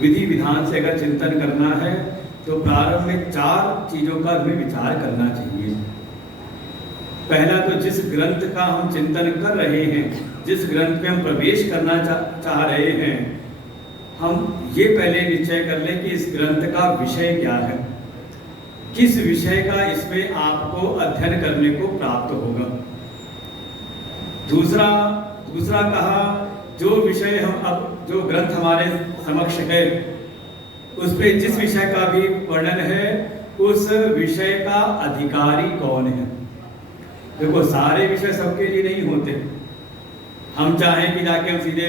विधि विधान से अगर चिंतन करना है तो प्रारंभ में 4 चीजों का हमें विचार करना चाहिए। पहला तो जिस ग्रंथ का हम चिंतन कर रहे हैं, जिस ग्रंथ में हम प्रवेश करना चाह रहे हैं, हम ये पहले निश्चय कर लें कि इस ग्रंथ का विषय क्या है, किस विषय का इसमें आपको अध्ययन करने को प्राप्त होगा। दूसरा कहा, जो विषय हम अब जो ग्रंथ हमारे समक्ष है उस पे जिस विषय का भी वर्णन है उस विषय का अधिकारी कौन है। देखो, सारे विषय सबके लिए नहीं होते। हम चाहें कि जाके हम सीधे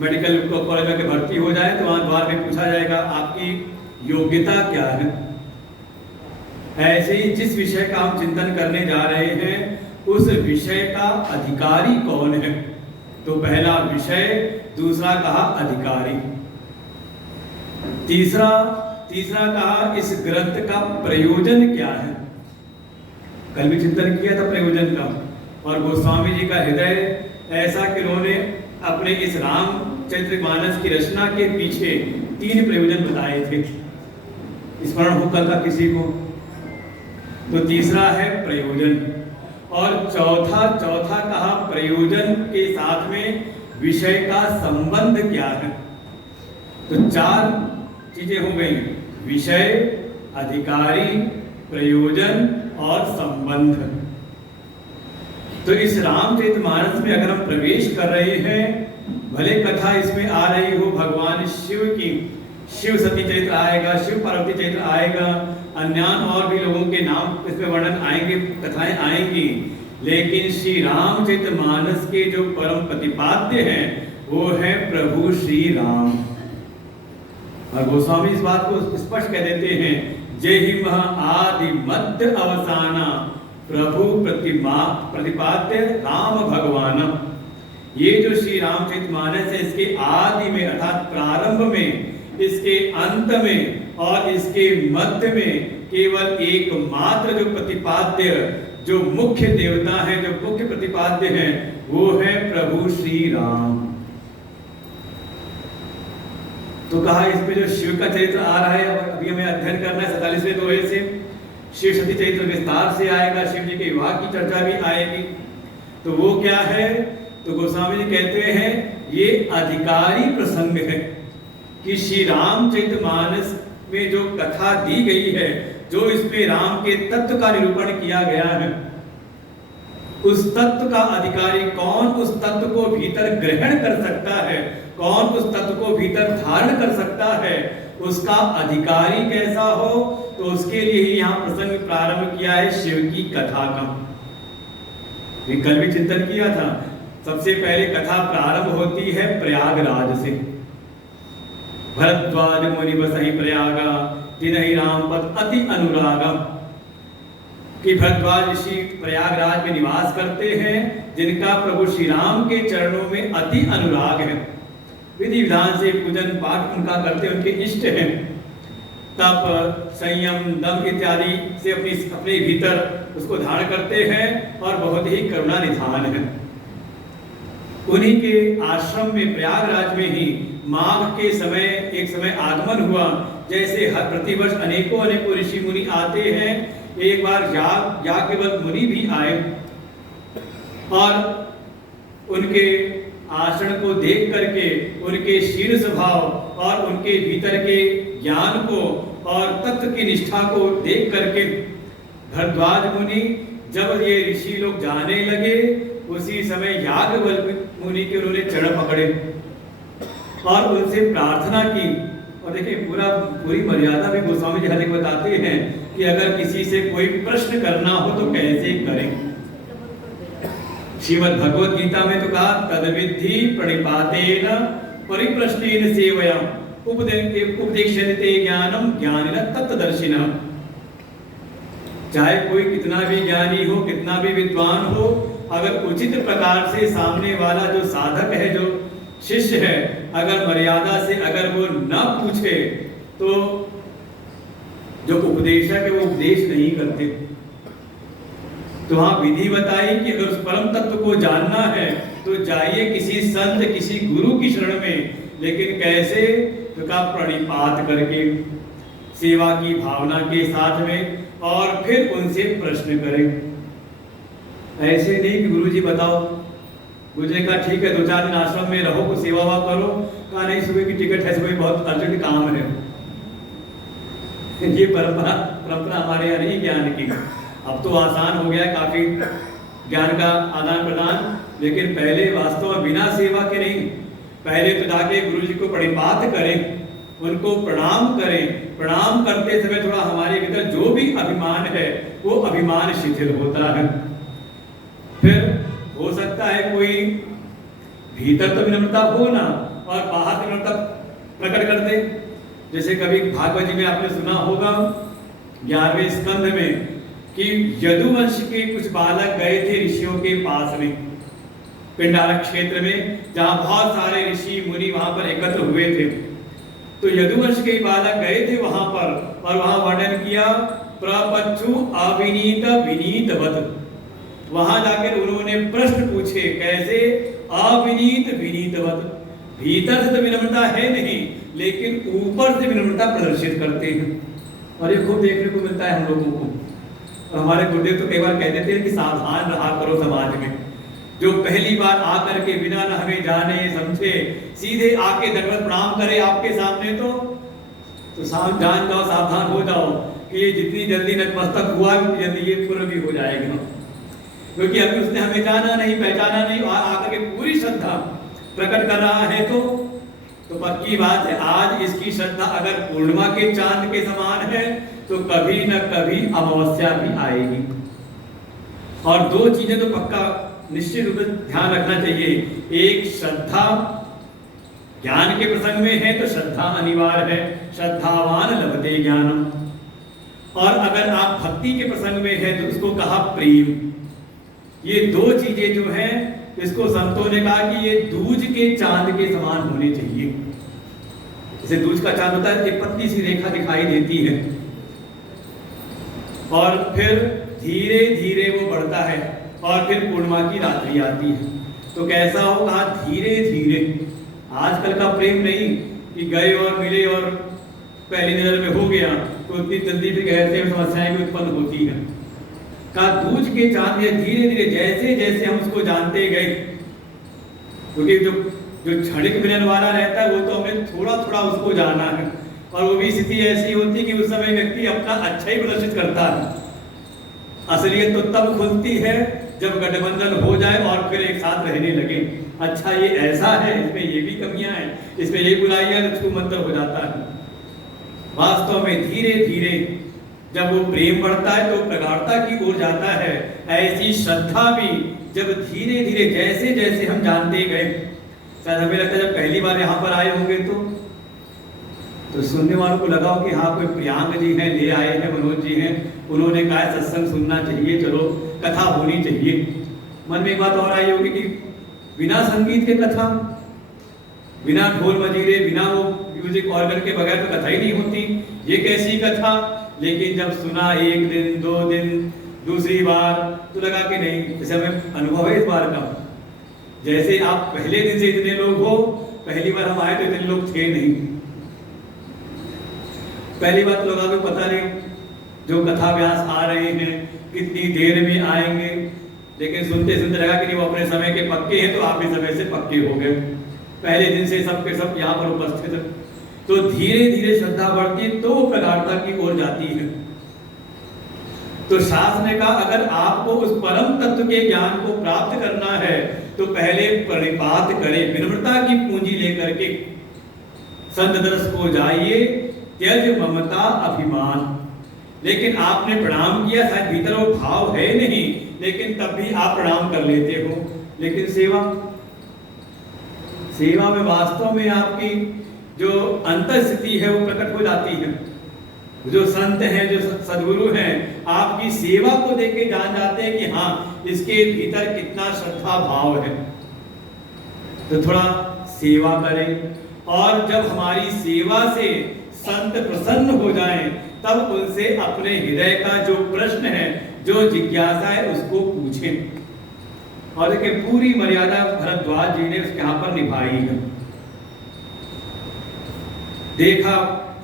मेडिकल कॉलेज में भर्ती हो जाए तो वहां द्वार में पूछा जाएगा आपकी योग्यता क्या है। ऐसे ही जिस विषय का हम चिंतन करने जा रहे हैं उस विषय का अधिकारी कौन है। तो पहला विषय, दूसरा कहा अधिकारी, तीसरा कहा इस ग्रंथ का प्रयोजन क्या है। कल भी चिंतन किया था प्रयोजन का, और गोस्वामी जी का हृदय ऐसा कि उन्होंने अपने इस रामचरितमानस की रचना के पीछे 3 प्रयोजन बताए थे। स्मरण हो कल का किसी को? तो तीसरा है प्रयोजन, और चौथा कहा प्रयोजन के साथ में विषय का संबंध क्या है। तो 4 चीजें हो गई, विषय, अधिकारी, प्रयोजन और संबंध। तो इस रामचरितमानस में अगर हम प्रवेश कर रहे हैं, भले कथा इसमें आ रही हो भगवान शिव की, शिव सती चरित्र आएगा, शिव पार्वती चरित्र आएगा, अन्य और भी लोगों के नाम इसमें वर्णन आएंगे, कथाएं आएंगी, लेकिन श्री रामचरितमानस के जो परम प्रतिपाद्य हैं वो है प्रभु श्री राम। और गोस्वामी इस बात को स्पष्ट कह देते हैं, जय ही महा आदि मध्य अवसाना प्रभु प्रतिपाद्य राम भगवान। ये जो श्री रामचरितमानस है इसके आदि में अर्थात प्रारंभ में, इसके अंत में और इसके मध्य में केवल एकमात्र जो प्रतिपाद्य, जो मुख्य देवता है, जो मुख्य प्रतिपाद्य है, वो है प्रभु श्री राम। तो कहा इस पे जो शिव का चरित्र आ रहा है, अभी हमें अध्ययन करना है 47वें दोहे से। शिव सती चरित्र विस्तार से आएगा, शिव जी के विवाह की चर्चा भी आएगी। तो वो क्या है? तो गोस्वामी जी कहते हैं ये अधिकारी प्रसंग है कि श्री रामचरितमानस में जो कथा दी गई है, जो इसमें राम के तत्व का निरूपण किया गया है, उस तत्व का अधिकारी कौन, उस तत्व को भीतर ग्रहण कर सकता है, कौन उस तत्व को भीतर धारण कर सकता है, उसका अधिकारी कैसा हो, तो उसके लिए ही यहाँ प्रसंग प्रारंभ किया है शिव की कथा का। कल भी चिंतन किया था, सबसे पहले कथा प्रारंभ होती है प्रयागराज से। भरद्वाज मुनि बसहि प्रयागा, तिनहि राम पद अति अनुरागा। कि भरद्वाज ऋषि प्रयागराज में निवास करते हैं, जिनका प्रभु श्री राम के चरणों में अति अनुराग है। विधि विधान से पूजन पाठ उनका करते, उनके इष्ट हैं। तप, संयम, दम इत्यादि से अपने भीतर उसको धारण करते हैं और बहुत ही करुणा निधान है। उन्हीं के आश्रम में प्रयागराज में ही माघ के समय एक समय आगमन हुआ। जैसे हर प्रतिवर्ष अनेकों ऋषि मुनि आते हैं, एक बार याज्ञवल्क्य मुनि भी आए और उनके आचरण को देख करके, उनके शील स्वभाव और उनके भीतर के ज्ञान को और तत्व की निष्ठा को देख करके भरद्वाज मुनि, जब ये ऋषि लोग जाने लगे, उसी समय याज्ञवल्क्य मुनि के उन्होंने चरण पकड़े और उनसे प्रार्थना की। और देखिए पूरी मर्यादा भी गोस्वामी जी हर एक बताते हैं कि अगर किसी से कोई प्रश्न करना हो तो कैसे करें। श्रीमद् भगवद गीता में तो कहा तद्विद्धि प्रणिपातेन परिप्रश्नेन सेवया उपदेक्ष्यते ज्ञानम ज्ञानिनः तत्त्वदर्शिनः। चाहे कोई कितना भी ज्ञानी हो, कितना भी विद्वान हो, अगर उचित प्रकार से सामने वाला जो साधक है, जो शिष्य है, अगर मर्यादा से अगर वो न पूछे तो जो उपदेशक है वो उपदेश नहीं करते। तो वहां विधि बताई कि अगर उस परम तत्व को जानना है तो जाइए किसी संत, किसी गुरु की शरण में। लेकिन कैसे? तो उसका प्रणिपात करके सेवा की भावना के साथ में, और फिर उनसे प्रश्न करें। ऐसे नहीं कि गुरुजी बताओ, गुरुजी का ठीक है 2-4 दिन आश्रम में रहो, कुछ सेवा वाव करो, कहा नहीं सुबह की टिकट है, सुबह बहुत अर्जेंट काम है। ये परंपरा हमारे यहाँ नहीं ज्ञान की। अब तो आसान हो गया है काफी ज्ञान का आदान प्रदान, लेकिन पहले वास्तव में बिना सेवा के नहीं। पहले तो जाके गुरु जी को प्रणिपात करें, उनको प्रणाम करें। प्रणाम करते समय थोड़ा हमारे भीतर जो भी अभिमान है वो अभिमान शिथिल होता है। फिर हो सकता है कोई भीतर तो विनम्रता हो ना, और बाहर विनम्रता प्रकट कर दे। जैसे कभी भागवत जी में आपने सुना होगा 11वें स्कंध में कि यदुवंश के कुछ बालक गए थे ऋषियों के पास में, पिंडारक क्षेत्र में, जहां बहुत सारे ऋषि मुनि वहां पर एकत्र हुए थे। तो यदुवंश के बालक गए थे वहां पर, और वहां वर्णन किया प्रपच्छु अविनीत विनीतवत। वहां जाकर उन्होंने प्रश्न पूछे, कैसे? अविनीत विनीतवत। भीतर से तो विनम्रता है नहीं, लेकिन ऊपर से विनम्रता प्रदर्शित करते हैं, और ये खूब देखने को मिलता है हम लोगों को। और हमारे गुरुदेव तो कई बार कहते थे कि सावधान रहा करो समाज में। जो पहली बार आकर के बिना न हमें जाने समझे सीधे आके दंडवत प्रणाम करे आपके सामने, तो जान जाओ, सावधान हो जाओ कि ये जितनी जल्दी नतमस्तक हुआ उतनी जल्दी ये पूर्ण भी हो जाएगा। क्योंकि अभी उसने हमें जाना नहीं, पहचाना नहीं, और आकर के पूरी श्रद्धा प्रकट कर रहा है। तो पक्की बात है, आज इसकी श्रद्धा अगर पूर्णिमा के चांद के समान है तो कभी न कभी अमावस्या भी आएगी। और 2 चीजें तो पक्का निश्चित रूप से ध्यान रखना चाहिए। एक, श्रद्धा ज्ञान के प्रसंग में है तो श्रद्धा अनिवार्य है, श्रद्धावान लभते ज्ञानम। और अगर आप भक्ति के प्रसंग में है तो उसको कहा प्रेम। ये 2 चीजें जो हैं, इसको संतों ने कहा कि ये दूज के चांद के समान होने चाहिए। जैसे दूज का चांद होता है, एक पतली सी रेखा दिखाई देती है, और फिर धीरे धीरे वो बढ़ता है, और फिर पूर्णिमा की रात्रि आती है। तो कैसा हो, कहा धीरे धीरे। आजकल का प्रेम नहीं कि गए और मिले और पहली नजर में हो गया, तो उतनी जल्दी फिर गहरे में समस्याएं भी उत्पन्न होती हैं। कहा दूज के चांद ये धीरे धीरे जैसे जैसे हम उसको जानते गए, क्योंकि जो क्षणिक मिलन वाला रहता है वो तो हमें थोड़ा थोड़ा उसको जाना है, और वो भी स्थिति ऐसी होती है कि उस समय व्यक्ति अपना अच्छा ही प्रदर्शित करता है। असलियत तो तब खुलती है जब गठबंधन हो जाए और फिर एक साथ रहने लगे। अच्छा ये ऐसा है, इसमें ये भी कमियां हैं, इसमें ये बुराइयां, तो छू मंतर हो जाता है। वास्तव में धीरे धीरे जब वो प्रेम बढ़ता है तो प्रगाढ़ता की ओर जाता है। ऐसी श्रद्धा भी जब धीरे धीरे जैसे जैसे हम जानते गए, शायद हमें लगता है जब पहली बार यहाँ पर आए होंगे तो सुनने वालों को लगा हो कि हाँ कोई प्रियांक जी हैं, ले आए हैं, मनोज जी हैं, उन्होंने कहा सत्संग सुनना चाहिए, चलो कथा होनी चाहिए। मन में एक बात और आई होगी कि बिना संगीत के कथा, बिना ढोल मजीरे, बिना वो म्यूजिक ऑर्गन के बगैर तो कथा ही नहीं होती। ये कैसी कथा? लेकिन जब सुना 1 दिन 2 दिन दूसरी बार तो लगा कि नहीं, जैसे हमें अनुभव है इस बार का, जैसे आप पहले दिन से इतने लोग हो, पहली बार हम आए तो इतने लोग थे नहीं। पहली बात लोगों को पता नहीं जो कथा व्यास आ रहे हैं कितनी देर में आएंगे, लेकिन सुनते सुनते लगा कि नहीं वो अपने समय के पक्के हैं, तो आप भी समय से पक्के हो गए, पहले दिन से सबके सब यहाँ पर उपस्थित है। तो धीरे धीरे श्रद्धा बढ़ती है तो प्रगाढ़ता की ओर जाती है। तो शास्त्र ने कहा अगर आपको उस परम तत्व के ज्ञान को प्राप्त करना है तो पहले प्रणिपात करें, विनम्रता की पूंजी लेकर के संत दर्श को जाइए, त्यज ममता अभिमान। लेकिन आपने प्रणाम किया, शायद भीतर वो भाव है नहीं, लेकिन तब भी आप प्रणाम कर लेते हो। लेकिन सेवा में वास्तव में आपकी जो अंतःस्थिति है वो प्रकट हो जाती है। जो संत हैं, जो सद्गुरु हैं, आपकी सेवा को देख के जान जाते हैं कि हाँ इसके भीतर कितना श्रद्धा भाव है। तो थोड़ा सेवा करें, और जब हमारी सेवा से संत प्रसन्न हो जाएं, तब उनसे अपने हृदय का जो प्रश्न है, जो जिज्ञासा है, उसको पूछें। और देखिए पूरी मर्यादा भरद्वाज जी ने यहाँ पर निभाई है। देखा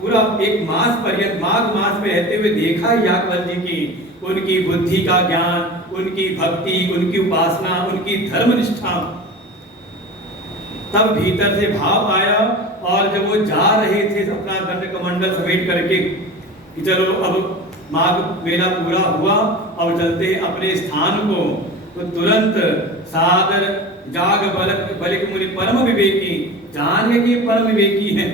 पूरा एक मास पर्यंत माघ मास में रहते हुए देखा याज्ञवल्क्य जी की उनकी बुद्धि का ज्ञान, उनकी भक्ति, उनकी उपासना, उनकी धर्मनिष्ठा। तब भीतर से भाव आया और जब वो जा रहे थे अपना दंड कमंडल समेट करके कि चलो अब माघ मेला पूरा हुआ, अब चलते हैं अपने स्थान को, तो तुरंत सादर जाग बलिक मुनि परम विवेकी, जान के परम विवेकी हैं।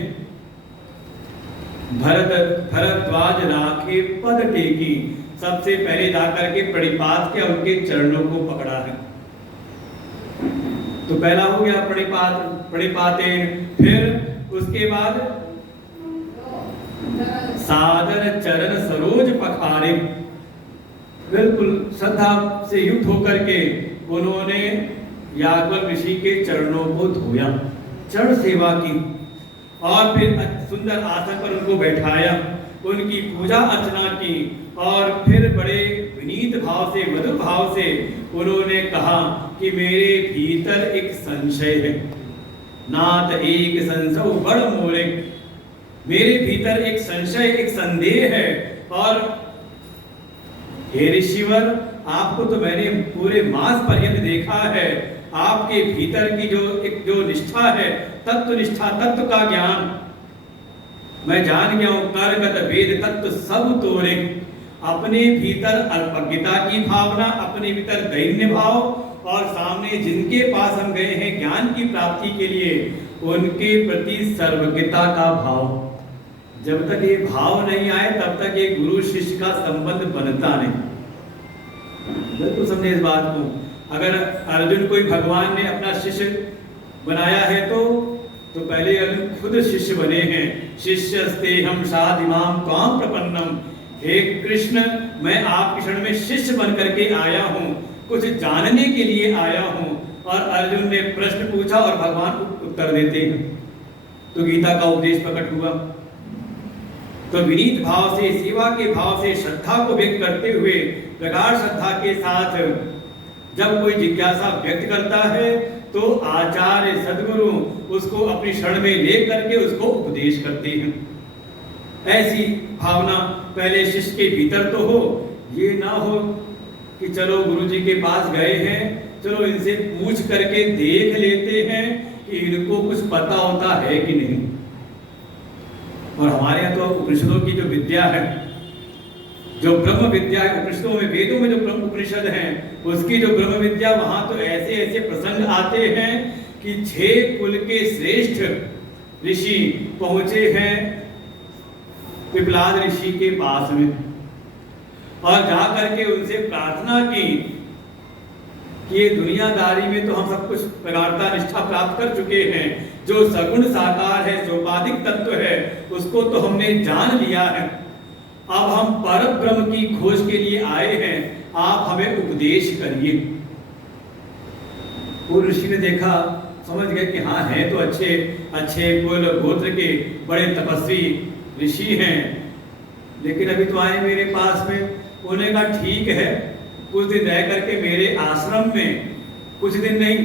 भरद्वाज राखे पद टेकी, सबसे पहले जाकर के प्रणिपात के उनके चरणों को पकड़ा है। तो पहला हो गया प्रणिपातेन, फिर उसके बाद सादर चरण सरोज पखारे, बिल्कुल श्रद्धा से युक्त होकर के उन्होंने याज्ञवल्क्य ऋषि के चरणों को धोया, चरण सेवा की, और फिर सुंदर आसन पर उनको बैठाया, उनकी पूजा अर्चना की, और फिर बड़े विनीत भाव से, मधुर भाव से उन्होंने कहा कि मेरे भीतर एक संशय है, नाथ एक संशय बड़ मोरे, मेरे भीतर एक संशय, एक संदेह है। और हे ऋषिवर, आपको तो मैंने पूरे मास पर्यंत देखा है, आपके भीतर की जो निष्ठा है, तत्व निष्ठा, तत्व का ज्ञान मैं जान गया हूं, करगत वेद तत्व सब तोरे। अपने भीतर अल्पज्ञता की भावना, अपने भीतर दैन्य भाव, और सामने जिनके पास हम गए हैं ज्ञान की प्राप्ति के लिए, उनके प्रति सर्वज्ञता का भाव। जब तक ये भाव नहीं आए तब तक ये गुरु शिष्य का संबंध बनता नहीं। बिल्कुल समझे इस बात को। अगर अर्जुन कोई भगवान ने अपना शिष्य बनाया है तो पहले अर्जुन खुद शिष्य बने हैं। शिष्यस्ते हम साधिमाम त्वाम प्रपन्नम, हे कृष्ण मैं आपके शरण में शिष्य बन करके आया हूँ, कुछ जानने के लिए आया हूँ। और अर्जुन ने प्रश्न पूछा और भगवान उत्तर देते हैं, तो गीता का उपदेश प्रकट हुआ। तो विनीत भाव से, सेवा के भाव से, श्रद्धा को व्यक्त करते हुए, प्रगाढ़ श्रद्धा के साथ जब कोई जिज्ञासा व्यक्त करता है तो आचार्य सद्गुरु उसको अपनी शरण में ले करके उसको उपदेश करते हैं। ऐसी भावना पहले शिष्य के भीतर तो हो, ये ना हो कि चलो गुरु जी के पास गए हैं, चलो इनसे पूछ करके देख लेते हैं कि इनको कुछ पता होता है कि नहीं। और हमारे यहाँ तो उपनिषदों की जो विद्या है, जो ब्रह्म विद्या है, उपनिषदों में, वेदों में जो ब्रह्म उपनिषद हैं, उसकी जो ब्रह्म विद्या, वहां तो ऐसे ऐसे प्रसंग आते हैं कि 6 कुल के श्रेष्ठ ऋषि पहुंचे हैं पिपलाद ऋषि के पास में, और जाकर के उनसे प्रार्थना की कि ये दुनियादारी में तो हम सब कुछ प्रगाढ़ता निष्ठा प्राप्त कर चुके हैं, जो सगुण साकार है, सोपाधिक तत्व है, उसको तो हमने जान लिया है, अब हम पर ब्रह्म की खोज के लिए आए हैं, आप हमें उपदेश करिए। वो ऋषि ने देखा, समझ गए कि हाँ है तो अच्छे कुल गोत्र के बड़े तपस्वी ऋषि हैं, लेकिन अभी तो आए मेरे पास में। उन्होंने कहा ठीक है, कुछ दिन रह करके मेरे आश्रम में, कुछ दिन नहीं,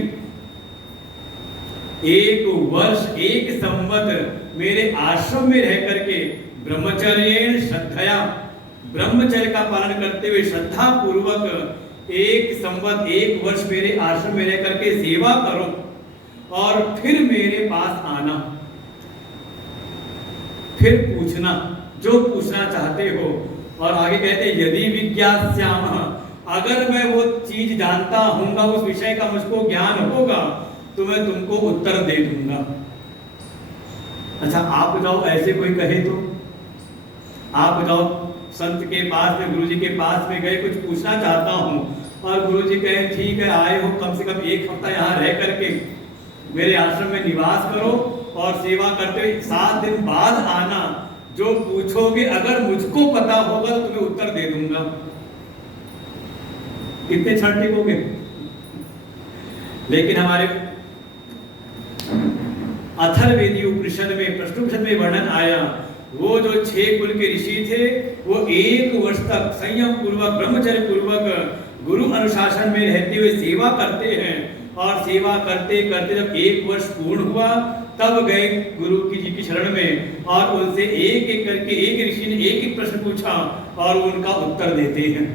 1 वर्ष 1 संवत मेरे आश्रम में रह करके ब्रह्मचर्य श्रद्धया, ब्रह्मचर्य का पालन करते हुए श्रद्धा पूर्वक 1 संवत 1 वर्ष मेरे आश्रम में रह करके सेवा करो, और फिर मेरे पास आना, फिर पूछना जो पूछना चाहते हो। और आगे कहते यदि विज्ञास्याम, अगर मैं वो चीज जानता हूँगा, उस विषय का मुझको ज्ञान होगा, तो मैं तुमको उत्तर दे दूंगा। अच्छा आप बताओ, ऐसे कोई कहे तो आप बताओ, संत के पास में, गुरु जी के पास में गए, कुछ पूछना चाहता हूँ, और गुरु जी कहे ठीक है, आए हो, कम से कम 1 हफ्ता यहाँ रह करके मेरे आश्रम में निवास करो और सेवा करते 7 दिन बाद आना, जो पूछोगे अगर मुझको पता होगा तो तुम्हें उत्तर दे दूंगा। कितने क्षण टिकोगे? लेकिन हमारे अथर्ववेदी उपनिषद में, प्रश्नोपनिषद में वर्णन आया, वो जो 6 कुल के ऋषि थे, वो 1 वर्ष तक संयम पूर्वक, ब्रह्मचर्य पूर्वक गुरु अनुशासन में रहते हुए सेवा करते हैं, और सेवा करते करते जब 1 वर्ष पूर्ण हुआ तब गए गुरु की जी की शरण में और उनसे एक एक करके एक ऋषि ने एक एक प्रश्न पूछा और उनका उत्तर देते हैं।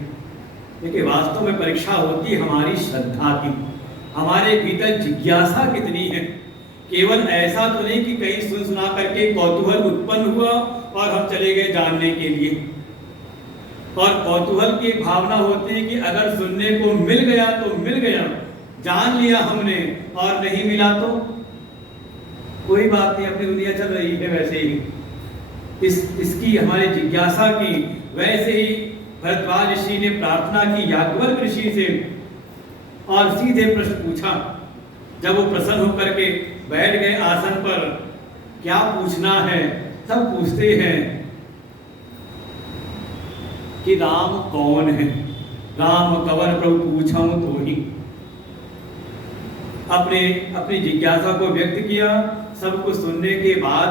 देखिए वास्तव में परीक्षा होती है हमारी श्रद्धा की, हमारे भीतर जिज्ञासा कितनी है। केवल ऐसा तो नहीं कि कहीं सुन सुना करके कौतूहल उत्पन्न हुआ और हम चले गए जानने के लिए। और कौतूहल की एक भावना होती है कि अगर सुनने को मिल गया तो मिल गया, जान लिया हमने, और नहीं मिला तो कोई बात नहीं, अपनी दुनिया चल रही है वैसे ही। इसकी हमारी जिज्ञासा की। वैसे ही भरद्वाज ऋषि ने प्रार्थना की याज्ञवल्क्य ऋषि से और सीधे प्रश्न पूछा। जब वो प्रसन्न होकर के बैठ गए आसन पर, क्या पूछना है, सब पूछते हैं कि राम कौन है। राम कवन प्रभु पूछूं तो ही। अपनी जिज्ञासा को व्यक्त किया। सब कुछ सुनने के बाद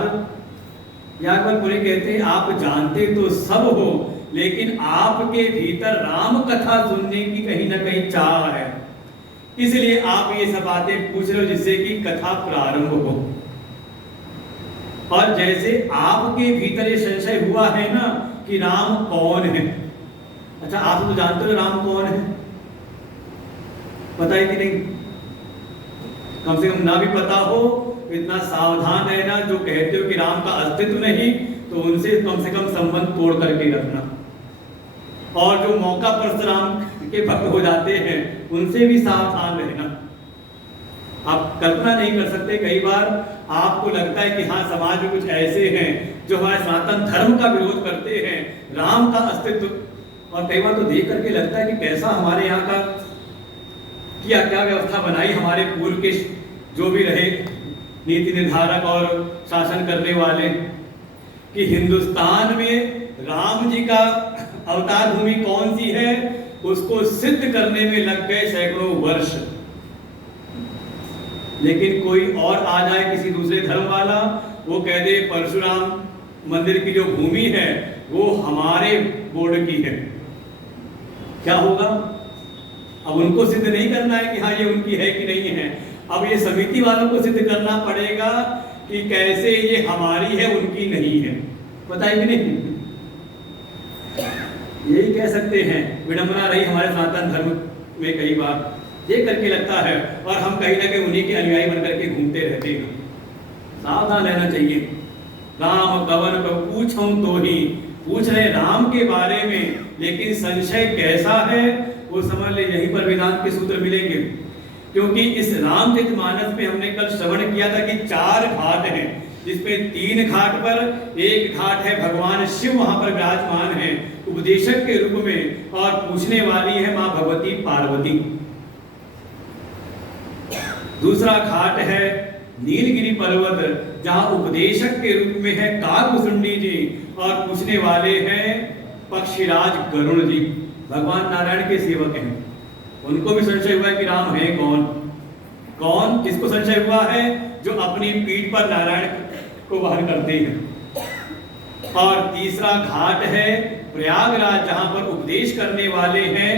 याज्ञवल्क्य कहते हैं आप जानते तो सब हो, लेकिन आपके भीतर राम कथा सुनने की कहीं ना कहीं चाह है, इसलिए आप ये सब बातें पूछ रहे हो जिससे कि कथा प्रारंभ हो। और जैसे आपके भीतर ये संशय हुआ है ना कि राम कौन है। अच्छा आप तो जानते हो राम कौन है, पता है कि नहीं? कम से कम ना भी पता हो इतना सावधान रहना। जो कहते हो कि राम का अस्तित्व नहीं, तो उनसे कम से कम संबंध तोड़ करके रखना। और जो मौका पर राम के भक्त हो जाते हैं उनसे भी सावधान रहना। आप कल्पना नहीं कर सकते, कई बार आपको लगता है कि हाँ समाज में कुछ ऐसे हैं जो हमारे सनातन धर्म का विरोध करते हैं, राम का अस्तित्व, और कई बार तो देख करके लगता है कि कैसा हमारे यहाँ का क्या क्या व्यवस्था बनाई हमारे पूर्व के जो भी रहे नीति निर्धारक और शासन करने वाले, कि हिंदुस्तान में राम जी का अवतार भूमि कौन सी है उसको सिद्ध करने में लग गए सैकड़ों वर्ष। लेकिन कोई और आ जाए किसी दूसरे धर्म वाला, वो कह दे परशुराम मंदिर की जो भूमि है वो हमारे बोर्ड की है, क्या होगा? अब उनको सिद्ध नहीं करना है कि हाँ ये उनकी है कि नहीं है, अब ये समिति वालों को सिद्ध करना पड़ेगा कि कैसे ये हमारी है उनकी नहीं है। बताइए कि नहीं? यही कह सकते हैं, विडंबना रही हमारे सनातन धर्म में कई बार ये करके लगता है, और हम कहीं ना कहीं उन्हीं के अनुयायी बनकर के घूमते रहते हैं। सावधान रहना चाहिए। राम कवन प्रभु पूछूं तो ही, पूछ रहे राम के बारे में, लेकिन संशय कैसा है वो समझ ले, यहीं पर वेदांत के सूत्र मिलेंगे। क्योंकि इस रामचरितमानस में हमने कल श्रवण किया था कि 4 घाट हैं, जिसमें 3 घाट पर एक घाट है भगवान शिव वहां पर विराजमान है उपदेशक के रूप में, और पूछने वाली है मां भगवती पार्वती। दूसरा घाट है नीलगिरी पर्वत, जहां उपदेशक के रूप में है काकभूषुंडी जी, और पूछने वाले हैं पक्षीराज गरुड़ जी, भगवान नारायण के सेवक हैं। उनको भी संशय हुआ है कि राम है कौन। कौन किसको संशय हुआ है? जो अपनी पीठ पर नारायण को वहन करते हैं। और तीसरा घाट है प्रयागराज, जहां पर उपदेश करने वाले हैं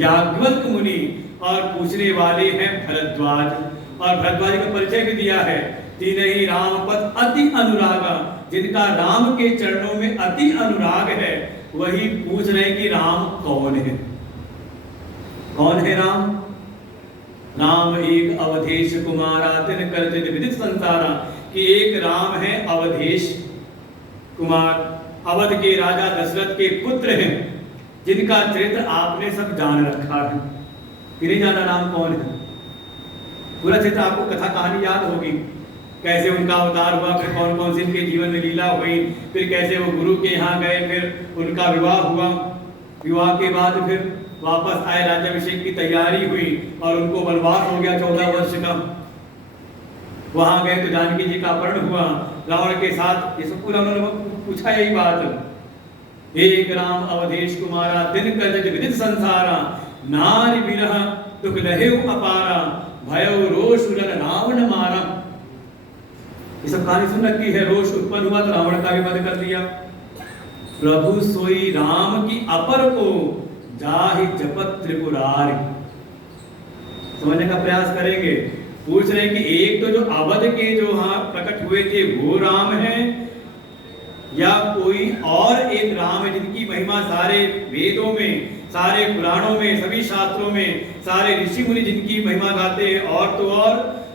याज्ञवल्क्य मुनि, और पूछने वाले हैं भरद्वाज। और भरद्वाज का परिचय भी दिया है, तीन ही राम पद अति अनुरागा, जिनका राम के चरणों में अति अनुराग है, वही पूछ रहे कि राम कौन है। कौन है राम? राम एक अवधेश कुमारा तिन कर विदित संसारा, कि एक राम है अवधेश कुमार, अवध के राजा दशरथ के पुत्र हैं, जिनका चरित्र आपने सब जान रखा है। कि नहीं जाना राम कौन है? पूरा चरित्र आपको कथा कहानी याद होगी, कैसे उनका अवतार हुआ, फिर कौन कौन सी इनके जीवन में लीला हुई, फिर कैसे वो गुरु के यहाँ गए, फिर उनका विवाह हुआ, विवाह के बाद फिर वापस आए, राज्याभिषेक की तैयारी हुई और उनको वनवास हो गया 14 वर्ष का। वहां गए तो जानकी जी का अपहरण हुआ रावण के साथ। ये सब पूरा उन्होंने पूछा यही बात। एक राम अवधेश कुमारा दिन कर विदित संसारा, नारी विरह दुख लहेउ अपारा, भयउ रोष उड़न रावण मारा। ये सब कहानी सुन रखी है। रोष उत्पन्न हुआ तो रावण का भी वध कर दिया। प्रभु सोई राम की अपर को जाहि जपत त्रिपुरारी। समझने का प्रयास करेंगे। पूछ रहे हैं कि एक तो जो अवध के जो हाँ प्रकट हुए थे वो राम हैं, या कोई और एक राम है जिनकी महिमा सारे वेदों में, सारे पुराणों में, सभी शास्त्रों में सारे ऋषि मुनि जिनकी महिमा गाते हैं, और तो और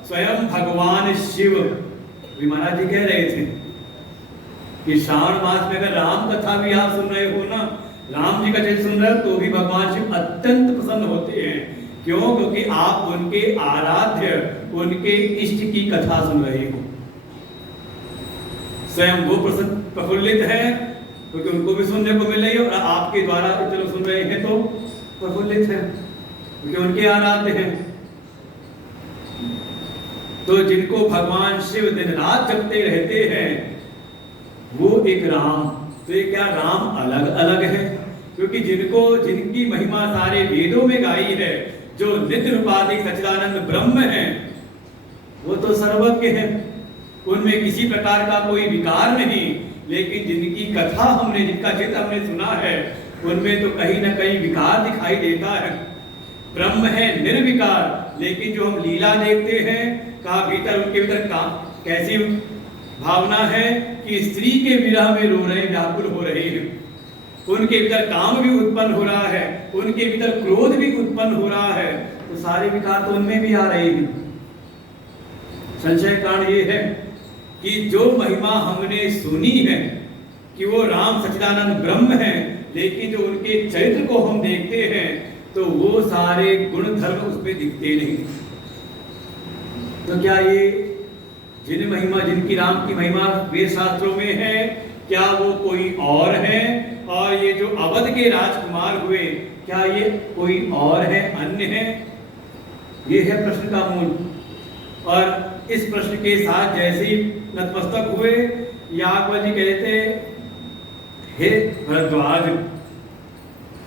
स्वयं भगवान शिव। महाराज जी कह रहे थे कि श्रावण मास में अगर राम कथा भी आप सुन रहे हो ना, राम जी का चरित्र सुन रहे हो, तो भी भगवान शिव अत्यंत प्रसन्न होते हैं। क्यों? क्योंकि आप उनके आराध्य, उनके इष्ट की कथा सुन रहे हो। स्वयं वो प्रफुल्लित है क्योंकि उनको भी सुनने को मिल रही है, और आपके द्वारा चलो सुन रहे हैं तो प्रफुल्लित है क्योंकि उनके आराध्य हैं। तो जिनको भगवान शिव दिन रात जपते रहते हैं वो एक राम। तो ये क्या राम अलग अलग है? क्योंकि जिनकी महिमा सारे वेदों में गाई है, जो नित्य रूपाधिक सच्चिदानंद ब्रह्म है, वो तो सर्वज्ञ है, उनमें किसी प्रकार का कोई विकार नहीं। लेकिन जिनकी कथा हमने, जिनका चित्र हमने सुना है, उनमें तो कहीं ना कहीं विकार दिखाई देता है। ब्रह्म है निर्विकार, लेकिन जो हम लीला देखते हैं, कहा भीतर उनके भीतर कैसी भावना है कि स्त्री के विरह में रो रहे, व्याकुल हो रहे हैं। उनके भीतर काम भी उत्पन्न हो रहा है, उनके भीतर क्रोध भी उत्पन्न हो रहा है, तो सारे विकार तो उनमें भी आ रहे हैं। संशय कारण ये है कि जो महिमा हमने सुनी है कि वो राम सच्चिदानंद ब्रह्म है, लेकिन जो उनके चरित्र को हम देखते हैं तो वो सारे गुण धर्म उसमें दिखते नहीं। तो क्या ये जिनकी राम की महिमा वेद शास्त्रों में है, क्या वो कोई और है? और ये जो अवध के राजकुमार हुए, क्या ये कोई और है, अन्य है? ये है प्रश्न का मूल। और इस प्रश्न के साथ जैसे ही नतमस्तक हुए, याज्ञवल्क्य जी कहते, हे भरद्वाज,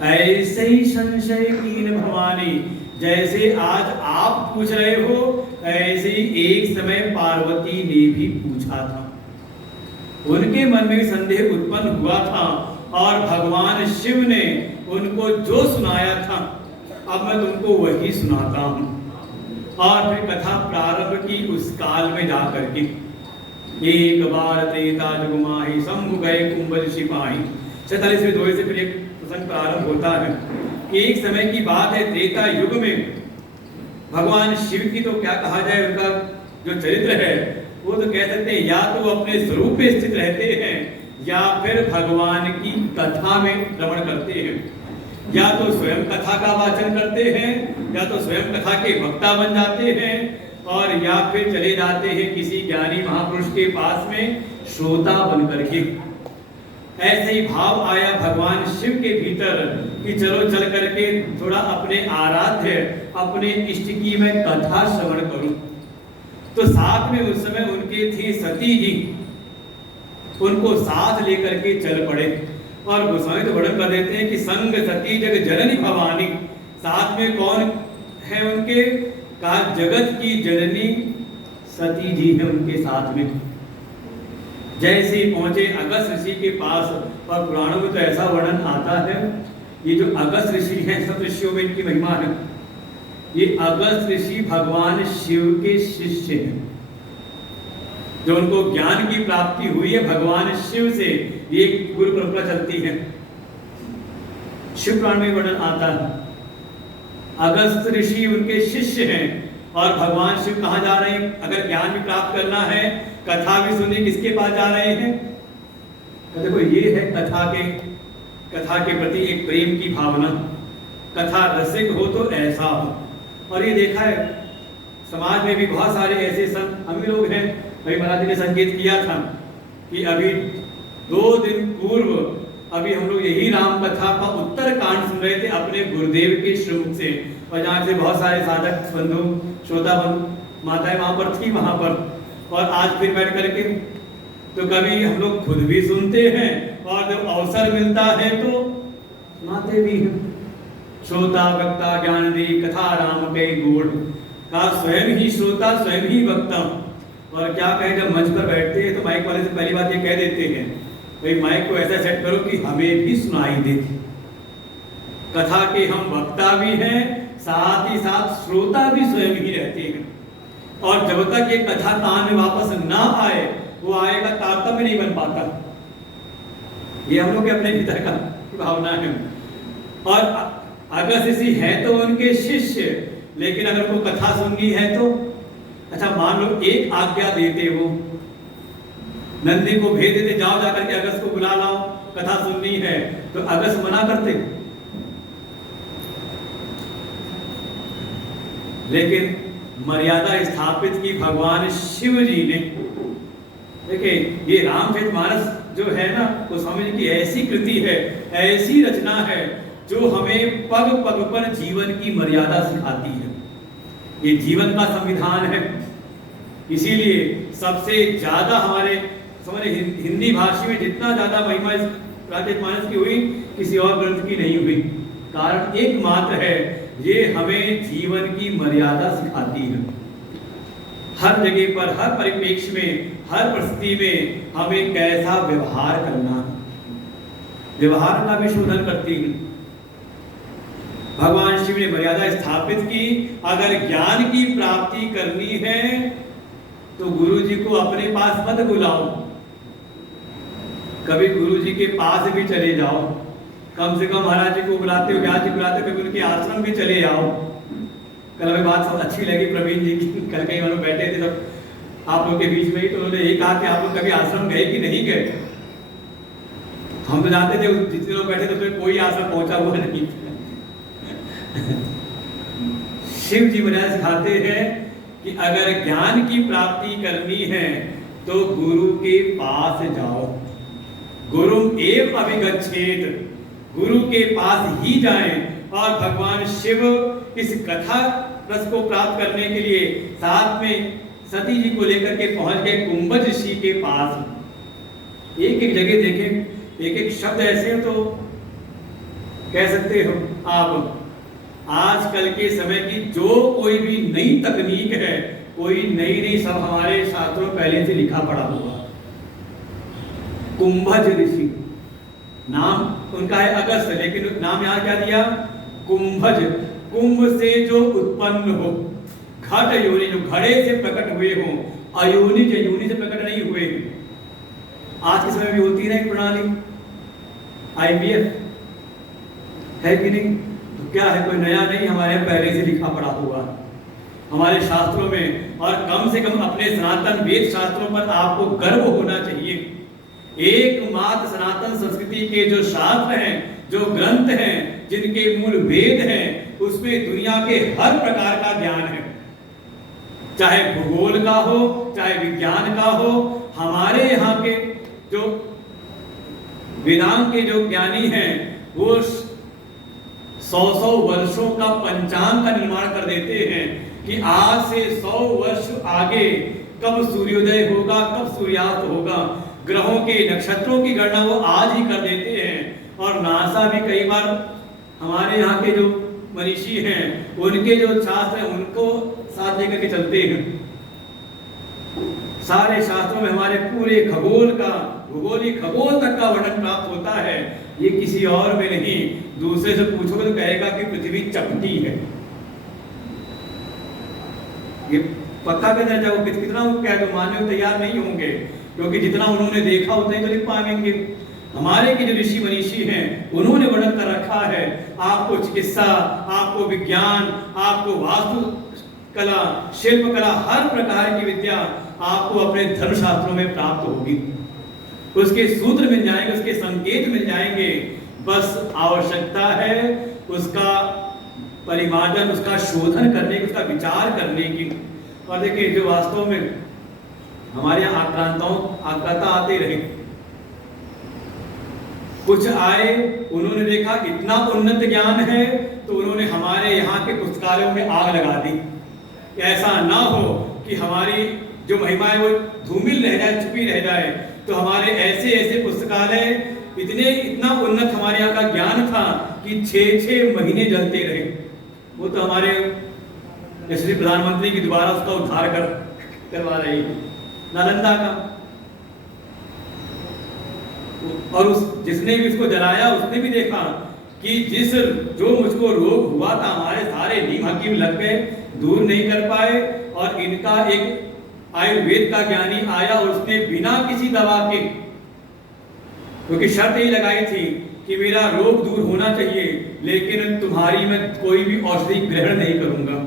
ऐसे ही संशय कीन भवानी, जैसे आज आप पूछ रहे हो, ऐसे ही एक समय पार्वती ने भी पूछा था। उनके मन में भी संदेह उत्पन्न हुआ था, और भगवान शिव ने उनको जो सुनाया था, अब मैं तुमको वही सुनाता हूँ। और फिर कथा प्रारंभ की उस काल में जाकर के, एक बार त्रेता जुग माहि, शंभु गए कुंभज सिपाही। 46वें दोहे से फिर एक प्रसंग प्रारंभ होता है। एक समय की बात है, त्रेता युग में भगवान शिव की तो क्या कहा जाए, उनका जो चरित्र है वो तो कह सकते हैं, या तो अपने स्वरूप में स्थित रहते हैं, या फिर भगवान की कथा में भ्रमण करते हैं, या तो स्वयं कथा का वाचन करते हैं, या तो स्वयं कथा के वक्ता बन जाते हैं, और या फिर चले जाते हैं किसी ज्ञानी महापुरुष के पास में श्रोता बन करके। ऐसे ही भाव आया भगवान शिव के भीतर कि चलो चल करके थोड़ा अपने आराध्य, अपने इष्ट की मैं कथा श्रवण करूं। तो साथ में उस समय उनके थी सती जी, उनको साथ लेकर के चल पड़े। और गोस्वामी तो वर्णन कर देते हैं कि संग सती जग जननी भवानी, साथ में कौन है उनके? कहा जगत की जननी सती जी है उनके साथ में। जैसे ही पहुंचे अगस्त ऋषि के पास, और पुराणों में तो ऐसा वर्णन आता है, ये जो अगस्त ऋषि हैं, सब ऋषियों में इनकी महिमा है। ये अगस्त ऋषि भगवान शिव के शिष्य हैं, जो उनको ज्ञान की प्राप्ति हुई है भगवान शिव से, ये गुरु परंपरा चलती है। शिव पुराण में वर्णन आता है, अगस्त ऋषि उनके शिष्य हैं, और भगवान शिव कहाँ जा रहे हैं? अगर ज्ञान भी प्राप्त करना है, कथा भी सुनने, किसके पास जा रहे हैं? तो देखो ये है कथा के प्रति एक प्रेम की भावना। कथा रसिक हो तो ऐसा हो। और ये देखा है समाज में भी बहुत सारे ऐसे संत हम लोग हैं। अभी महाराज जी ने संकेत किया था कि अभी 2 दिन पूर्व अभी हम लोग यही राम कथा का उत्तर कांड सुन रहे थे अपने गुरुदेव के श्रीमुख से, और जहाँ से बहुत सारे साधक बंधु, श्रोता बंधु, माताएं वहां पर थी वहां पर। और आज फिर बैठ करके तो कभी हम लोग खुद भी सुनते हैं, और जब अवसर मिलता है तो सुनाते भी हैं। श्रोता वक्ता ज्ञान दे कथा राम के गुण का, स्वयं ही श्रोता स्वयं ही वक्ता। और क्या कहें, जब मंच पर बैठते हैं तो माइक वाले से पहली बात ये कह देते हैं, भाई माइक को ऐसा सेट करो कि हमें भी सुनाई दे। कथा के हम वक्ता भी हैं, साथ ही साथ श्रोता भी स्वयं ही रहते हैं। और जब तक ये कथा तान में वापस ना आए, वो आएगा तारतम्य नहीं बन पाता। ये हम लोग के अपने भीतर का भावना है। और अगर ऋषि है तो उनके शिष्य, लेकिन अगर वो कथा सुननी है तो अच्छा मान लो एक आज्ञा देते, वो नंदी को भेज देते, जाओ जाकर के अगस्त को बुला लाओ, कथा सुननी है, तो अगस्त मना करते। लेकिन मर्यादा स्थापित की भगवान शिव जी ने। देखिए ये रामचरितमानस जो है ना, वो स्वामी जी की ऐसी कृति है, ऐसी रचना है जो हमें पग पग पर जीवन की मर्यादा सिखाती है। ये जीवन का संविधान है। इसीलिए सबसे ज्यादा हमारे समझ हिंदी भाषा में जितना ज्यादा महिमा इस रामचरितमानस की हुई, किसी और ग्रंथ की नहीं हुई। कारण एकमात्र है, ये हमें जीवन की मर्यादा सिखाती है। हर जगह पर, हर परिप्रेक्ष्य में, हर परिस्थिति में हमें कैसा व्यवहार करना, व्यवहार का भी शोधन करती है। भगवान शिव ने मर्यादा स्थापित की। अगर ज्ञान की प्राप्ति करनी है तो गुरु जी को अपने पास मत बुलाओ, कभी गुरु जी के पास भी चले जाओ। कम से कम महाराज जी को बुलाते हो, व्यास जी बुलाते हो, कभी उनके आश्रम भी चले आओ। कल हमें बात सब अच्छी लगी प्रवीण जी की। कल कहीं हम लोग बैठे थे सब आप लोग के बीच में ही, तो उन्होंने ये कहा कि आप लोग कभी आश्रम गए कि नहीं गए। हम तो जानते थे जितने लोग बैठे थे तो कोई आश्रम पहुंचा हुआ नहीं। शिव जी मर्यादा सिखाते हैं कि अगर ज्ञान की प्राप्ति करनी है तो गुरु के पास जाओ। गुरु एव अभिगच्छेत, गुरु के पास ही जाएं। और भगवान शिव इस कथा रस को प्राप्त करने के लिए साथ में सती जी को लेकर के पहुंच गए कुंभज ऋषि के पास। एक एक जगह देखें, एक एक शब्द ऐसे तो कह सकते हो आप, आजकल के समय की जो कोई भी नई तकनीक है, कोई नई सब हमारे शास्त्रों पहले से लिखा पड़ा हुआ। कुंभज ऋषि नाम उनका है अगस्त, लेकिन नाम यहाँ क्या दिया? कुंभज। कुंभ से जो उत्पन्न हो, घट योनि, जो घड़े से प्रकट हुए हो, अयोनि जो योनि से प्रकट नहीं हुए। आज के समय में होती है प्रणाली IVF, है कि नहीं? तो क्या है, कोई नया नहीं, हमारे पहले से लिखा पड़ा हुआ हमारे शास्त्रों में। और कम से कम अपने सनातन वेद शास्त्रों पर आपको गर्व होना चाहिए। एकमात्र सनातन संस्कृति के जो शास्त्र हैं, जो ग्रंथ हैं, जिनके मूल वेद हैं, उसमें दुनिया के हर प्रकार का ज्ञान है, चाहे भूगोल का हो, चाहे विज्ञान का हो। हमारे यहाँ के जो वेदांत के जो ज्ञानी हैं, वो 100 वर्षों का पंचांग का निर्माण कर देते हैं कि आज से 100 वर्ष आगे कब सूर्योदय होगा, कब सूर्यास्त होगा। ग्रहों के, नक्षत्रों की गणना वो आज ही कर देते हैं। और नासा भी कई बार हमारे यहाँ के जो मनीषी हैं, उनके जो शास्त्र हैं, उनको साथ लेकर के चलते हैं। सारे शास्त्रों में हमारे पूरे खगोल का, भूगोलिक खगोल तक का वर्णन प्राप्त होता है। ये किसी और में नहीं। दूसरे से पूछोगे तो कहेगा कि पृथ्वी चपटी है। ये पक्का कहना चाहो, कितना वो कह दो, मानने को तैयार नहीं होंगे, क्योंकि जितना उन्होंने देखा उतना ही तो लिख पाएंगे। हमारे के जो ऋषि मनीषी हैं, उन्होंने वर्णन कर रखा है। आपको चिकित्सा, आपको विज्ञान, आपको वास्तु कला, शिल्प कला, हर प्रकार की विद्या आपको अपने धर्मशास्त्रों में प्राप्त होगी। उसके सूत्र मिल जाएंगे, उसके संकेत मिल जाएंगे। बस आवश्यकता है उसका परिमार्जन, उसका शोधन करने की, उसका विचार करने की। और देखिए, जो वास्तव में हमारे यहाँ आक्रांता आते रहे, कुछ आए, उन्होंने देखा इतना उन्नत ज्ञान है, तो उन्होंने हमारे यहाँ के पुस्तकालयों में आग लगा दी। ऐसा ना हो कि हमारी जो महिमा है वो धूमिल रह जाए, छुपी रह जाए। तो हमारे ऐसे ऐसे पुस्तकालय, इतना उन्नत हमारे यहाँ का ज्ञान था कि 6-6 महीने जलते रहे। वो तो हमारे यशस्वी प्रधानमंत्री की दोबारा उसका उद्धार करवा रही है, नालंदा का। और जिसने भी उसको जलाया, उसने भी देखा कि जो मुझको रोग हुआ था, हमारे सारे नीम हकीम लग गए, दूर नहीं कर पाए। और इनका एक आयुर्वेद का ज्ञानी आया और उसने बिना किसी दवा के, क्योंकि शर्त ही लगाई थी कि मेरा रोग दूर होना चाहिए, लेकिन तुम्हारी मैं कोई भी औषधि ग्रहण नहीं करूंगा।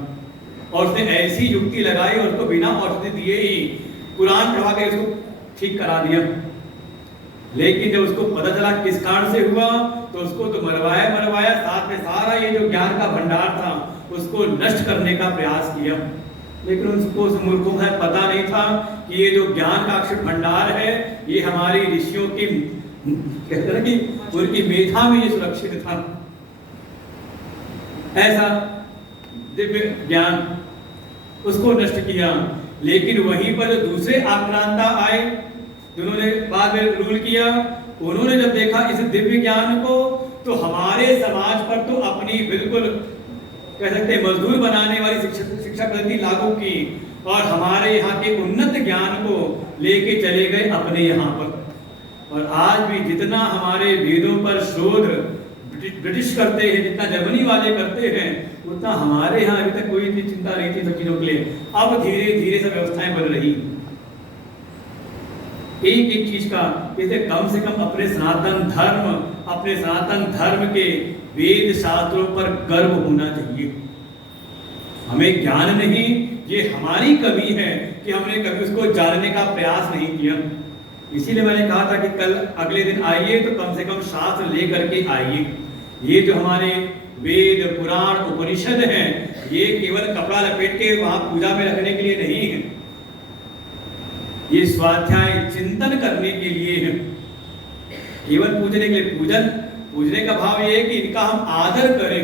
और उसने ऐसी युक्ति लगाई और उसको बिना औषधि दिए ही कुरान पढ़ा के उसको ठीक करा दिया। लेकिन जब उसको पता चला किस कारण से हुआ तो उसको तो मरवाया, साथ में सारा ये जो ज्ञान का भंडार था उसको नष्ट करने का प्रयास किया। लेकिन उसको उस मूर्खों को पता नहीं था कि ये जो ज्ञान का अक्षर भंडार है ये हमारी ऋषियों की, कहते हैं कि उनकी मेधा में ये सुरक्षित था। ऐसा दिव्य ज्ञान उसको नष्ट किया। लेकिन वहीं पर जो दूसरे आक्रांता आए जिन्होंने बाद में रूल किया, उन्होंने जब देखा इस दिव्य ज्ञान को तो हमारे समाज पर तो अपनी बिल्कुल कह सकते मजदूर बनाने वाली शिक्षा पद्धति लागू की और हमारे यहाँ के उन्नत ज्ञान को लेके चले गए अपने यहाँ पर। और आज भी जितना हमारे वेदों पर शोध ब्रिटिश करते हैं, जितना जर्मनी वाले करते हैं, उतना हमारे यहाँ अभी तक कोई चिंता नहीं थी सब चीजों के लिए। अब धीरे धीरे सब व्यवस्थाएं बन रही। एक एक चीज का जैसे कम से कम अपने सनातन धर्म के वेद शास्त्रों पर गर्व होना चाहिए। हमें ज्ञान नहीं, ये हमारी कमी है कि हमने कभी उसको जानने का प्रयास नहीं किया। इसीलिए मैंने कहा था कि कल अगले दिन आइए तो कम से कम शास्त्र लेकर के आइए। ये जो हमारे वेद पुराण उपनिषद हैं ये केवल कपड़ा लपेट के वहां पूजा में रखने के लिए नहीं है, ये स्वाध्याय चिंतन करने के लिए है। केवल पूजने के लिए पूजने का भाव ये है कि इनका हम आदर करें।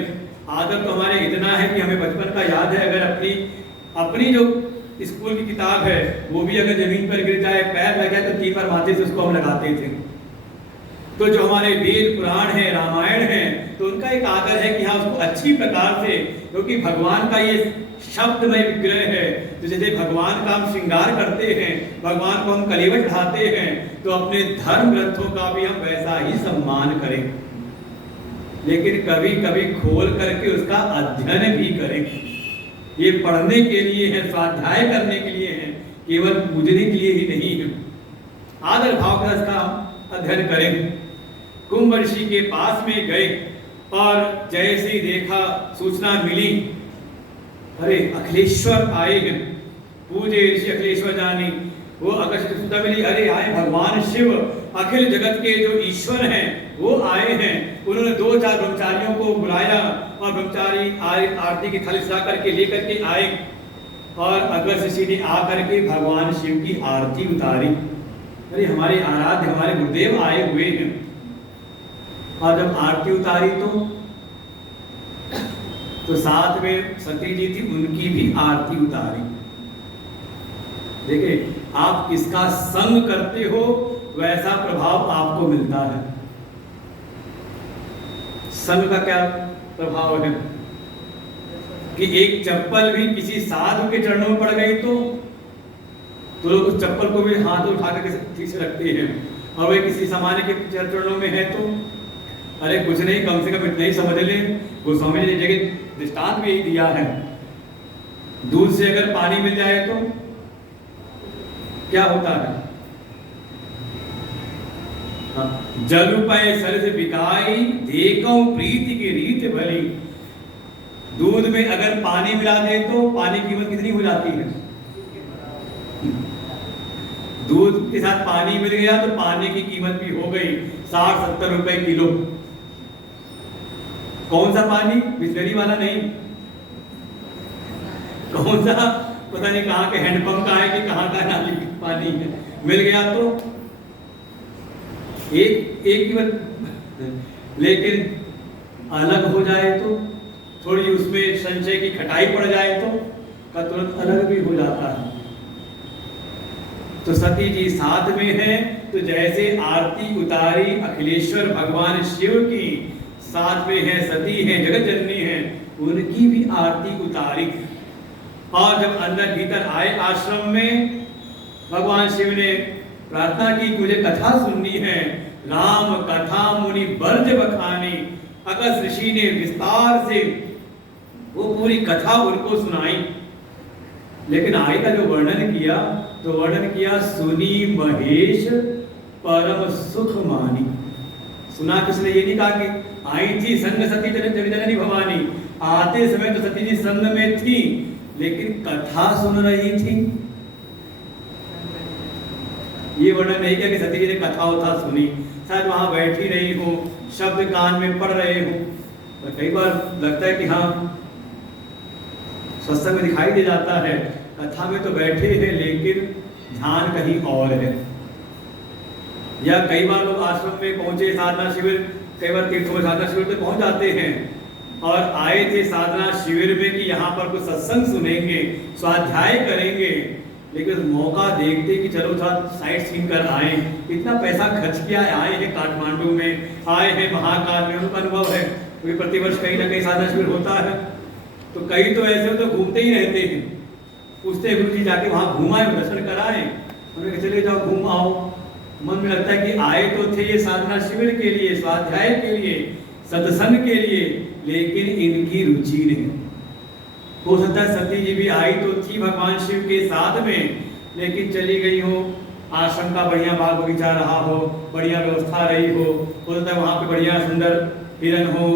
आदर तो हमारे इतना है कि हमें बचपन का याद है, अगर अपनी जो स्कूल की किताब है वो भी अगर जमीन पर गिर जाए, पैर लग जाए तो 3 बार माथे से उसको हम लगाते थे। तो जो हमारे वेद पुराण है, रामायण है, तो उनका एक आदर है कि हाँ उसको अच्छी प्रकार से, क्योंकि भगवान का ये शब्दमय विग्रह है, तो जैसे भगवान का हम श्रृंगार करते हैं, भगवान को हम कलेवट ढाते हैं, तो अपने धर्म ग्रंथों का भी हम वैसा ही सम्मान करें। लेकिन कभी कभी खोल करके उसका अध्ययन भी करें। ये पढ़ने के लिए है, स्वाध्याय करने के लिए है, केवल पूजने के लिए ही नहीं है। आदर भाव का इसका अध्ययन करें। कुंभ ऋषि के पास में गए और जैसे ही देखा, सूचना मिली, अरे अखिलेश्वर आए हैं, पूजे ऋषि अखिलेश्वर जानी, वो आकर्षित सूचना मिली, अरे आए भगवान शिव, अखिल जगत के जो ईश्वर हैं वो आए हैं। उन्होंने 2-4 ब्रह्मचारियों को बुलाया और ब्रह्मचारी आरती की थाली सजा करके लेकर के आए और अगस्त ऋषि ने आकर के भगवान शिव की आरती उतारी। अरे हमारे आराध्य, हमारे गुरुदेव आए हुए हैं। और जब आरती उतारी तो साथ में सती जी थी, उनकी भी आरती उतारी। देखिए आप किसका संग करते हो वैसा प्रभाव आपको मिलता है। संग का क्या प्रभाव है कि एक चप्पल भी किसी साधु के चरणों में पड़ गई तो लोग उस चप्पल को भी हाथ उठा करके ठीक से रखते हैं, और वे किसी सामान्य के चरणों में है तो अरे कुछ नहीं, कम से कम इतना ही समझ ले। गोस्वामी ने जगह दृष्टांत भी यही दिया है, दूध से अगर पानी मिल जाए तो क्या होता है, जल पाए सर से बिकाई, देखो प्रीति की रीत भली। दूध में अगर पानी मिला दे तो पानी की कीमत कितनी हो जाती है? दूध के साथ पानी मिल गया तो पानी की कीमत भी हो गई 60-70 रुपए किलो। कौन सा पानी? बिस्लरी वाला नहीं, कौन सा पता नहीं कहाँ के हैंडपंप का है कि कहाँ का नाली पानी है, मिल गया तो एक कीमत। लेकिन अलग हो जाए तो, थोड़ी उसमें संचय की खटाई पड़ जाए तो का तुरंत अलग भी हो जाता है। तो सती जी साथ में है, तो जैसे आरती उतारी अखिलेश्वर भगवान शिव की, साथ में है सती है, जगत जननी है, उनकी भी आरती उतारी। और जब अंदर भीतर आए आश्रम में, भगवान शिव ने प्रार्थना की मुझे कथा सुननी है। राम कथा मुनि बर्ज बखानी, अगस्त ऋषि ने विस्तार से वो पूरी कथा उनको सुनाई। लेकिन आगे का जो वर्णन किया, तो वर्णन किया सुनी महेश परम सुख मानी। सुना किसने? ये नहीं कहा कि आई थी संग सती जननी भवानी, आते समय तो सती जी संग में थी, लेकिन कथा सुन रही थी। ये वर्णन नहीं किया कि सती जी ने कथा उथा सुनी, शायद वहां बैठी रही हो, शब्द कान में पढ़ रहे हो। और कई बार लगता है कि हाँ सत्संग में दिखाई दे जाता है, कथा में तो बैठे हैं लेकिन ध्यान कहीं और है। या कई बार लोग आश्रम में पहुंचे, साधना शिविर, कई बार तीर्थों में साधना शिविर पे पहुंच जाते हैं और आए थे साधना शिविर में कि यहाँ पर कुछ सत्संग सुनेंगे, स्वाध्याय करेंगे, लेकिन मौका देखते कि चलो थोड़ा साइट सीन कर आए, इतना पैसा खर्च किया, आए हैं काठमांडू में, आए हैं महाकाल में, उनका अनुभव है क्योंकि प्रतिवर्ष कहीं ना कहीं साधना शिविर होता है। तो कई तो ऐसे तो घूमते ही रहते हैं, पूछते हैं गुरु जी जाके वहाँ घुमाए, दर्शन कराएं, उन्हें चले जाओ घूम आओ। मन में लगता है कि आए तो थे ये साधना शिविर के लिए, स्वाध्याय के लिए, सत्संग के लिए, लेकिन इनकी रुचि नहीं। हो सकता है सती जी भी आई तो थी भगवान शिव के साथ में, लेकिन चली गई हो, आश्रम का बढ़िया बाग बगीचा रहा हो, बढ़िया व्यवस्था रही हो सकता है वहाँ पे बढ़िया सुंदर हिरन हो,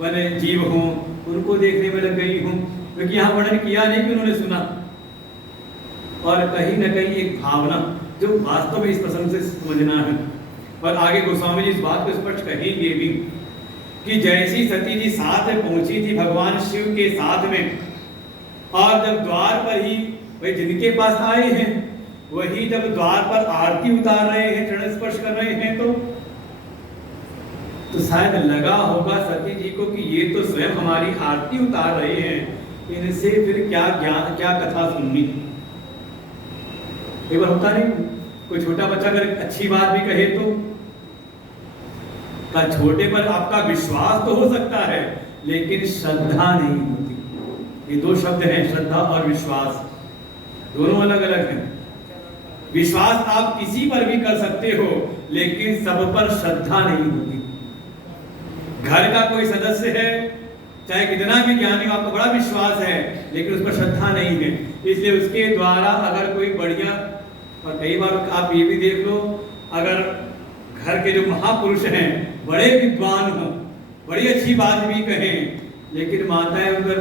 वन्य जीव हो, उनको देखने में लग गई हूँ, क्योंकि यहाँ वर्णन किया नहीं कि उन्होंने सुना। और कहीं न कहीं एक भावना जो वास्तव में इस प्रसंग से समझना है, और आगे गोस्वामी जी इस बात को स्पष्ट कहेंगे भी कि जैसी सती जी साथ में पहुंची थी भगवान शिव के साथ में, और जब द्वार पर ही वही जिनके पास आए हैं वही जब द्वार पर आरती उतार रहे हैं, चरण स्पर्श कर रहे हैं, तो शायद लगा होगा सती जी को कि ये तो स्वयं हमारी आरती उतार रहे हैं, इनसे फिर क्या ज्ञान, क्या कथा सुननी। एक बार होता नहीं, कोई छोटा बच्चा अगर अच्छी बात भी कहे तो का छोटे पर आपका विश्वास तो हो सकता है लेकिन श्रद्धा नहीं होती। ये दो शब्द हैं, श्रद्धा और विश्वास, दोनों अलग अलग हैं। विश्वास आप किसी पर भी कर सकते हो लेकिन सब पर श्रद्धा नहीं होती। घर का कोई सदस्य है, चाहे कितना भी ज्ञानी हो, आपको बड़ा विश्वास है लेकिन उस पर श्रद्धा नहीं है, इसलिए उसके द्वारा अगर कोई बढ़िया, और कई बार आप ये भी देख लो, अगर घर के जो महापुरुष हैं बड़े विद्वान हो, बड़ी अच्छी बात भी कहें, लेकिन माताएं उधर,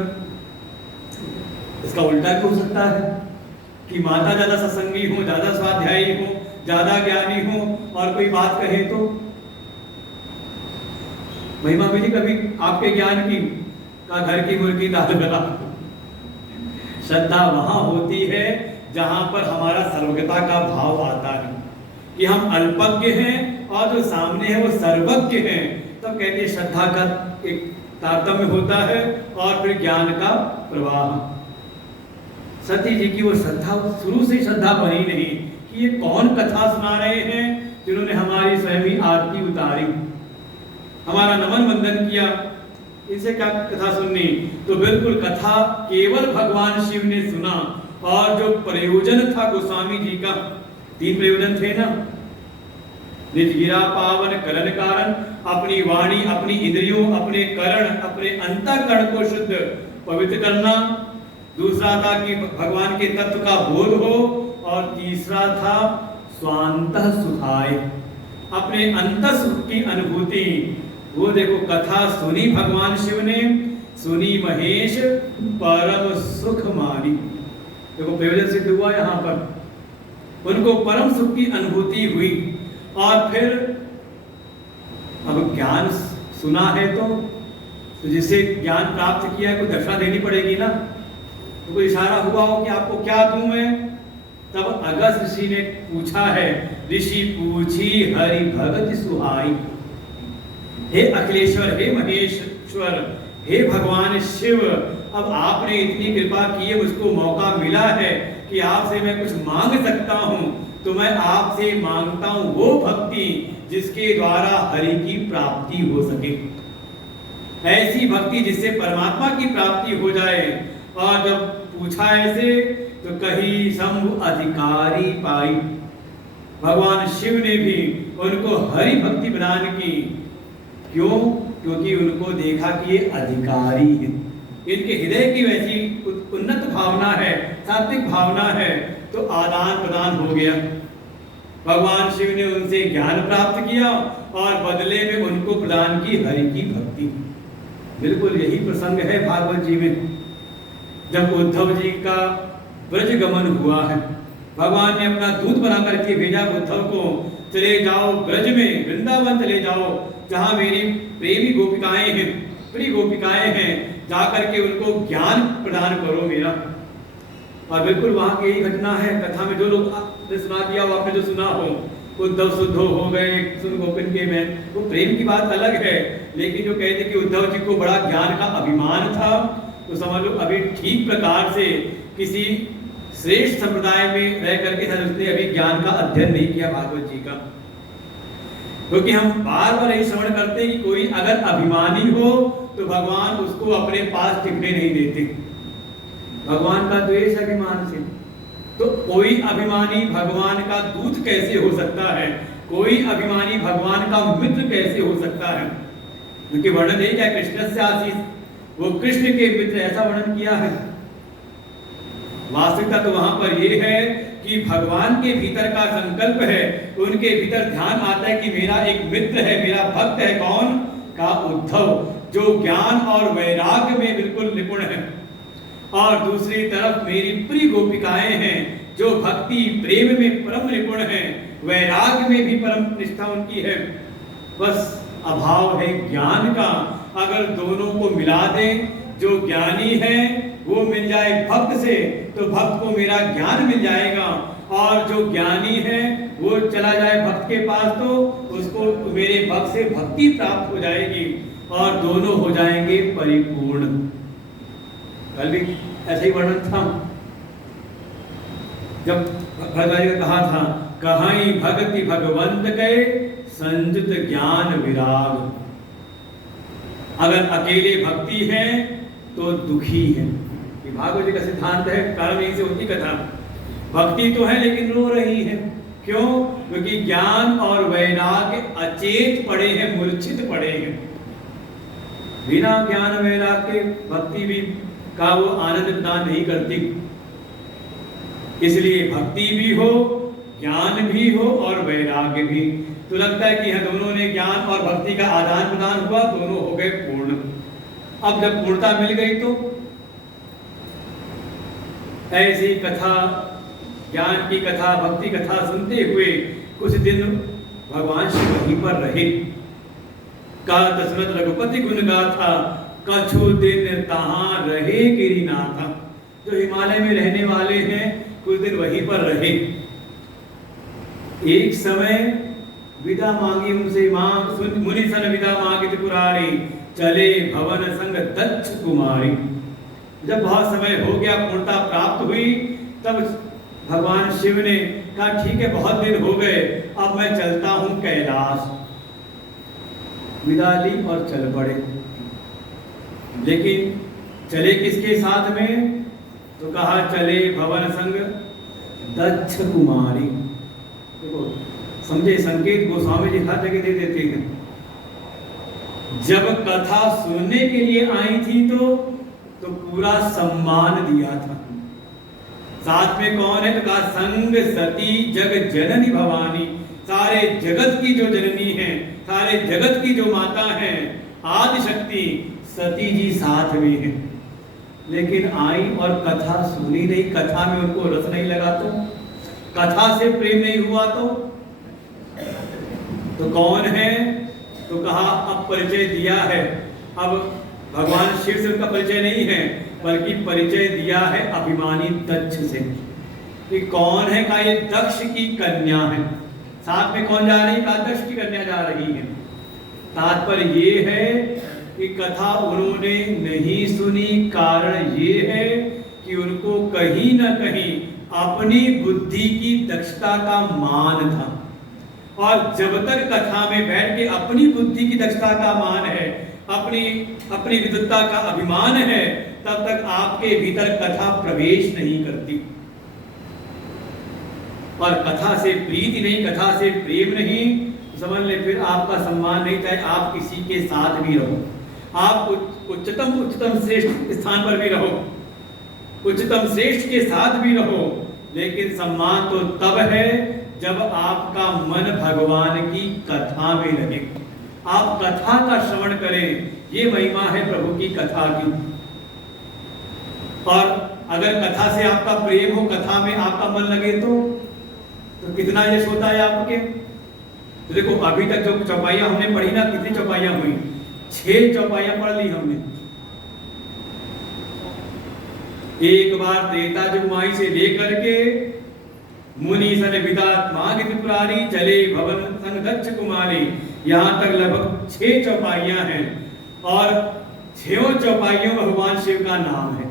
इसका उल्टा भी हो सकता है कि माता ज्यादा सत्संगी हो, ज्यादा स्वाध्यायी हो, ज्यादा ज्ञानी हो, और कोई बात कहे तो महिमा भी कभी आपके ज्ञान की का घर की मुर्गी दाल बना। श्रद्धा वहां होती है जहां पर हमारा सर्वज्ञता का भाव आता है कि हम अल्पज्ञ हैं और जो सामने है वो सर्वज्ञ हैं, तब कहते हैं श्रद्धा का एक तारतम्य होता है और फिर ज्ञान का प्रवाह। सती जी की वो श्रद्धा शुरू से श्रद्धा बनी नहीं कि ये कौन कथा सुना रहे हैं जिन्होंने हमारी स्वयं आरती उतारी, हमारा नमन वंदन किया, इनसे क्या कथा सुननी। तो बिल्कुल कथा केवल भगवान शिव ने सुना, और जो प्रयोजन था गोस्वामी जी का, 3 प्रयोजन थे ना, निज गिरा पावन करण कारण, अपनी वाणी, अपनी इंद्रियों, अपने करण, अपने अंतःकरण को शुद्ध पवित्र करना, दूसरा था कि भगवान के तत्व का बोध हो, और तीसरा था स्वांतः सुखाय, अपने अंतः सुख की अनुभूति। वो देखो कथा सुनी भगवान शिव ने, सुनी महेश परम सुख मानी, देखो प्रयोजन सिद्ध हुआ यहाँ पर, उनको परम सुख की अनुभूति हुई। और फिर अब ज्ञान सुना है तो जिसे ज्ञान प्राप्त किया है कोई दक्षिणा देनी पड़ेगी ना, तो कोई इशारा हुआ हो कि आपको क्या दूं मैं। तब अगस्त ऋषि ने पूछा है, ऋषि पूछी हरि भगत सुहाई, हे अखिलेश्वर, हे महेश्वर, हे भगवान शिव, अब आपने इतनी कृपा की है, मुझको मौका मिला है कि आपसे मैं कुछ मांग सकता हूं, तो मैं आपसे मांगता हूं वो भक्ति जिसके द्वारा हरि की प्राप्ति हो सके, ऐसी भक्ति जिससे परमात्मा की प्राप्ति हो जाए। और जब पूछा ऐसे तो कही शंभु अधिकारी पाई, भगवान शिव ने भी उनको हरि भक्ति प्रदान की। क्यों? क्योंकि उनको देखा कि ये अधिकारी है, इनके हृदय की वैसी उन्नत भावना है सात्विक भावना है, तो आदान प्रदान हो गया। भगवान शिव ने उनसे ज्ञान प्राप्त किया और बदले में उनको प्रदान की हरि की भक्ति। बिल्कुल यही प्रसंग है भागवत जी में, जब उद्धव जी का ब्रज गमन हुआ है, भगवान ने अपना दूत बना करके भेजा उद्धव को, चले जाओ ब्रज में, वृंदावन चले जाओ, जहां मेरी प्रेमी गोपिकाएं हैं, प्रिय गोपिकाएं हैं, जाकर के उनको ज्ञान प्रदान करो मेरा। और बिल्कुल वहां की यही घटना है कथा में, जो लोग ने सुना दिया वो आपने जो सुना हो, उद्धव शुद्धो हो गए सुन गोपिन के में, वो प्रेम की बात अलग है। लेकिन जो कहते कि उद्धव जी को बड़ा ज्ञान का अभिमान था, तो समझ लो अभी ठीक प्रकार से किसी श्रेष्ठ संप्रदाय में रह करके उसने अभी ज्ञान का अध्ययन नहीं किया भागवत जी का। क्योंकि हम बार बार यही श्रवण करते हैं कि कोई अगर अभिमानी हो तो भगवान उसको अपने पास टिकने नहीं देते। भगवान का द्वेष अभिमान से, तो कोई अभिमानी भगवान का दूत कैसे हो सकता है, कोई अभिमानी भगवान का मित्र कैसे हो सकता है? क्योंकि वर्णन नहीं क्या कृष्ण से आशीष, वो कृष्ण के मित्र, ऐसा वर्णन किया है। वास्तविकता तो वहां पर ये है कि भगवान के भीतर का संकल्प है, उनके भीतर ध्यान आता है कि मेरा एक मित्र है, मेरा भक्त है, कौन का उद्धव, जो ज्ञान और वैराग्य में बिल्कुल निपुण है, और दूसरी तरफ मेरी प्रिय गोपिकाएं हैं जो भक्ति प्रेम में परम निपुण हैं, वैराग्य में भी परम निष्ठा उनकी है। बस अभाव है ज्ञान का। अगर दोनों को मिला दें, जो ज्ञानी है वो मिल जाए भक्त से, तो भक्त को मेरा ज्ञान मिल जाएगा, और जो ज्ञानी है वो चला जाए भक्त के पास, तो उसको मेरे भक्त से भक्ति प्राप्त हो जाएगी और दोनों हो जाएंगे परिपूर्ण। कल भी ऐसे ही वर्णन था, जब भगवान ने कहा था कहाई भक्ति भगवंत के संयुत ज्ञान विराग। अगर अकेले भक्ति है तो दुखी है। ये भागवत जी का सिद्धांत है, कारण यही से होती कथा। भक्ति तो है लेकिन रो रही है, क्यों? क्योंकि ज्ञान और वैराग्य अचेत पड़े हैं, मूर्छित पड़े हैं। बिना ज्ञान वैराग्य भक्ति भी का वो आनंद प्रदान नहीं करती। इसलिए भक्ति भी हो, ज्ञान भी हो और वैराग्य भी। तो लगता है कि यह दोनों ने ज्ञान और भक्ति का आदान प्रदान हुआ, दोनों हो गए पूर्ण। अब जब पूर्णता मिल गई तो ऐसी कथा, ज्ञान की कथा, भक्ति कथा सुनते हुए कुछ दिन भगवान शिव वहीं पर रहे। का दशरथ रघुपति गुण गाथा, कछु दिन तहां रहे गिरिनाथा। जो हिमालय में रहने वाले हैं कुछ दिन वहीं पर रहे। एक समय विदा मांगी उनसे, मांग मुनि सन विदा मांगी त्रिपुरारी, चले भवन संग दक्ष कुमारी। जब बहुत समय हो गया, पूर्णता प्राप्त हुई, तब भगवान शिव ने कहा ठीक है बहुत दिन हो गए, अब मैं चलता हूं कैलाश। विदा ली और चल पड़े। लेकिन चले किसके साथ में? तो कहा चले भवन संग दक्ष कुमारी। देखो समझे, संकेत गोस्वामी जी हर जगह दे देते हैं। जब कथा सुनने के लिए आई थी तो पूरा सम्मान दिया था। साथ में कौन है? तो कहा संग सती जग जननी भवानी। सारे जगत की जो जननी है, सारे जगत की जो माता है, आदि शक्ति सती जी साथ में है। लेकिन आई और कथा सुनी नहीं, कथा में उनको रस नहीं लगा, तो कथा से प्रेम नहीं हुआ, तो कौन है? तो कहा अब परिचय दिया है। अब भगवान शिव से उनका परिचय नहीं है, बल्कि परिचय दिया है अभिमानी दक्ष से। कि कौन है? का ये दक्ष की कन्या है। साथ में कौन जा रही? का दक्ष की कन्या जा रही है। तात्पर्य ये है कि कथा उन्होंने नहीं सुनी, कारण ये है कि उनको कहीं न कहीं अपनी बुद्धि की दक्षता का मान था। और जब तक कथा में बैठ के अपनी बुद्धि की दक्षता का मान है, अपनी विद्वत्ता का अभिमान है, तब तक आपके भीतर कथा प्रवेश नहीं करती। और कथा से प्रीति नहीं, कथा से प्रेम नहीं, समझ ले फिर आपका सम्मान नहीं, चाहे आप किसी के साथ भी रहो, आप उच्चतम श्रेष्ठ स्थान पर भी रहो, उच्चतम श्रेष्ठ के साथ भी रहो, लेकिन सम्मान तो तब है जब आपका मन भगवान की कथा में लगे, आप कथा का श्रवण करें। ये महिमा है प्रभु की कथा की। और अगर कथा से आपका प्रेम हो, कथा में आपका मन लगे तो कितना यश होता है आपके। तो देखो अभी तक जो चौपाइयां हमने पढ़ी ना, कितनी चौपाइयां हुई? 6 चौपाइयां पढ़ ली हमने। एक बार त्रेता जुगमाई से लेकर के मुनि सन विदात्मा की त्रिपुरारी चले भवन संगच्छ कुमारी, यहाँ तक लगभग 6 चौपाइयां हैं। और 6 चौपाइयों में भगवान शिव का नाम है।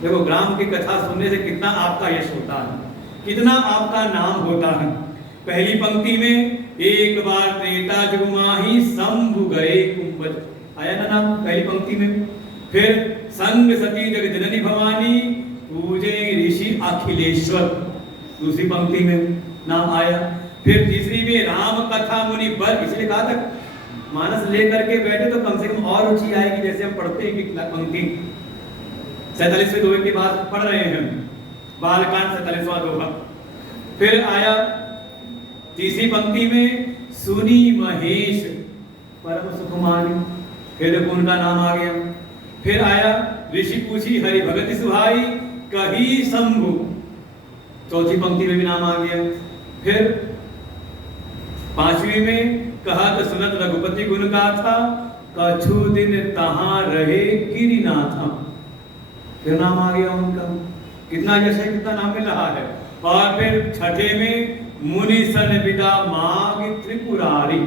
देखो ग्राम की कथा सुनने से कितना आपका यश होता है, कितना आपका नाम होता है। पहली पंक्ति में एक बार त्रेता जुगमाही शंभु गए कुंभज, आया ना नाम पहली पंक्ति में। फिर संग सती जग जननी भवानी पूजे ऋषि अखिलेश्वर, दूसरी पंक्ति में नाम आया। फिर तीसरी में राम कथा मुनि बर, इसलिए कहा तक मानस लेकर के बैठे तो कम से कम और रुचि आएगी। जैसे हम पढ़ते हैं कि पंक्ति 47वें दोहे के बाद पढ़ रहे हैं, बालकांड 47वां दोहा। फिर आया तीसरी पंक्ति में सुनी महेश परम सुखमानी, फिर उनका नाम आ गया। फिर आया ऋषि पूछी हरि भगति सुहाई कही शंभु, चौथी पंक्ति में भी नाम आ गया। फिर 5वीं में कहा तो सुनत रघुपति गुण गाथा कछु दिन तहां रहे गिरिनाथा, फिर नाम आ गया उनका। कितना यश है, कितना नाम मिल रहा है। और फिर 6ठे में मुनि सन विदा माग त्रिपुरारी,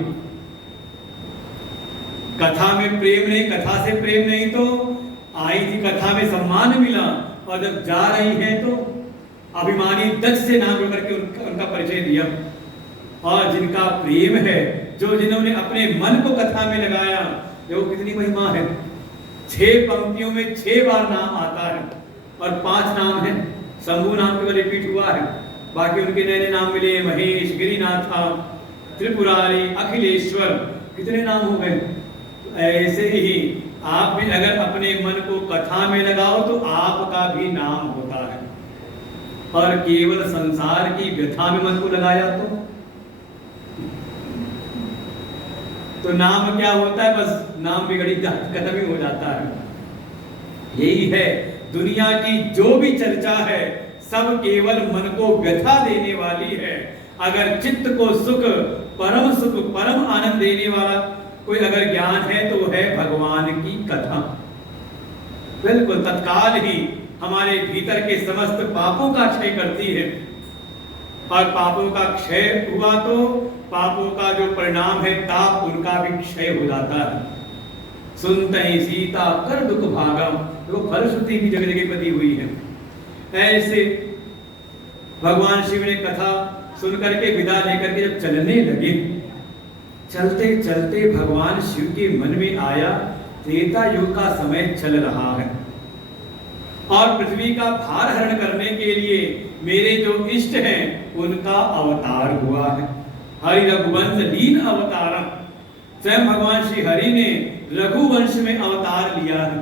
कथा में प्रेम नहीं, कथा से प्रेम नहीं तो आई थी, कथा में सम्मान मिला। और जब जा रही है तो अभिमानी दक्ष से नाम लेकर के उनका परिचय दिया। और जिनका प्रेम है, जो जिन्होंने अपने मन को कथा में लगाया, देखो कितनी महिमा है। 6 पंक्तियों में 6 बार नाम आता है और 5 नाम है। शंभु नाम केवल रिपीट हुआ है, बाकी उनके नए नए नाम मिले, महेश, गिरिनाथा, त्रिपुरारी, अखिलेश्वर, कितने नाम हो गए। ऐसे ही आप भी अगर अपने मन को कथा में लगाओ तो आपका भी नाम होता है। और केवल संसार की व्यथा में मन को लगाया तो नाम क्या होता है, बस नाम बिगड़ी खत्म ही हो जाता है। यही है दुनिया की जो भी चर्चा है, सब केवल मन को व्यथा देने वाली है। अगर चित्त को सुख, परम आनंद देने वाला कोई अगर ज्ञान है तो है भगवान की कथा। बिल्कुल तत्काल ही हमारे भीतर के समस्त पापों का क्षय करती है। और पापों का क्षय हुआ तो पापों का जो परिणाम है ताप, उनका भी क्षय हो जाता है। सुनते ही सीता कर दुख भागा, तो फलश्रुति भी जगह जगह बनी हुई है। ऐसे भगवान शिव ने कथा सुन करके विदा लेकर के जब चलने लगे, चलते चलते भगवान शिव के मन में आया त्रेता युग का समय चल रहा है और पृथ्वी का भार हरण करने के लिए मेरे जो इष्ट हैं उनका अवतार हुआ है। हरि रघुवंश लीन अवतारम, स्वयं भगवान श्री हरि ने रघुवंश में अवतार लिया है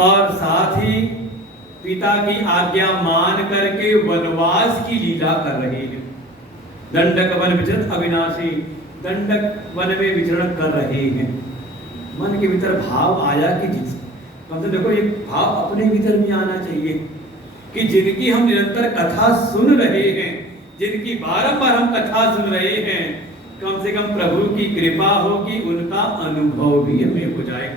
और साथ ही पिता की आज्ञा मान करके वनवास की लीला कर रहे हैं। दंडक वन विचरण अविनाशी, दंडक वन में विचरण कर रहे हैं। मन के भीतर भाव आया कि जिस मतलब देखो ये भाव अपने भीतर भी आना चाहिए कि जिनकी हम निरंतर कथा सुन रहे हैं, जिनकी बारंबार हम कथा सुन रहे हैं, कम से कम प्रभु की कृपा हो कि उनका अनुभव भी हमें हो जाए।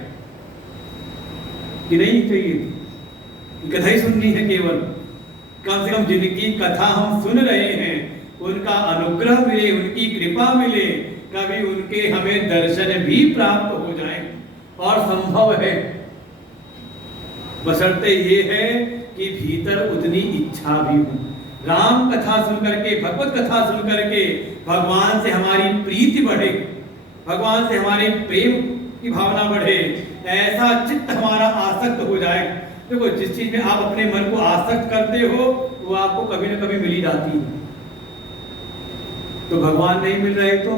कि नहीं चाहिए कथा ही सुननी है, केवल कम से कम जिनकी कथा हम सुन रहे हैं उनका अनुग्रह मिले, उनकी कृपा मिले, कभी उनके हमें दर्शन भी प्राप्त हो जाए। और संभव है, बशर्ते ये है कि भीतर उतनी इच्छा भी हो। राम कथा सुन करके, भगवत कथा सुन करके भगवान से हमारी प्रीति बढ़े, भगवान से हमारे प्रेम की भावना बढ़े, ऐसा चित्त हमारा आसक्त हो जाए। देखो जिस चीज में आप अपने मन को आसक्त करते हो वो आपको कभी न कभी मिल ही जाती है। तो भगवान नहीं मिल रहे तो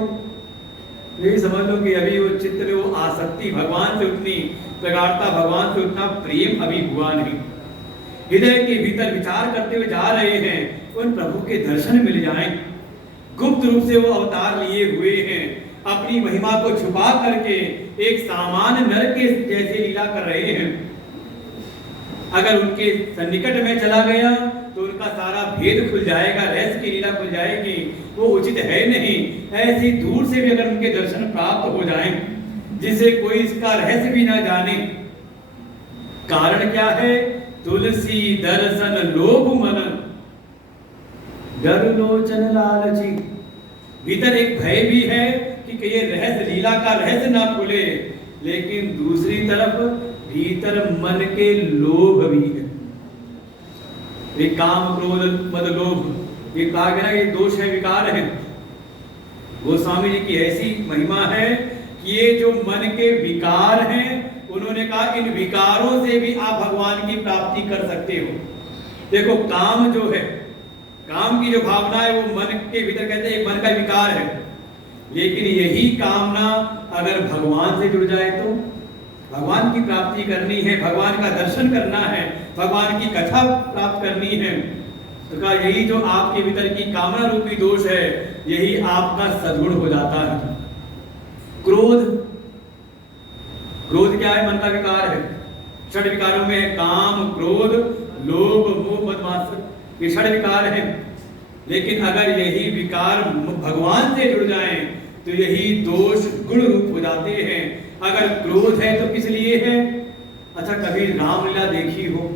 यही समझ लो कि अभी वो चित्त में वो आसक्ति भगवान से उतनी प्रगाढ़ता, भगवान से उतना प्रेम अभी हुआ नहीं। हृदय के भीतर विचार करते हुए जा रहे हैं, उन प्रभु के दर्शन मिल जाएं। गुप्त रूप से वो अवतार लिए हुए हैं, अपनी महिमा को छुपा करके एक सामान्य नर के जैसे लीला कर रहे हैं। अगर उनके सन्निकट में चला गया तो उनका सारा भेद खुल जाएगा, रहस्य की लीला खुल जाएगी, वो उचित है नहीं। ऐसी दूर से भी अगर उनके दर्शन प्राप्त हो जाएं, जिसे कोई इसका रहस्य भी ना जाने, कारण क्या है? तुलसी दर्शन लोभ मन डर लोचन लालची। भीतर एक भय भी है कि ये रहस्य, लीला का रहस्य ना खुले, लेकिन दूसरी तरफ भीतर मन के लोभ भी है। ये काम क्रोध मद लोभ, ये कहा गया ये दोष है, विकार है। गोस्वामी जी की ऐसी महिमा है कि ये जो मन के विकार हैं, उन्होंने कहा इन विकारों से भी आप भगवान की प्राप्ति कर सकते हो। देखो काम जो है, काम की जो भावना है वो मन के भीतर, कहते हैं मन का विकार है, लेकिन यही कामना अगर भगवान से जुड़ जाए तो भगवान की प्राप्ति करनी है, भगवान का दर्शन करना है, भगवान की कथा प्राप्त करनी है, तो कहा यही जो आपके भीतर की कामना रूपी दोष है, यही आपका सद्गुण हो जाता है। क्रोध, क्रोध क्या है? मन का विकार है। षड विकारों में है काम, क्रोध, लोभ, मोह, मद, मात्सर्य, ये षड विकार है। लेकिन अगर यही विकार भगवान से जुड़ जाएं तो यही दोष गुण रूप हो जाते हैं। अगर क्रोध है तो किस लिए है? अच्छा, कभी रामलीला देखी हो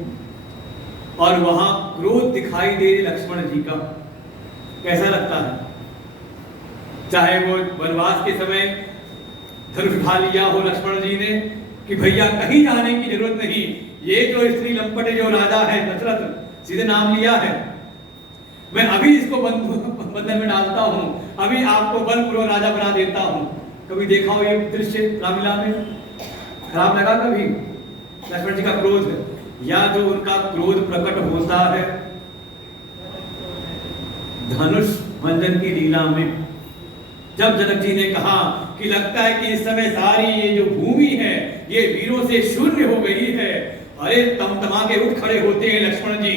और वहां क्रोध दिखाई दे लक्ष्मण जी का, कैसा लगता है? चाहे वो वनवास के समय धनुष उठा लिया हो लक्ष्मण जी ने कि भैया कहीं जाने की जरूरत नहीं, ये जो स्त्री लंपट जो राजा है दशरथ, सीधे नाम लिया है, मैं अभी इसको बंधन में डालता हूं, अभी आपको बलपूर्वक राजा बना देता हूं। कभी देखा हो ये दृश्य रामलीला में? खराब लगा कभी? लक्ष्मण जी का क्रोध है, या जो उनका क्रोध प्रकट होता है धनुष भंजन की लीला में, जब जनक जी ने कहा कि लगता है कि इस समय सारी ये जो भूमि है ये वीरों से शून्य हो गई है, अरे तमतमा के उठ खड़े होते हैं लक्ष्मण जी,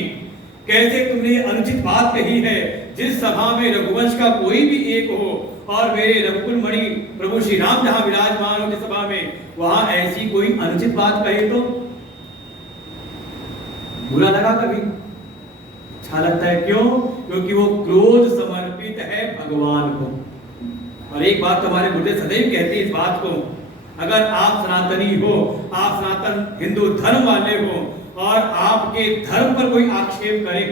कैसे तुमने अनुचित बात कही है? जिस सभा में रघुवंश का कोई भी एक हो और मेरे रघुकुल मणि प्रभु श्री राम जहां विराजमान हो जिस सभा में, वहां ऐसी कोई अनुचित बात कहे तो बुरा लगा कभी? अच्छा लगता है, क्यों? क्योंकि वो क्रोध समर्पित है भगवान को। और एक बात तुम्हारे बुढ़े सदैव कहते हैं इस बात को, अगर आप सनातनी हो, आप सनातन हिंदू धर्म वाले हो और आपके धर्म पर कोई आक्षेप करे,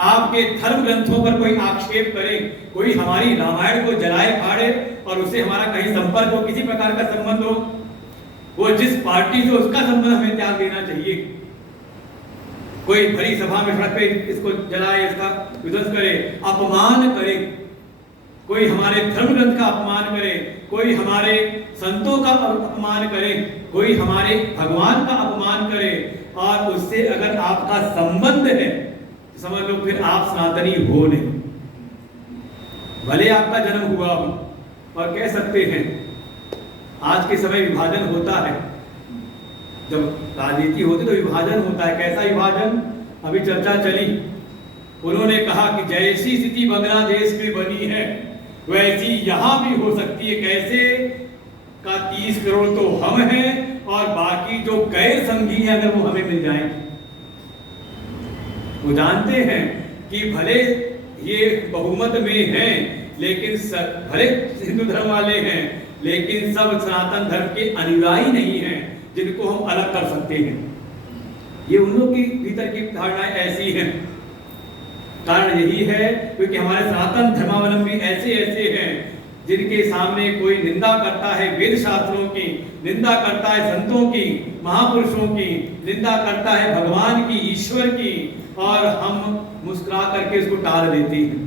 आपके धर्म ग्रंथों पर कोई आक्षेप करे, कोई हमारी रामायण को जलाए फाड़े और उससे हमारा कहीं संपर्क हो, किसी प्रकार का संबंध हो, वो जिस पार्टी से उसका संबंध हमें त्याग देना चाहिए। कोई भरी सभा में सड़क पे इसको जलाए, इसका विध्वंस करे, अपमान करे, कोई हमारे धर्म ग्रंथ का अपमान करे, कोई हमारे संतों का अपमान करे, कोई हमारे भगवान का अपमान करे, और उससे अगर आपका संबंध है समझ लो फिर आप सनातनी हो नहीं, भले आपका जन्म हुआ हो। और कह सकते हैं आज के समय विभाजन होता है, जब राजनीति होती तो विभाजन होता है। कैसा विभाजन? अभी चर्चा चली, उन्होंने कहा कि जैसी स्थिति बांग्लादेश में बनी है वैसी यहां भी हो सकती है। कैसे? का 30 करोड़ तो हम हैं और बाकी जो गैर संघी हैं अगर वो हमें मिल जाएं, वो जानते हैं कि भले ये बहुमत में हैं, लेकिन भले हिंदू धर्म वाले हैं, लेकिन सब सनातन धर्म के अनुयायी नहीं हैं जिनको हम अलग कर सकते हैं। ये उन लोगों की भीतर की धारणाएं ऐसी हैं। कारण यही है क्योंकि हमारे सनातन धर्मावलंबी ऐसे ऐसे हैं जिनके सामने कोई निंदा करता है वेद शास्त्रों की, निंदा करता है संतों की, महापुरुषों की, निंदा करता है भगवान की, ईश्वर की, और हम मुस्कुरा करके उसको टाल देते हैं।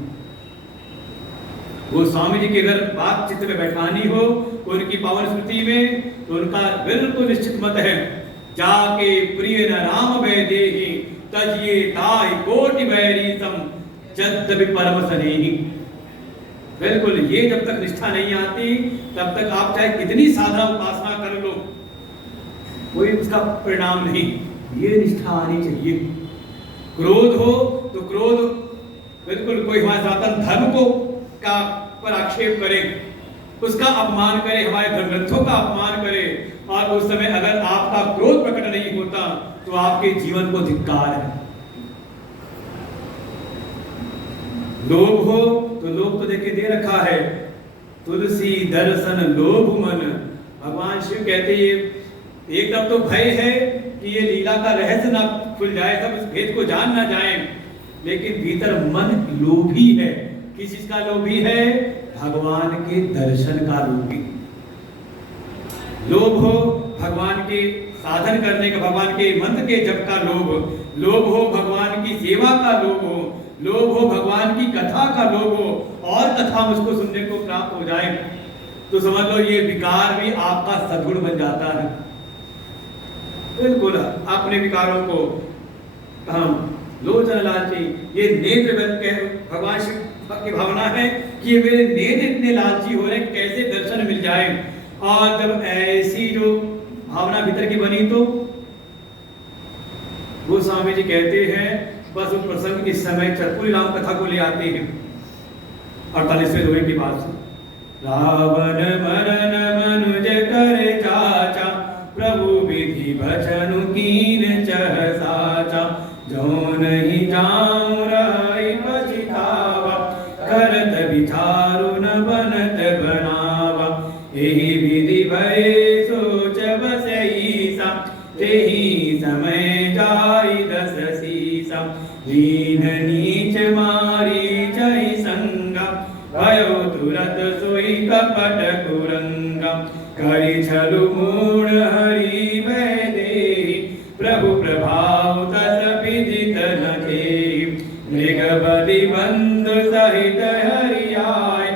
वो स्वामी जी की अगर बातचीत में बैठानी हो उनकी पावन स्मृति में, तो उनका बिल्कुल निश्चित मत है, जाके प्रिय न राम वैदेही तजिए ताहि कोटि वैरी सम जद्यपि परम स्नेही। बिल्कुल, ये जब तक निष्ठा नहीं आती तब तक आप चाहे कितनी साधना उपासना कर लो, कोई उसका परिणाम नहीं। ये निष्ठा आनी चाहिए। क्रोध हो तो क्रोध, बिल्कुल कोई हमारे सनातन धर्म को का पर आक्षेप करे, उसका अपमान करे, हमारे धर्म ग्रंथों का अपमान करे, और उस समय अगर आपका क्रोध प्रकट नहीं होता तो आपके जीवन को धिक्कार है। लोभ हो तो लोभ तो देखिए दे रखा है, तुलसी दर्शन लोभ मन। भगवान शिव कहते हैं एक तरफ तो भय है कि ये लीला का रहस्य ना खुल जाए, सब इस भेद को जान ना जाए, लेकिन भीतर मन लोभी है। किस चीज का लोभी है? भगवान के दर्शन का लोभी। लोभ हो भगवान के साधन करने का, भगवान के मंत्र के जप का लोभ, लोभ हो भगवान की सेवा का लोभ हो, लोभ हो भगवान की कथा का लोभ हो, और कथा मुझको सुनने को प्राप्त हो जाए, तो समझ लो ये विकार भी आपका सद्गुण बन जाता है। बिल्कुल अपने विकारों को हम लोचन लालची, ये नेत्र भगवान शिव की भावना है कि ये मेरे नेत्र इतने लालची हो रहे, कैसे दर्शन मिल जाए। और जब ऐसी जो भावना भीतर की बनी तो वो स्वामी जी कहते हैं बस वो प्रसंग इस समय चतुर्भुज राम कथा को ले आते हैं 48वें दोहे की बात से। रावण मरन मनुज कर चाचा, प्रभु विधि भजनु कीन चह साचा, जो नहीं जाऊं रही पछतावा, करत विचारु न बनत बनावा, यही विधि भय सोच बसईसा, तेहि समय जाई दस सीसा, दीन नीच मारी जय संगा, भयो तुरत सोई कपट कुरंगा, करि छलु मूढ़ हरि भय देहि, प्रभु प्रभाव तस विदित न थे, मृग बलि बंधु सहित हरि आय,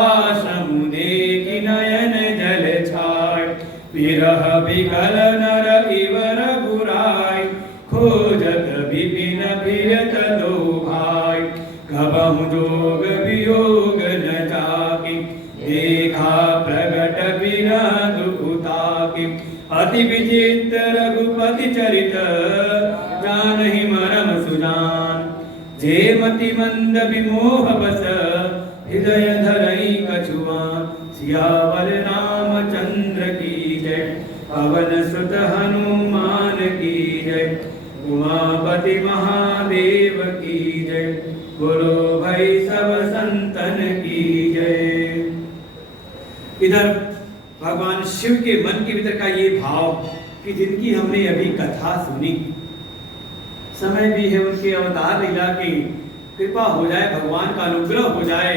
आश्रम देखि नयन जल छाय, विरह विकल नर इव रघुराय, खोजत विपिन फिरत दो भाई, कबहु जोग वियोग न जाकी, देखा प्रगट बिना दुखुताकी, अति विचित्र रघुपति चरित, जानहि मरम सुजान, जे मति मंद विमोह बस, हृदय धरई कछुआन, सियावर रामचंद्र की जय, पवन सुत हनुमान की जय, उमापति महादेव की जय, बोलो भाई सब संतन की जय। इधर भगवान शिव के मन के भीतर का ये भाव कि जिनकी हमने अभी कथा सुनी, समय भी है उनके अवतार लीला की, कृपा हो जाए, भगवान का अनुग्रह हो जाए,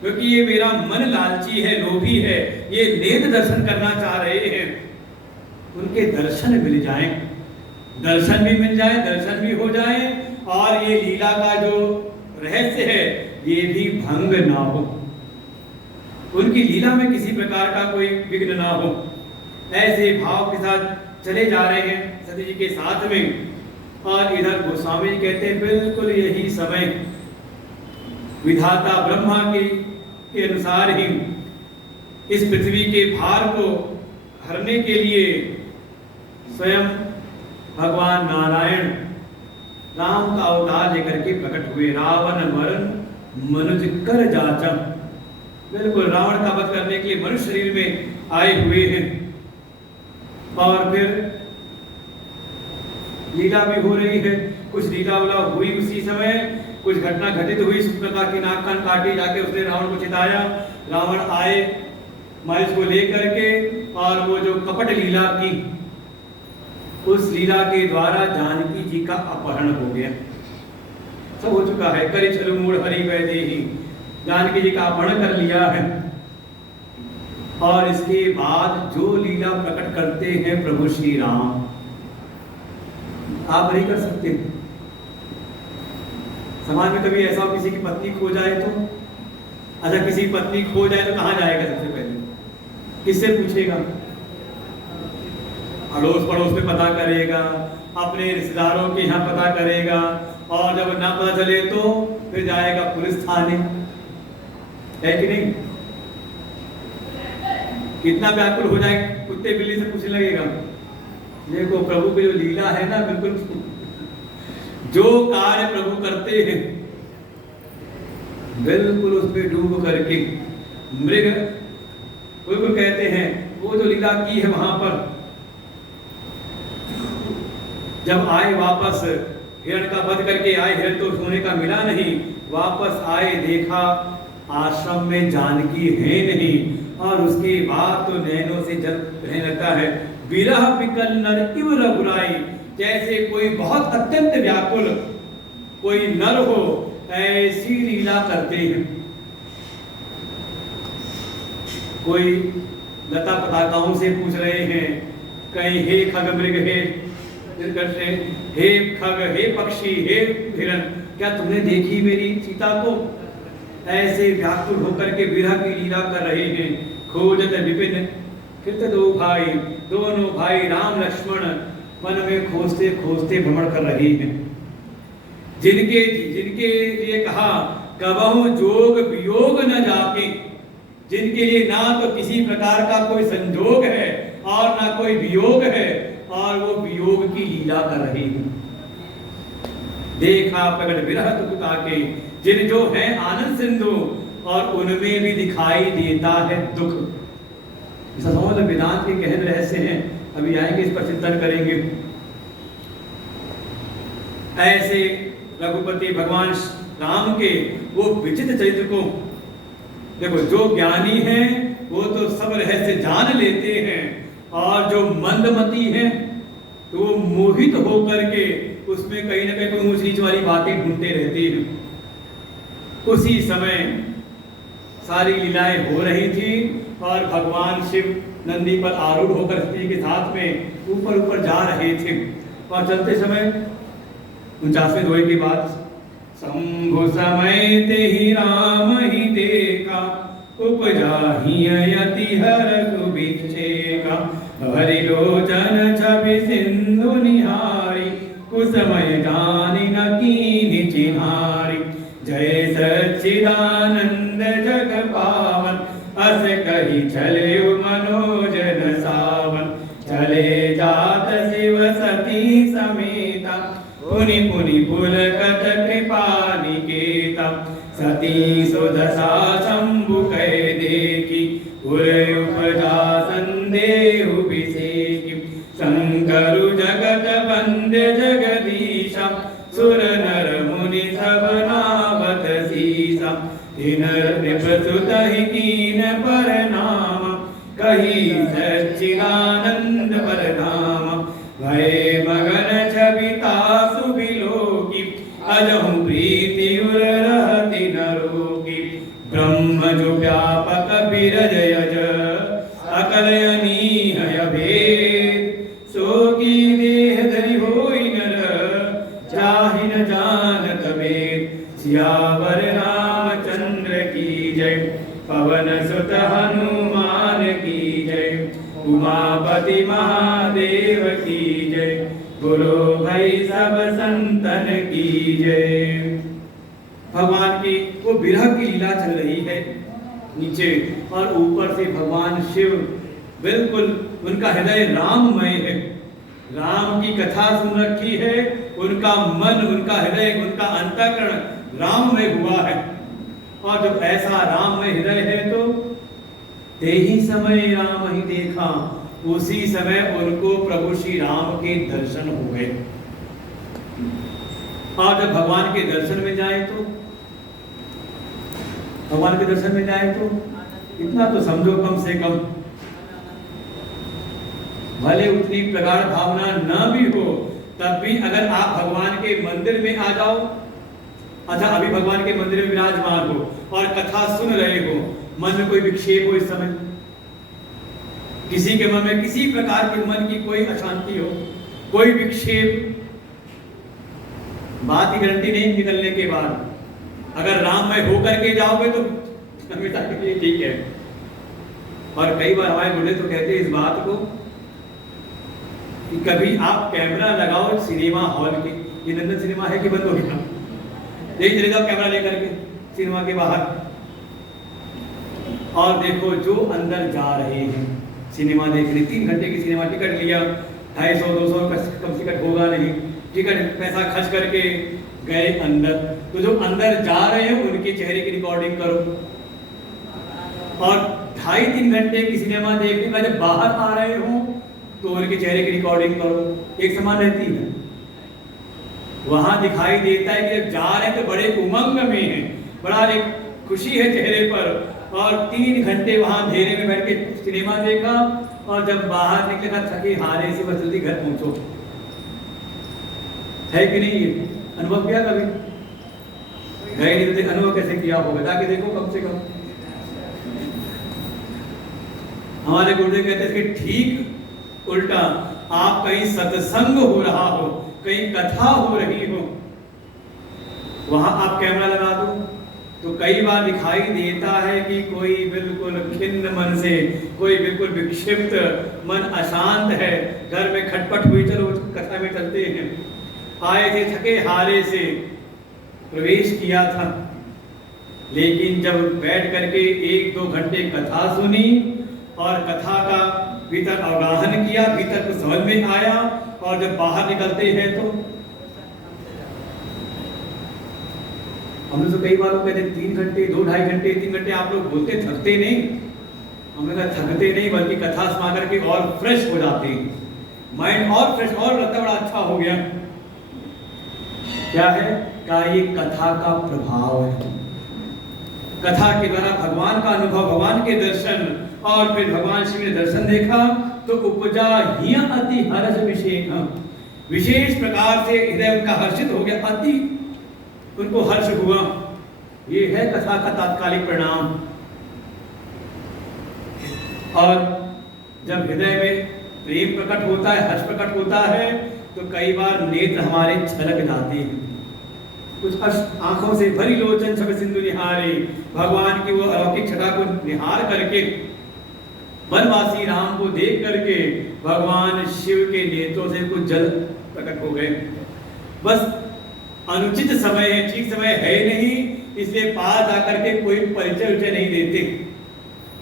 क्योंकि ये मेरा मन लालची है, लोभी है, ये नेत्र दर्शन करना चाह रहे हैं, उनके दर्शन मिल जाएं, दर्शन भी मिल जाए, दर्शन भी हो जाए, और ये लीला का जो रहस्य है ये भी भंग ना हो, उनकी लीला में किसी प्रकार का कोई विघ्न ना हो। ऐसे भाव के साथ चले जा रहे हैं सती जी के साथ में। और इधर गोस्वामी जी कहते हैं बिल्कुल यही समय विधाता ब्रह्मा के अनुसार ही इस पृथ्वी के भार को हरने के लिए स्वयं भगवान नारायण राम का अवतार लेकर के प्रकट हुए। रावण मरण मनुज कर जाचम, बिल्कुल रावण का वध करने के लिए मनुष्य शरीर में आए हुए हैं। और फिर लीला भी हो रही है, कुछ लीला उला हुई उसी समय, कुछ घटना घटित हुई, सुप्रका की नाक कान काटी, जाके उसने रावण को चिताया, रावण आए महिष को लेकर के, और वो जो कपट लीला की, उस लीला के द्वारा जानकी जी का अपहरण हो गया। सब हो चुका है, करि छलु मूढ़ हरि भय देहि, जानकी जी का अपहरण कर लिया है। और इसके बाद जो लीला प्रकट करते हैं प्रभु श्री राम, आप नहीं कर सकते। समाज में कभी ऐसा किसी की पत्नी खो जाए तो, अच्छा किसी की पत्नी खो जाए तो कहाँ जाएगा? सबसे पहले किससे पूछेगा? अड़ोस पड़ोस में पता करेगा, अपने रिश्तेदारों के यहाँ पता करेगा, और जब ना पता चले तो फिर जाएगा पुलिस थाने। है कि नहीं? कितना व्याकुल हो जाए, कुत्ते बिल्ली से पूछने लगेगा। देखो प्रभु की जो लीला है ना, बिल्कुल जो कार्य प्रभु करते हैं बिल्कुल उस पे डूब करके मृग, बिल्कुल कहते हैं वो जो लीला की है वहां पर, जब आए वापस हिरण का वध करके आए, हिरण तो सोने का मिला नहीं, वापस आए देखा आश्रम में जानकी है नहीं, और उसके बाद तो नैनों से जल बहने लगता है। विरह विकल नर इव रघुराई, जैसे कोई बहुत अत्यंत व्याकुल कोई नर हो, ऐसी लीला करते हैं। कोई लता पताकाओं से पूछ रहे हैं, कहीं हे खग मृग, हे खग, हे पक्षी, हे हिरण, क्या तुमने देखी मेरी सीता को? ऐसे व्याकुल होकर के विरह की लीला कर रहे हैं। खोजत विपिन कृत दो भाई, दोनों भाई राम लक्ष्मण वन में खोजते खोजते भ्रमण कर रहे हैं। जिनके लिए कहा कबहु जोग वियोग न जाके, जिनके लिए ना तो किसी प्रकार का कोई संजोग है और ना कोई वियोग है, और वो वियोग की लीला कर रहे हैं। देखा प्रगट विरह दुखता के, जिन जो है आनंद सिंधु, और उनमें भी दिखाई देता है दुख। वेदांत के गहन रहस्य हैं, अभी आएंगे इस पर चिंतन करेंगे। ऐसे रघुपति भगवान राम के वो विचित्र चरित्र को देखो, जो ज्ञानी हैं वो तो सब रहस्य जान लेते हैं, और जो मंदमती हैं तो वो मोहित होकर के उसमें कहीं ना कहीं कोई ऊंच नीच वाली बातें ढूंढते रहते हैं। उसी समय सारी लीलाएं हो रही थी, और भगवान शिव नंदी पर आरूढ़ होकर स्त्री के साथ में ऊपर ऊपर जा रहे थे। और चलते समय 49वें दोहे के बाद, शंभु समय ते ही राम ही देखा, उपजा ही यति हर सुभिक्षेका, हरि लोचन छवि सिंधु निहारी, कुसमय जानि न कीनि चिन्हारी, जय सच्चिदानंद जग पावन, अस कही चले मनोजन सावन, चले जात शिव सती समेता, पुनि पुनि पुलकत कृपा निकेता, सती सुदशा शंभु कह देखी, पुर उपजा संदेह विषेकी, शंकरु जगत वंद्य जगदीशा, सुर नर मुनि सब नावत सीसा, दिन नृपसुत ही कीन परनाम, कही सच्चिदानंद परधाम, भय मगन छविता सुबिलोकी, अजहु प्रीति उर रहति न रोकी, ब्रह्म जो व्यापक बिरज यज, अकलयनीय भेद, सो की देह धरि होई नर, जाहि न जानत वेद, सियावर रामचंद्र की जय, पवन सुत हनुमान की जय, उमापति महादेव की जय, बोलो भाई सब संतन की जय। भगवान की वो विरह की लीला चल रही है नीचे, और ऊपर से भगवान शिव बिल्कुल, उनका हृदय राममय है, राम की कथा सुन रखी है, उनका मन, उनका हृदय, उनका अंतःकरण राममय हुआ है। और जब ऐसा राममय हृदय है तो ते ही समय राम ही देखा, उसी समय उनको प्रभु श्री राम के दर्शन हो गए। और जब भगवान के दर्शन में जाए तो, भगवान के दर्शन में जाए तो इतना तो समझो कम से कम, भले उतनी प्रगाढ़ भावना न भी हो, तब भी अगर आप भगवान के मंदिर में आ जाओ, अच्छा अभी भगवान के मंदिर में विराजमान हो और कथा सुन रहे हो, मन में कोई विक्षेप हो, इस समय किसी के मन में किसी प्रकार के मन की कोई अशांति हो, कोई विक्षेप, बात की गारंटी नहीं निकलने के बाद, अगर राममय होकर के जाओगे तो हमेशा के लिए ठीक है। और कई बार हमारे बूढ़े तो कहते हैं इस बात को कि कभी आप कैमरा लगाओ सिनेमा हॉल के, ये नंदन सिनेमा है कि बंद हो गया, यही चले जाओ कैमरा लेकर के सिनेमा के बाहर, और देखो जो अंदर जा रहे हैं सिनेमा देखने, 3 घंटे की सिनेमा टिकट लिया, 250-200 कम टिकट होगा नहीं, टिकट पैसा खर्च करके गए अंदर, तो जो अंदर जा रहे हैं उनके चेहरे की रिकॉर्डिंग करो, और 2.5-3 घंटे की सिनेमा देखने का जब बाहर आ रहे हो तो उनके चेहरे की रिकॉर्डिंग करो, एक समान रहती है। वहां दिखाई देता है कि जब जा रहे हैं तो बड़े उमंग में हैं, बड़ा एक खुशी है चेहरे पर, और 3 घंटे वहां अंधेरे में बैठ के सिनेमा देखा, और जब बाहर निकलेगा थके हारे से बस जल्दी घर पहुंचो। है कि नहीं? ये अनुभव किया कभी? गए नहीं तो अनुभव कैसे किया होगा, जाके देखो कम से कम। हमारे गुरुदेव कहते हैं कि ठीक उल्टा, आप कहीं सत्संग हो रहा हो, कहीं कथा हो रही हो, वहां आप कैमरा लगा दो तो कई बार दिखाई देता है कि कोई बिल्कुल खिन्न मन से, कोई बिल्कुल विक्षिप्त मन, अशांत है, घर में खटपट हुई, चलो कथा में चलते हैं, आए थे थके हारे से, प्रवेश किया था, लेकिन जब बैठ करके 1-2 घंटे कथा सुनी और कथा का भीतर अवगाहन किया, भीतर को समझ में आया, और जब बाहर निकलते हैं तो हमने तो कई बार कहते 3 घंटे, 2-2.5 घंटे, 3 घंटे आप लोग बोलते थकते नहीं, हमने कहा थकते नहीं, बल्कि कथा सुना करके और फ्रेश हो जाते हैं, माइंड और फ्रेश, और लगता बड़ा अच्छा हो गया। क्या है? क्या ये कथा का प्रभाव है, कथा के द्वारा भगवान का अनुभव, भगवान के दर्शन, और फिर भगवान शिव ने दर्शन देखा तो उपजा ही अति हर्ष विशेष, विशेष प्रकार से हृदय उनका हर्षित हो गया, अति उनको हर्ष हुआ। ये है कथा का तात्कालिक परिणाम। और जब हृदय में प्रेम प्रकट होता है, हर्ष प्रकट होता है, तो कई बार नेत्र हमारे छलक जाते हैं, कुछ आंखों से भरी लोचन छवि सिंधु निहारे, भगवान की वो अलौकिक छटा को निहार करके, वनवासी राम को देख करके भगवान शिव के नेत्रों से कुछ जल प्रकट हो गए। बस अनुचित समय है, ठीक समय है नहीं, इसलिए पास जाकर के कोई परिचय नहीं देते।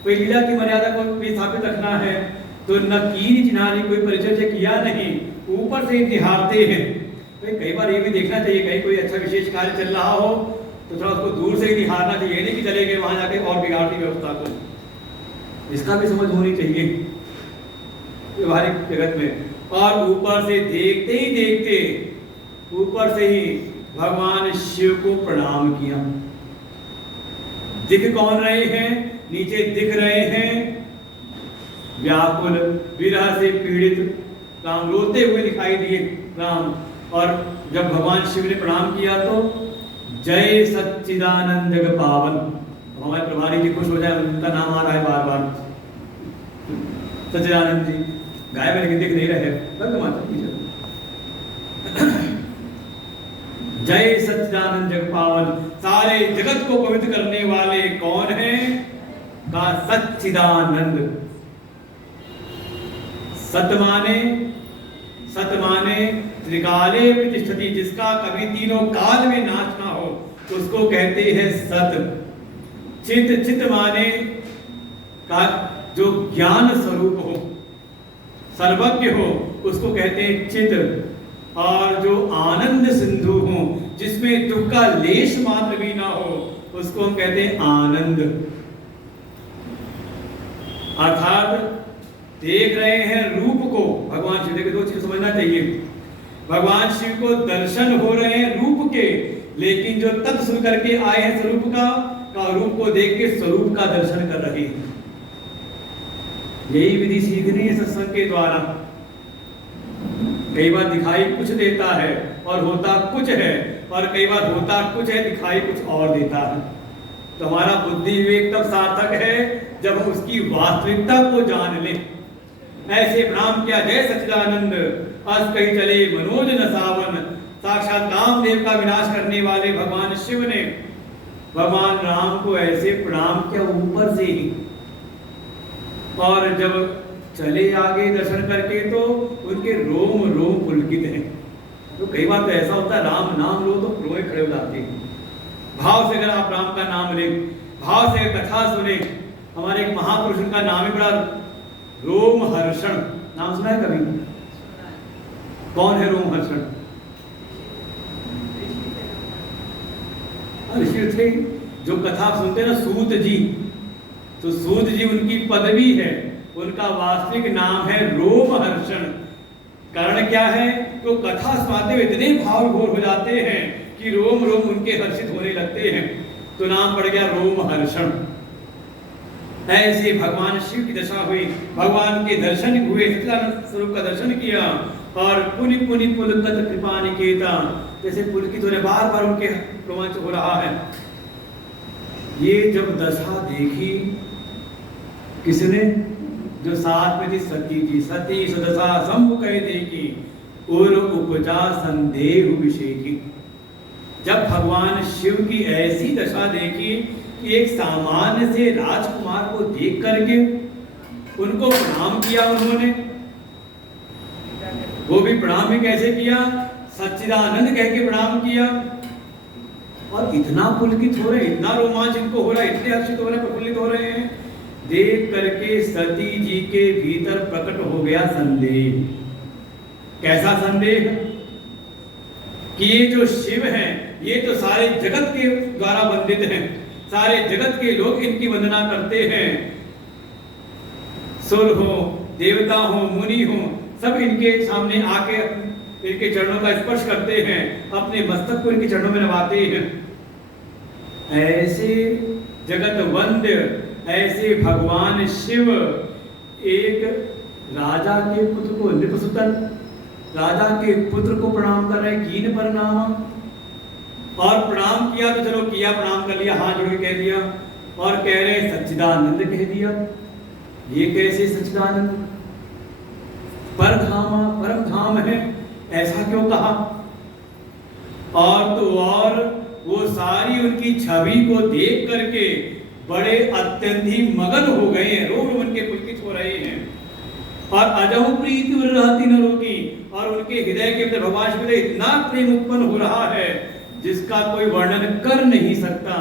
कोई लीला की मर्यादा को स्थापित रखना है तो न कीन चिन्हारी, कोई परिचय किया नहीं, ऊपर से निहारते हैं। तो कई बार ये भी देखना चाहिए, कहीं कोई अच्छा विशेष कार्य चल रहा हो तो थोड़ा उसको दूर से ही निहारना चाहिए, नहीं कि चले गए वहां जाके और बिगाड़ दी व्यवस्था को। इसका भी समझ होनी चाहिए व्यवहारिक जगत में। और ऊपर से देखते ही देखते, ऊपर से ही भगवान शिव को प्रणाम किया। दिख कौन रहे हैं? नीचे दिख रहे हैं व्याकुल, विरह से पीड़ित राम, रोते हुए दिखाई दिए राम। और जब भगवान शिव ने प्रणाम किया तो जय सच्चिदानंद जग पावन, हमारे प्रभारी जी खुश हो जाए, उनका नाम आ रहा है बार बार, सच्चिदानंद जी गायब लेकिन दिख नहीं रहे, जय सच्चिदानंद जग पावन, सारे जगत को पवित्र करने वाले कौन है? का सच्चिदानंद। सतमाने त्रिकाले प्रतिष्ठति, जिसका कभी तीनों काल में नाश ना हो उसको कहते हैं सत। चित माने का जो ज्ञान स्वरूप हो, सर्वज्ञ हो, उसको कहते हैं चित। और जो आनंद सिंधु हो, जिसमें दुख का लेश मात्र भी ना हो, उसको हम कहते हैं आनंद। अर्थात देख रहे हैं रूप को, भगवान शिव के 2 चीज समझना चाहिए। भगवान शिव को दर्शन हो रहे हैं रूप के, लेकिन जो तत्व सुन करके आए हैं स्वरूप का रूप को देख के स्वरूप का दर्शन कर रहे हैं। यही विधि सीखनी है सत्संग के द्वारा। कई बार दिखाई कुछ देता है और होता कुछ है, और कई बार होता कुछ है, दिखाई कुछ और देता है। तो हमारा बुद्धि विवेक तब सार्थक है जब हम उसकी वास्तविकता को जान लें। ऐसे प्रणाम किया, जय सच्चिदानंद अस कहीं चले मनोज न सावन। साक्षात कामदेव का विनाश करने वाले भगवान शिव ने भगवान राम को ऐसे प्रणाम किया ऊपर से ही। और जब चले आगे दर्शन करके तो उनके रोम रोम पुलकित हैं। तो कई बार तो ऐसा होता है, राम नाम लो तो रोए खड़े हो जाते हैं। भाव से अगर आप राम का नाम लें, भाव से कथा सुने हमारे एक महापुरुष, उनका नाम है बड़ा रोमहर्षण, नाम सुना है कभी? कौन है रोमहर्षण? ऋषि थे जो कथा सुनते हैं ना, सूत जी। तो सूत जी उनकी पदवी है, उनका वास्तविक नाम है रोमहर्षण। कारण क्या है? तो कथा सुनाते हुए इतने भाव विभोर हो जाते हैं कि रोम रोम उनके हर्षित होने लगते हैं, तो नाम पड़ गया रोमहर्षण। ऐसे भगवान शिव की दशा हुई, भगवान के दर्शन हुए, सच्चिदानंद स्वरूप का दर्शन किया और पुनि पुनि पुलकत कृपा निकेता, जैसे पुलकित हो रहे, बार बार उनके रोमांच हो रहा है। ये जब दशा देखी किसने? जो साथ में थी सती जी। सती सदशा शंभु कह देखी और उपजा संदेह विषेकी। जब भगवान शिव की ऐसी दशा देखी कि एक सामान्य से राजकुमार को देख करके उनको प्रणाम किया उन्होंने, वो भी प्रणाम भी कैसे किया? सच्चिदानंद कह के प्रणाम किया। और इतना पुलकित हो रहे, इतना रोमांच इनको हो रहा है, इतने हर्षित हो रहे हैं, प्रफुल्लित हो रहे हैं, देख करके सती जी के भीतर प्रकट हो गया संदेह। कैसा संदेह? कि ये जो शिव हैं, ये तो सारे जगत के द्वारा वंदित हैं, सारे जगत के लोग इनकी वंदना करते हैं, सुर हो, देवता हो, मुनि हो, सब इनके सामने आके इनके चरणों का स्पर्श करते हैं, अपने मस्तक को इनके चरणों में नवाते हैं। ऐसे जगत वंद्य, ऐसे भगवान शिव एक राजा के पुत्र को, नृपसुतन राजा के पुत्र को प्रणाम कर रहे, कीन प्रणाम। और प्रणाम किया तो चलो किया, प्रणाम कर लिया, हाथ जोड़ के कह दिया, और कह रहे सच्चिदानंद कह दिया। ये कैसे सच्चिदानंद? परम धाम है, ऐसा क्यों कहा? और तो और वो सारी उनकी छवि को देख करके बड़े अत्यंत ही मगन हो गए हैं, रोम रोम उनके पुलकित हो रहे हैं। और अजहु प्रीति रहती न रोकी, और उनके हृदय के अंदर भगवान शिव से इतना प्रेम उत्पन्न हो रहा है जिसका कोई वर्णन कर नहीं सकता।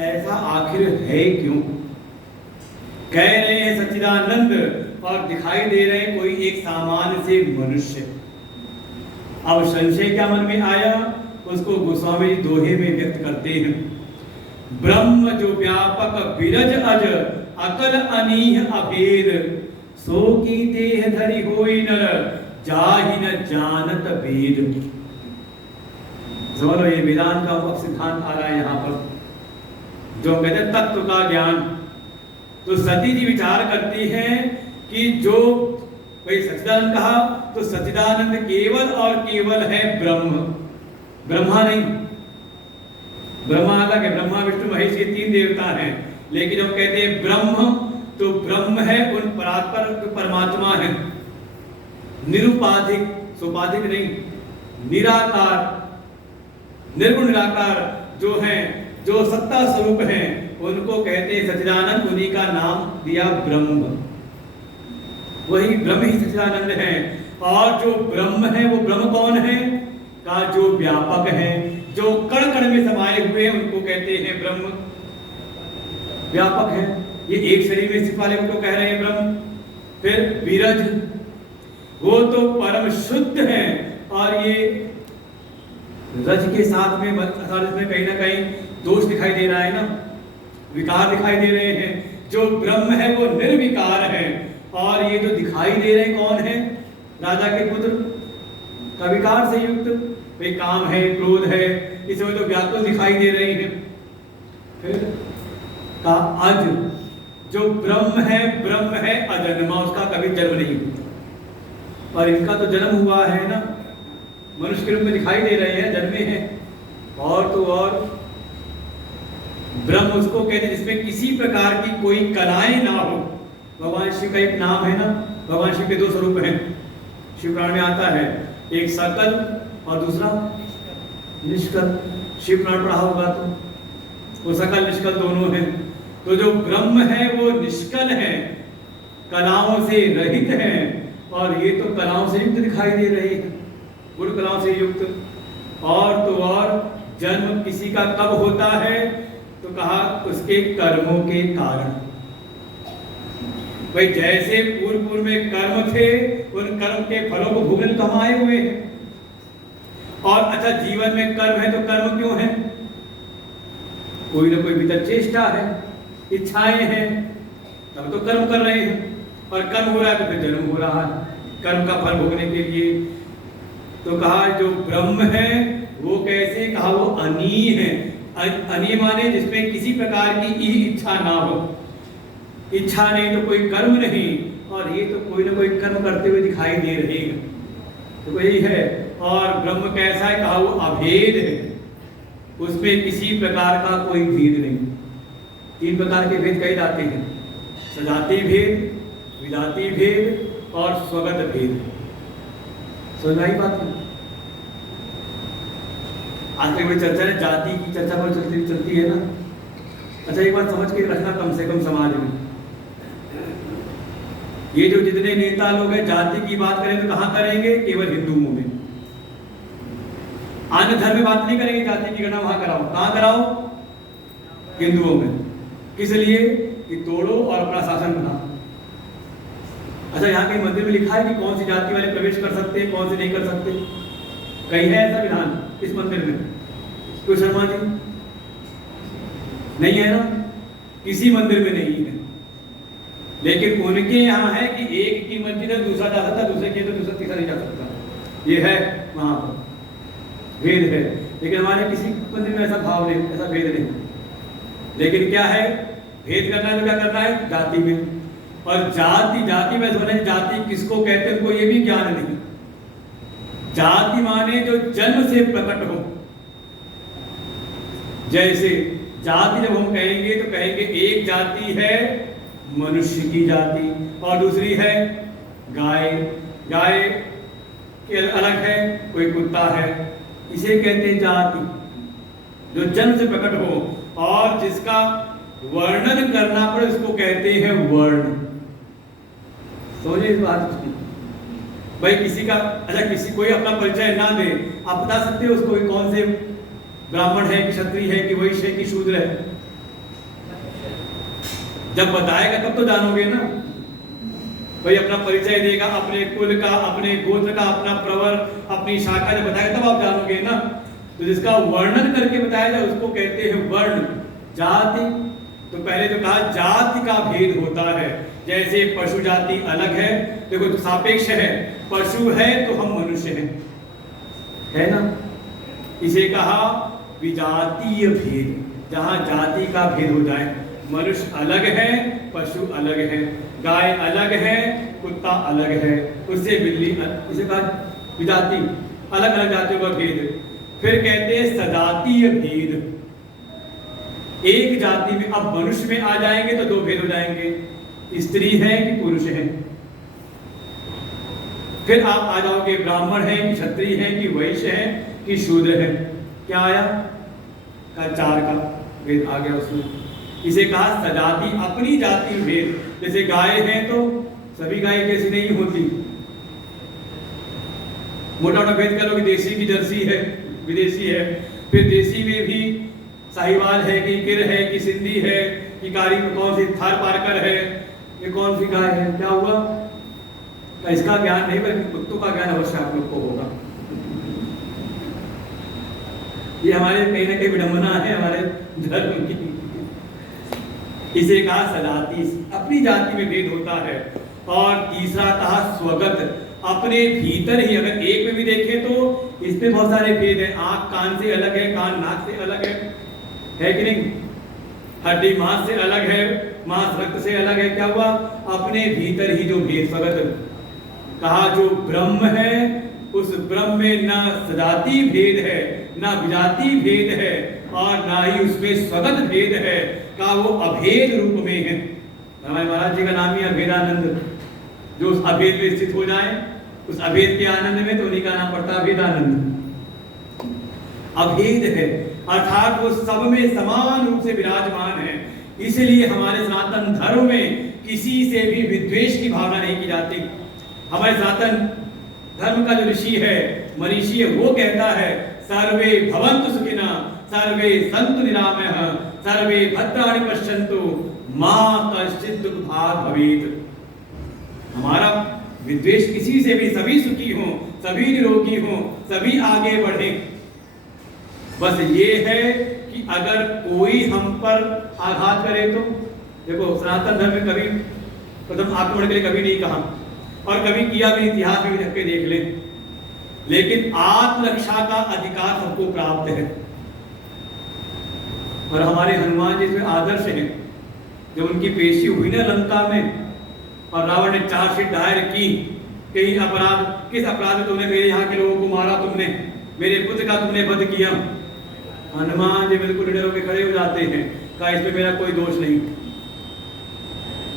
ऐसा आखिर है क्यों? कह रहे हैं सच्चिदानंद और दिखाई दे रहे हैं कोई एक सामान्य से मनुष्य। अब संशय क्या मन में आया? उसको गोस्वामी दोहे में व्यक्त करते हैं। ब्रह्म जो व्यापक विरज अज अकल अनीह अभेद, सो की देह धरि होई नर जाहि न जानत वेद। समझ लो, ये वेदांत का सिद्धांत आ रहा है यहाँ पर, जो कहते हैं तत्व का ज्ञान। तो सती जी विचार करती हैं कि जो भाई सच्चिदानंद कहा, तो सच्चिदानंद केवल और केवल है ब्रह्म, ब्रह्मा नहीं। ब्रह्मा अलग है, ब्रह्मा विष्णु महेश ये तीन देवता हैं, लेकिन जब कहते हैं ब्रह्म, तो ब्रह्म है उन परात्पर परमात्मा है, निरुपाधिक, सोपाधिक नहीं, निराकार, निर्गुण निराकार जो हैं, जो सत्ता स्वरूप हैं, उनको कहते हैं सच्चिदानंद। उन्हीं का नाम दिया ब्रह्म, वही ब्रह्म ही सच्चिदानंद है। और जो ब्रह्म है वो ब्रह्म कौन है? का जो व्यापक है, जो कण कण में समाये हुए हैं, उनको कहते हैं ब्रह्म। व्यापक है, ये एक शरीर में स्थित वाले को कह रहे हैं ब्रह्म। फिर विरज, वो तो परम शुद्ध है, और ये रज के साथ में कहीं ना कहीं दोष दिखाई दे रहा है ना, विकार दिखाई दे रहे हैं। जो ब्रह्म है वो निर्विकार है, और ये जो दिखाई दे रहे कौन है? राजा के पुत्र का विकार से युक्त, वे काम है, क्रोध है, इस वजह तो व्याकुल दिखाई दे रहे हैं। फिर का अज, जो ब्रह्म है अजन्मा, उसका कभी जन्म नहीं होता। और इनका तो जन्म हुआ है ना, मनुष्य के रूप में दिखाई दे रहे हैं, जन्मे हैं। और तो और ब्रह्म उसको कहते हैं जिसमें किसी प्रकार की कोई कलाएं ना हो। भगवान शिव का एक नाम है ना, भगवान शिव के दो स्वरूप हैं, शिव पुराण में आता है, एक सकल और दूसरा निष्कल। शिव पुराण पढ़ा होगा तो वो सकल निष्कल दोनों हैं। तो जो ब्रह्म है वो निष्कल है, कलाओं से रहित है, और ये तो कलाओं से युक्त दिखाई दे रहे हैं, गुण कलाओं से युक्त। और तो और जन्म किसी का कब होता है? तो कहा उसके कर्मों के कारण। भाई जैसे पूर्व में कर्म थे, उन कर्म के फलों को भोगने तो हम आए हुए हैं। और अच्छा, जीवन में कर्म है तो कर्म क्यों है? कोई ना कोई भीतर चेष्टा है, इच्छाएं हैं, तब तो कर्म कर रहे हैं। और कर्म हो रहा है तो फिर जन्म हो रहा है कर्म का फल भोगने के लिए। तो कहा जो ब्रह्म है वो कैसे? कहा वो अनी है। अनी माने जिसमें किसी प्रकार की इच्छा ना हो। इच्छा नहीं तो कोई कर्म नहीं, और ये तो कोई ना कोई कर्म करते हुए दिखाई दे रहे हैं, तो यही है। और ब्रह्म कैसा है? कहा वो अभेद है, उसमें किसी प्रकार का कोई भेद नहीं। 3 प्रकार के भेद कहे जाते हैं, सजाति भेद, विजाति भेद और स्वगत भेद। सुनाई बात है। आज तक बड़ी चर्चा है, जाति की चर्चा पर चलती है ना। अच्छा, एक बात समझ के रखना कम से कम समाज में, ये जो जितने नेता लोग हैं जाति की बात करें तो कहां करेंगे? केवल हिंदुओं में। अन्य धर्म में बात नहीं करेंगे, जाति की गणना वहां कराओ। कहां कराओ? हिंदुओं में। किस लिए? कि तोड़ो और अपना शासन बनाओ। अच्छा, यहाँ कहीं मंदिर में लिखा है कि कौन सी जाति वाले प्रवेश कर सकते हैं, कौन से नहीं कर सकते? कहीं है ऐसा विधान इस मंदिर में? कोई शर्मा जी नहीं है ना, किसी मंदिर में नहीं है। लेकिन उनके यहाँ है कि एक की मस्जिद है दूसरा जा सकता, दूसरे की तो दूसरा तीसरा नहीं जा सकता। ये है, वहां पर भेद है। लेकिन हमारे किसी मंदिर में ऐसा भाव नहीं, ऐसा भेद नहीं। लेकिन क्या है? भेद करना है तो क्या करना है? जाति में। और जाति में समझे जाति किसको कहते हैं, उनको ये भी ज्ञान नहीं। जाति माने जो जन्म से प्रकट हो। जैसे जाति जब हम कहेंगे तो कहेंगे एक जाति है मनुष्य की जाति, और दूसरी है गाय। गाय के अलग है, कोई कुत्ता है, इसे कहते हैं जाति। जो जन्म से प्रकट हो और जिसका वर्णन करना पड़े उसको कहते हैं वर्ण। समझे इस बात को? भाई किसी का, अच्छा किसी कोई अपना परिचय ना दे, आप बता सकते हो उसको कौन से ब्राह्मण है कि क्षत्रिय है कि वैश्य है कि शूद्र है? जब बताएगा तब तो जानोगे ना। भाई अपना परिचय देगा, अपने कुल का, अपने गोत्र का, अपना प्रवर, अपनी शाखा जब बताएगा तब आप जानोगे ना। तो जिसका वर्णन करके बताया जाए उसको कहते हैं वर्ण। जाति तो पहले तो कहा जाति का भेद होता है। जैसे पशु जाति अलग है, देखो तो सापेक्ष है, पशु है तो हम मनुष्य हैं, है ना। इसे कहा विजातीय भेद, जहां जाति का भेद हो जाए। मनुष्य अलग है, पशु अलग है, गाय अलग है, कुत्ता अलग है, उससे बिल्ली, इसे कहा विजाति, अलग अलग जातियों का भेद। फिर कहते हैं सजातीय भेद। एक जाति में, अब मनुष्य में आ जाएंगे तो 2 भेद हो जाएंगे, स्त्री है कि पुरुष है। फिर आप आ जाओगे ब्राह्मण है कि क्षत्रिय है कि वैश्य है कि शूद्र है। क्या आया? का 4 का भेद आ गया उसमें। इसे कहा सजाति, अपनी जाति भेद। जैसे गाय है तो सभी गाय जैसी नहीं होती, मोटा मोटा भेद कर लो कि देसी की जर्सी है, विदेशी है। फिर देसी में भी साहिवाल है कि गिर है कि सिंधी है कि कारी कौन सी थार पारकर है, ये कौन सी गाय है। क्या हुआ? इसका ज्ञान नहीं बल्कि कुत्तों का ज्ञान अवश्य आप लोग को होगा। ये हमारे कहीं ना कहीं विडंबना है हमारे धर्म की। इसे कहा सजाति, अपनी जाति में भेद होता है। और तीसरा कहा स्वगत, अपने भीतर ही। अगर एक में भी देखें तो इसमें बहुत सारे भेद हैं। आंख कान से अलग है, कान नाक से अलग है कि नहीं? हड्डी मांस से अलग है, मांस रक्त से अलग है। क्या हुआ? अपने भीतर ही जो भेद स्वगत। कहा जो ब्रह्म है उस ब्रह्म में ना सजाति भेद है, ना विजाति भेद है, और ना ही उसमें स्वगत भेद है। का वो अभेद रूप में है। हमारे महाराज जी का नाम ही अभेदानंद। जो उस अभेद में स्थित हो जाए, उस अभेद के आनंद में, तो उन्हीं का नाम पड़ता अभेदानंद। अभेद है अर्थात वो सब में समान रूप से विराजमान है। इसलिए हमारे सनातन धर्म में किसी से भी विद्वेष की भावना नहीं की जाती। हमारे सनातन धर्म का जो ऋषि है, मनीषी है, वो कहता है सर्वे भवन्तु सुखिनः, सर्वे सन्तु निरामयः, सर्वे भद्राणि पश्यन्तु, मा कश्चित् दुःखभाग् भवेत्। हमारा विद्वेष किसी से भी, सभी सुखी हों, सभी निरोगी हों, सभी आगे बढ़े। बस ये है कि अगर कोई हम पर आघात करे तो देखो, सनातन धर्म में कभी प्रथम आक्रमण के लिए कभी नहीं कहा और कभी किया भी, इतिहास में भी धक्के देख ले, लेकिन आत्मरक्षा का अधिकार सबको प्राप्त है। और हमारे हनुमान जी इसमें आदर्श हैं। जब उनकी पेशी हुई ना लंका में और रावण ने चार्जशीट दायर की, कई अपराध, किस अपराध में तुमने मेरे यहाँ के लोगों को मारा, तुमने मेरे पुत्र का तुमने वध किया, हनुमान जी बिल्कुल निडर होकर खड़े हो जाते हैं, कहा इसमें मेरा कोई दोष नहीं,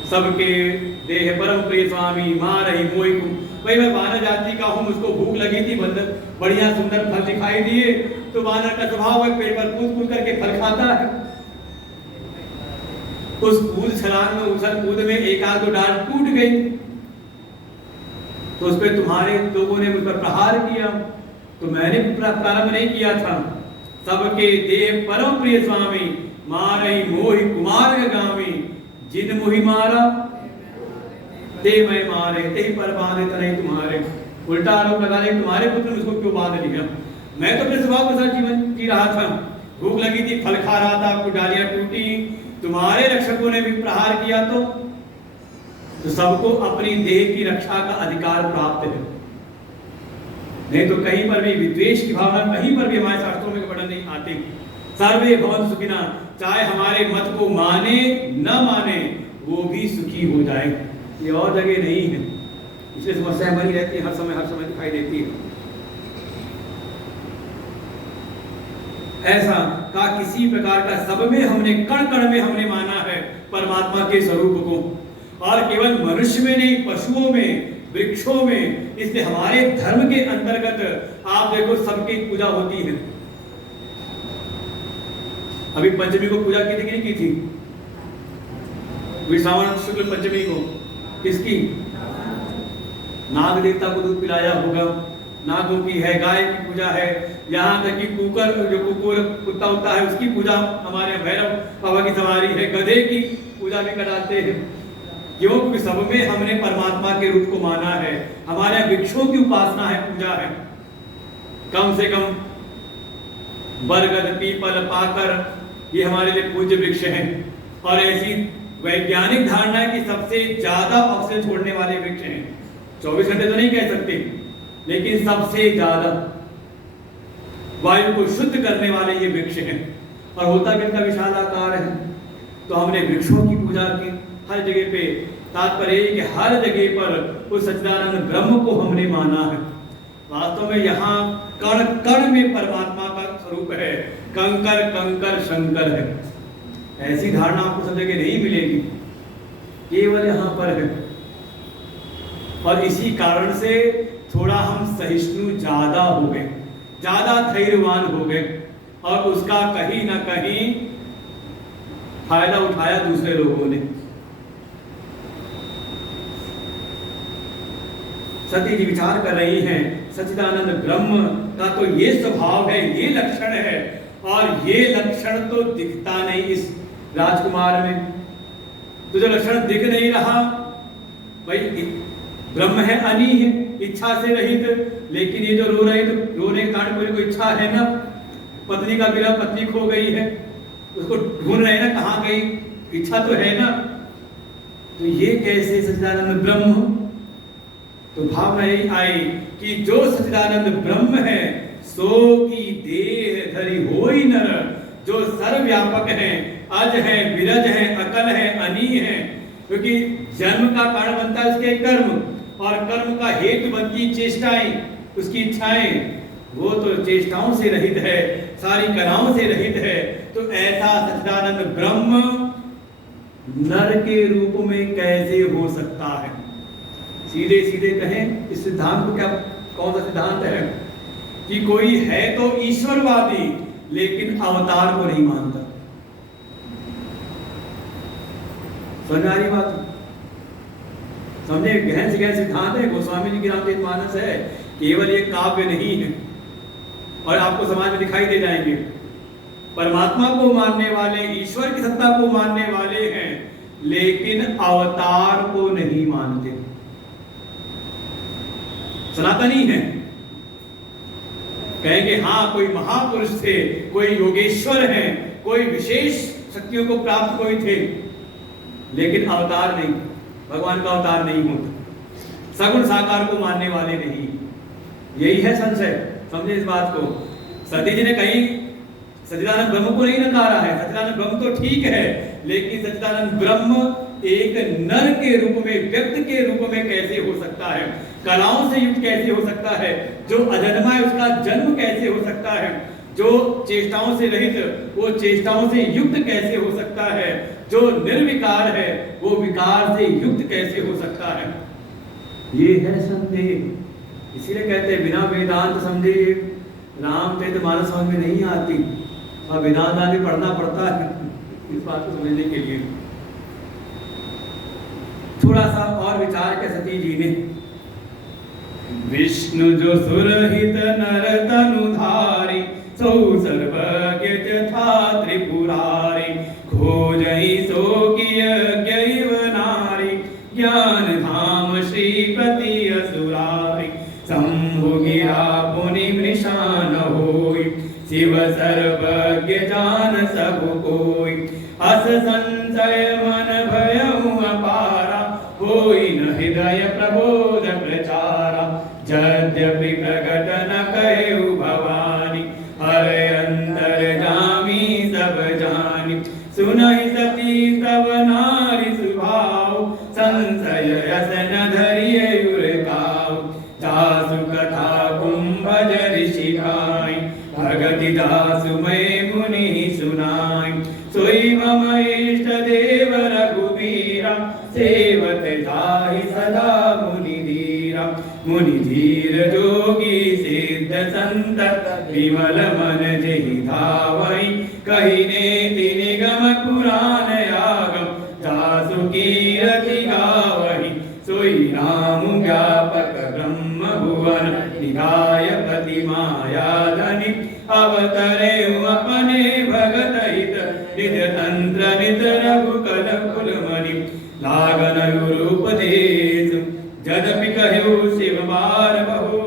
सबके देह परम प्रिय स्वामी मार ही मोई को। भाई मैं वानर जाति का हूँ, मुझको भूख लगी थी, बढ़िया सुंदर फल दिखाई दिए, तो वानर का स्वभाव है पेड़ पर कूद कूद करके फल खाता है। उस कूद छलांग में, उछल कूद में एक आध दो डाल टूट गई, तो उस पर तुम्हारे लोगों ने मुझ पर प्रहार किया, तो मैंने प्रारंभ नहीं किया था। सबके देह परम प्रिय स्वामी मारई मोहि कुमार गामी, जिन मोहि मारा ते मैं मारे, ते पर बांधे तनय तुम्हारे। उल्टा आरोप लगा रहे तुम्हारे पुत्र ने उसको क्यों बांध लिया, मैं तो अपने स्वभाव के साथ जीवन जी रहा था, भूख लगी थी, फल खा रहा था, आपको डालियां टूटी, तुम्हारे रक्षकों ने भी प्रहार किया, तो सबको अपनी देह की रक्षा का अधिकार प्राप्त है। नहीं तो कहीं पर भी विद्वेष की भावना, कहीं पर भी हमारे शास्त्रों में वर्णन नहीं आते। सर्वे भवन्तु सुखिनः, चाहे हमारे मत को माने न माने, वो भी सुखी हो जाए, ये और जगह नहीं है। इसलिए समस्याएं बनी रहती है, हर समय दिखाई देती है। ऐसा का किसी प्रकार का सब में हमने, कण कण में हमने माना है परमात्मा के स्वरूप को, और केवल मनुष्य में नहीं, पशुओं में, वृक्षों में। इसलिए हमारे धर्म के अंतर्गत आप देखो सबकी पूजा होती है। अभी पंचमी को पूजा की थी कि नहीं की थी? श्रावण शुक्ल पंचमी को किसकी? नाग देवता को दूध पिलाया होगा, नागों की है, गाय की पूजा है, यहाँ तक कि कुकर, जो कुकुर कुत्ता होता है, उसकी पूजा हमारे भैरव बाबा की सवारी है, गधे की पूजा भी कराते हैं। क्योंकि सब में हमने परमात्मा के रूप को माना है। हमारे वृक्षों की उपासना है, पूजा है। कम से कम बरगद, पीपल, पाकर, ये हमारे लिए पूज्य वृक्ष हैं। और ऐसी वैज्ञानिक धारणा है कि सबसे ज्यादा ऑक्सीजन छोड़ने वाले वृक्ष हैं। 24 घंटे तो नहीं कह सकते, लेकिन सबसे ज्यादा वायु को शुद्ध करने वाले ये वृक्ष हैं। और होता भी इनका विशाल आकार है। तो हमने वृक्षों की पूजा की हर जगह पे। तात्पर्य कि हर जगह पर उस सच्चिदानंद ब्रह्म को हमने माना है। वास्तव में यहाँ कण कण में परमात्मा का स्वरूप है, कंकर कंकर शंकर है। ऐसी धारणा आपको सब जगह नहीं मिलेगी, केवल यहाँ पर है। और इसी कारण से थोड़ा हम सहिष्णु ज्यादा हो गए, ज्यादा धैर्यवान हो गए, और उसका कहीं ना कहीं फायदा उठाया दूसरे लोगों ने। सती जी विचार कर रही हैं, सच्चिदानंद ब्रह्म का तो ये स्वभाव है, ये लक्षण है, और ये लक्षण तो दिखता नहीं इस राजकुमार में। तो जो लक्षण दिख नहीं रहा, भाई ब्रह्म है, अनी है, इच्छा से रहित। लेकिन ये जो रो रहे, तो रोने का कारण कोई इच्छा है ना, पत्नी का बिना पत्नी खो गई है, उसको ढूंढ रहे ना, कहाँ गई, इच्छा तो है ना। तो ये कैसे सच्चिदानंद ब्रह्म? तो भावना यही आई कि जो सच्चिदानंद ब्रह्म है, सो की देह धरि होई नर, जो सर्वव्यापक है, अज है, विरज है, अकल है, अनी है। क्योंकि जन्म का कारण बनता है उसके कर्म, और कर्म का हेतु बनती चेष्टाएं, उसकी इच्छाएं। वो तो चेष्टाओं से रहित है, सारी कलाओं से रहित है। तो ऐसा सच्चिदानंद ब्रह्म नर के रूप में कैसे हो सकता है? सीधे सीधे कहें, इस सिद्धांत को क्या, कौन सा सिद्धांत है कि कोई है तो ईश्वरवादी, लेकिन अवतार को नहीं मानता। समझ आ रही बात? समझे? गहन से गहन सिद्धांत है, गोस्वामी जी की रामचरितमानस है, केवल ये काव्य नहीं है। और आपको समाज में दिखाई दे जाएंगे, परमात्मा को मानने वाले, ईश्वर की सत्ता को मानने वाले हैं, लेकिन अवतार को नहीं मानते। सनातनी हैं, कहेंगे हाँ कोई महापुरुष थे, कोई योगेश्वर हैं, कोई विशेष शक्तियों को प्राप्त कोई थे, लेकिन अवतार नहीं, भगवान का अवतार नहीं होता, सगुण साकार को मानने वाले नहीं। यही है संशय, समझे इस बात को। सती जी ने कहीं सच्चिदानंद ब्रह्म को नहीं नकारा है, सच्चिदानंद ब्रह्म तो ठीक है, लेकिन सच्चिदानंद ब्रह्म एक नर के रूप में, व्यक्ति के रूप में कैसे हो सकता है, कलाओं से युक्त कैसे हो सकता है, जो अजन्मा है उसका जन्म कैसे हो सकता है, जो चेष्टाओं से रहित वो चेष्टाओं से युक्त कैसे हो सकता है, जो निर्विकार है वो विकार से युक्त कैसे हो सकता है, ये है संदेह। इसीलिए कहते हैं बिना वेदांत समझे रामचरितमानस समझ में नहीं आती, और वेदांत आदि पढ़ना पड़ता है इस बात को समझने के लिए। थोड़ा सा और विचार के सती जी ने, विष्णु जो सुरहित नर तनुधारी, सो सर्वज्ञ था त्रिपुरारी, खोजहि सो किय ज्ञैव नारी, ज्ञान धाम श्रीपति असुरारी, शंभु गिरा पुनि मृषा न होय, शिव सर्वज्ञ जान सब कोय, अस संशय मन भयउ अपारा, होय न हृदय प्रबोध प्रचारा, यद्यपि प्रकट न कहेउ भवानी, हर अंतर जामी सब जानी, सुनहि सती तब नारी स्वभाव, संशय यस न धरिये उरकाव, दासु कथा कुंभज ऋषि गाय, भगति दासु मैं मुनि सुनाय, सोई मम इष्ट देव रघुवीरा, सेवत जाहि सदा मुनि धीरा, मुनि धीर जोगी सिद्ध संत, विमल मन जेहि धावई, कहिने निगम पुराण आगम, दासु कीरति गावहि, सोई राम व्यापक ब्रह्म भुवन, निगाय पति माया धनि, अवतरे अपने भगत हित, निज तंत्र नित रघुकुल कुलमणि, लागन गुरुपदेश, जदपि कहु शिव बार बहु,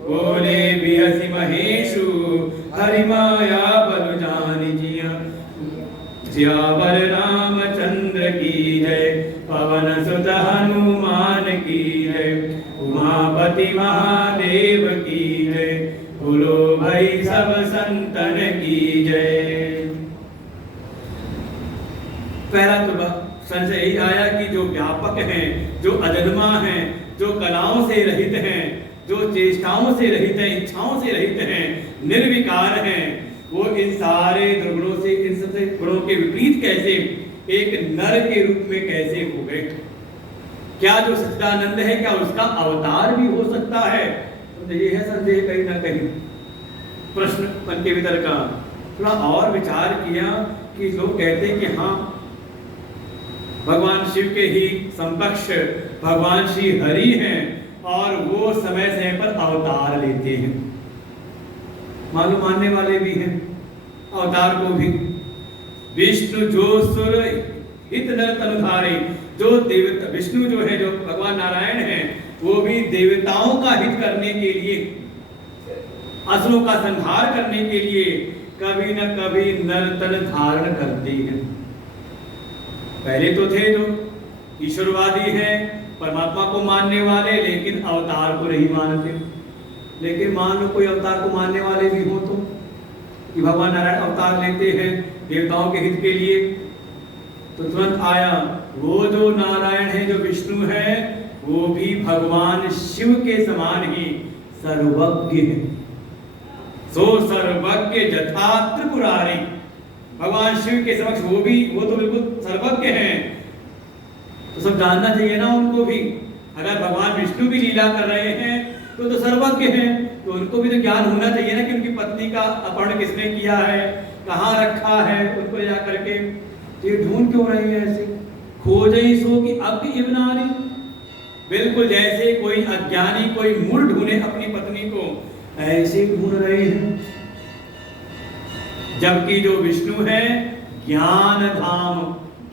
बोले बियसि महेशु, हरि माया बल जानि जिया, सियावर रामचंद्र की जय, पवन सुत हनुमान की जय, उमापति महादेव की जय, बोलो भाई सब संतन की जय। पहला तो संशय यही आया कि जो व्यापक हैं, जो अजन्मा हैं, जो कलाओं से रहित हैं, जो चेष्टाओं से रहित हैं, इच्छाओं से रहित हैं, निर्विकार हैं, वो इन सारे दुर्गुणों से, इन सबसे गुणों के विपरीत कैसे एक नर के रूप में कैसे हो गए? क्या जो सच्चिदानंद है क्या उसका अवतार भी हो सकता है? तो ये है संदेह कहीं ना कहीं, प्रश्न मन के भीतर का। थोड़ा और विचार किया कि लोग कहते हैं कि हाँ भगवान शिव के ही समकक्ष भगवान श्री हरि हैं और वो समय समय पर अवतार लेते हैं। मालूम मानने वाले भी हैं अवतार को भी। विष्णु जो सुर हित नर तनुधारी, जो देवता विष्णु जो है, जो भगवान नारायण हैं, वो भी देवताओं का हित करने के लिए, असुरों का संहार करने के लिए कभी न कभी नर तन धारण करते हैं। पहले तो थे जो ईश्वरवादी हैं, परमात्मा को मानने वाले, लेकिन अवतार को नहीं मानते। लेकिन मान लो कोई अवतार को मानने वाले भी हो तो, कि भगवान नारायण अवतार लेते हैं देवताओं के हित के लिए, तो तुरंत आया वो जो नारायण है, जो विष्णु है, वो भी भगवान शिव के समान ही सर्वज्ञ है। सो सर्वज्ञ जथा त्रिपुरारी, भगवान शिव के समक्ष वो तो बिल्कुल सर्वज्ञ हैं, तो सब जानना चाहिए ना उनको भी। अगर भगवान विष्णु भी लीला कर रहे हैं तो सर्वज्ञ हैं, तो उनको भी तो ज्ञान होना चाहिए ना कि उनकी पत्नी का अपहरण किसने किया है, कहाँ रखा है, उनको जा करके। ये ढूंढ क्यों रही है ऐसे? खोजहि सो कि अज्ञ इव नारी, बिल्कुल जैसे कोई अज्ञानी कोई मूढ़ ढूंढे अपनी पत्नी को, ऐसे ढूंढ रहे हैं। जबकि जो विष्णु है ज्ञान धाम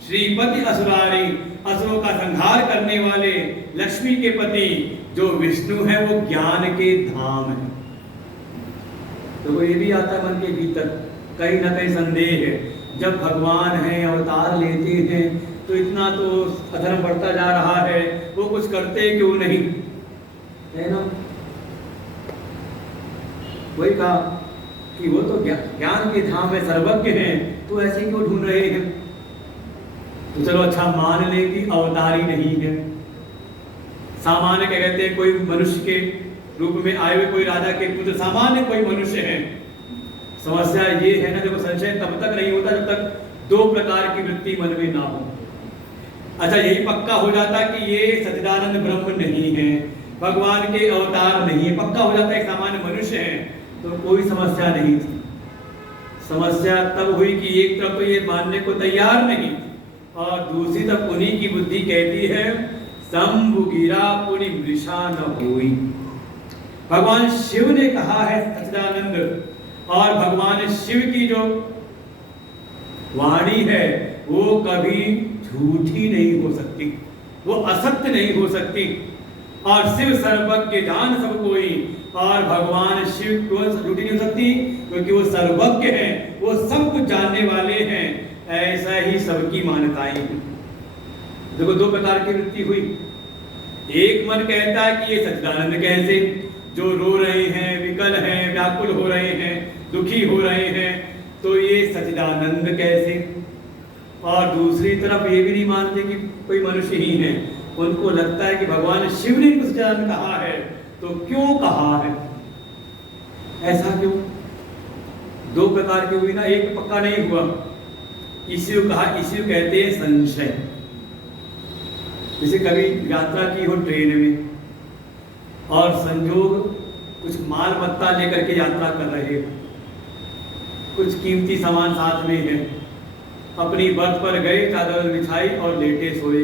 श्रीपति असुरारी, असुरों का संहार करने वाले लक्ष्मी के पति जो विष्णु है वो ज्ञान के धाम है। तो ये भी आता है मन के भीतर कहीं ना कहीं संदेह है, जब भगवान है अवतार लेते हैं तो इतना तो अधर्म बढ़ता जा रहा है, वो कुछ करते क्यों नहीं, है ना। वही कहा कि वो तो ज्ञान के धाम में सर्वज्ञ हैं, तो ऐसे क्यों ढूंढ रहे हैं। तो चलो अच्छा मान ले कि अवतारी नहीं है, सामान्य क्या कहते हैं, कोई मनुष्य के रूप में आए हुए कोई राजा के पुत्र सामान्य कोई मनुष्य है। समस्या ये है ना, देखो संशय तब तक नहीं होता जब तक दो प्रकार की वृत्ति मन में ना हो। अच्छा यही पक्का हो जाता कि ये सच्चिदानंद ब्रह्म नहीं है, भगवान के अवतार नहीं है, पक्का हो जाता है सामान्य मनुष्य है, तो कोई समस्या नहीं थी। समस्या तब हुई कि एक तरफ तो ये मानने को तैयार नहीं और दूसरी तरफ उन्हीं की बुद्धि कहती है शंभु गिरा पुनि मृषा न होई। भगवान शिव ने कहा है सच्चिदानंद, और भगवान शिव की जो वाणी है वो कभी झूठी नहीं हो सकती, वो असत्य नहीं हो सकती। और शिव सर्वज्ञ जान सब कोई, और भगवान शिव को झूठी नहीं हो सकती क्योंकि वो सर्वज्ञ हैं, वो सब कुछ जानने वाले हैं। ऐसा ही सबकी मान्यताएं हैं। देखो दो प्रकार की वृत्ति हुई, एक मन कहता है कि ये सच्चिदानंद कैसे, जो रो रहे हैं, विकल हैं, व्याकुल हो रहे हैं, दुखी हो रहे हैं, तो ये सच्चिदानंद कैसे। और दूसरी तरफ ये भी नहीं मानते कि कोई मनुष्य ही है, उनको लगता है कि भगवान शिव ने इनको सच्चिदानंद कहा है, तो क्यों कहा है, ऐसा क्यों। दो प्रकार की हुई ना, एक पक्का नहीं हुआ। इसी को कहा, इसी को कहते हैं संशय। जैसे कभी यात्रा की हो ट्रेन में और संजोग कुछ माल मत्ता लेकर के यात्रा कर रहे हो, कुछ कीमती सामान साथ में है, अपनी बर्थ पर गए, चादर बिछाई और लेटे सोए,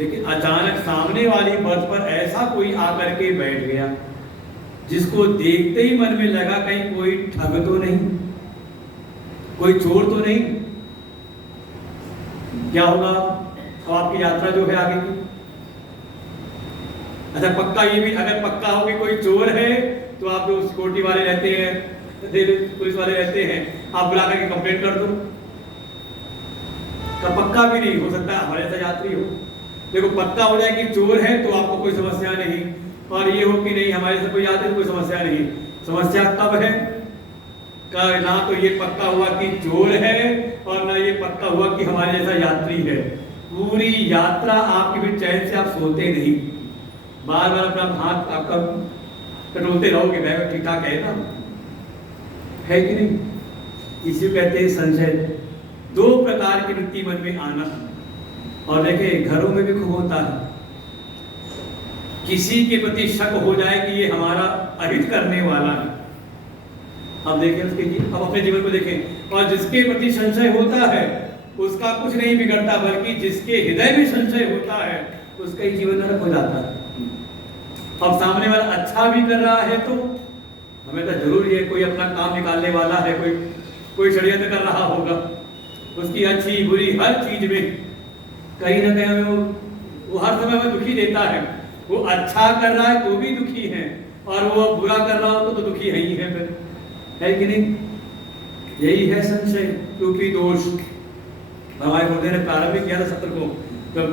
लेकिन अचानक सामने वाली बर्थ पर ऐसा कोई आकर के बैठ गया जिसको देखते ही मन में लगा कहीं कोई ठग तो नहीं, कोई चोर तो नहीं। क्या होगा अब आपकी यात्रा जो है आगे की। अच्छा पक्का ये भी, अगर पक्का हो कि कोई चोर है तो आप जो सिक्योरिटी वाले रहते हैं, पुलिस वाले रहते हैं, आप बुला करके कंप्लेंट कर दो। तो पक्का भी नहीं हो सकता हमारे ऐसा यात्री हो। देखो पक्का हो जाए कि चोर है तो आपको कोई समस्या नहीं, और ये हो कि नहीं हमारे से कोई यात्री, कोई समस्या नहीं। समस्या तब है का ना तो ये पक्का हुआ कि चोर है और ना ये पक्का हुआ कि हमारे जैसा यात्री है। पूरी यात्रा आपकी भी चैन से आप सोते नहीं, बार बार अपना हाथ आपका कटोलते रहोगे, बैग ठीक ठाक है ना, है कि नहीं। इसी कहते हैं संशय। दो प्रकार की वृत्ति मन में आना, और देखिए घरों में भी खूब होता है, किसी के प्रति शक हो जाए कि ये हमारा अहित करने वाला है। अब देखें उसके अब अपने जीवन को देखें, और जिसके प्रति संशय होता है उसका कुछ नहीं बिगड़ता, बल्कि जिसके हृदय में संशय होता है उसका ही जीवन नरक हो जाता है। अब सामने वाला अच्छा भी कर रहा है तो हमें तो जरूर ये कोई अपना काम निकालने वाला है, कोई षड्यंत्र कर रहा होगा, उसकी अच्छी बुरी हर चीज में कहीं ना कहीं हमें वो हर समय हमें दुखी देता है। वो अच्छा कर रहा है तो भी दुखी है, और वो बुरा कर रहा हो तो दुखी है ही है फिर, है कि नहीं। यही है संशय रूपी दोष। हमारे गुरुदेव ने प्रारंभ किया था सत्र को, जब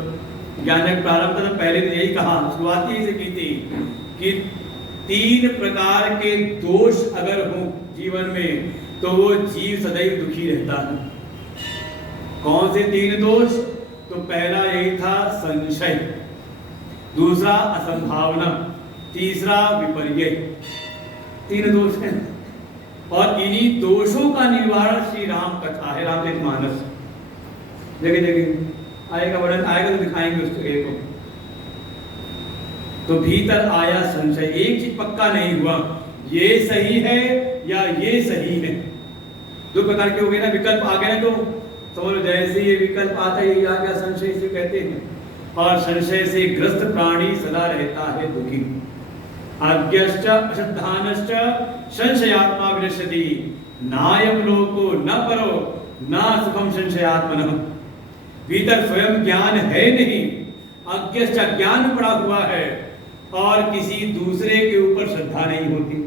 ज्ञान ने प्रारंभ था पहले दिन यही कहा, शुरुआत ही से की थी कि 3 प्रकार के दोष अगर हो जीवन में तो वो जीव सदैव दुखी रहता है। कौन से 3 दोष? तो पहला यही था संशय, दूसरा असंभावना, तीसरा विपर्य। 3 दोष हैं, और इन्हीं दोषों का निवारण श्री राम कथा है, रामचरितमानस। देखिए आएगा वर्णन, आएगा तो दिखाएंगे उस जगह को। तो भीतर आया संशय, एक चीज पक्का नहीं हुआ, ये सही है या ये सही है। 2 प्रकार के हो गए ना, विकल्प आ गए तो समझ लो, जैसे ये विकल्प आता है ये आ गया संशय, इसे कहते हैं। और संशय से ग्रस्त प्राणी सदा रहता है दुखी। अज्ञश्च अश्रद्धानश्च संशयात्मा विनश्यति, नायं लोको न परो न सुखम संशयात्मनः। भीतर स्वयं ज्ञान है नहीं, अज्ञश्च अज्ञान में पड़ा हुआ है और किसी दूसरे के ऊपर श्रद्धा नहीं होती।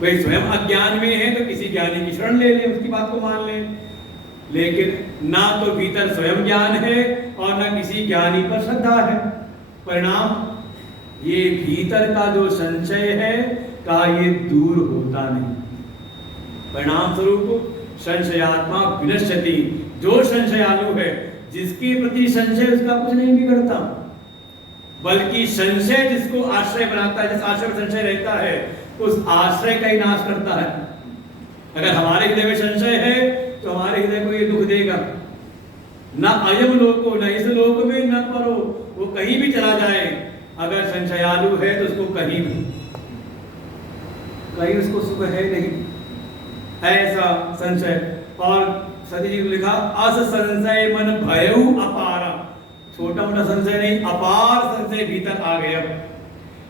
भाई स्वयं अज्ञान में है तो किसी ज्ञानी की शरण ले ले, उसकी बात को मान ले, लेकिन ना तो भीतर स्वयं ज्ञान है और ना किसी ज्ञानी पर श्रद्धा है। परिणाम ये भीतर का जो संशय है का ये दूर होता नहीं। परिणाम स्वरूप संशयात्मा विनश्यति, जो संशयालु है, जिसके प्रति संशय उसका कुछ नहीं बिगड़ता, बल्कि संशय जिसको आश्रय बनाता है, जिस आश्रय में संशय रहता है, उस आश्रय का ही नाश करता है। अगर हमारे हृदय में संशय है तो हमारे हृदय को ये दुख देगा, न अयम लोको, न इस लोक में, न परो, वो कहीं भी चला जाए, अगर संशयालु है तो उसको कहीं उसको सुख है नहीं, ऐसा संशय। और सती जी ने लिखा अस संशय मन भयउ अपार, छोटा मोटा संशय नहीं, अपार संशय भीतर आ गया।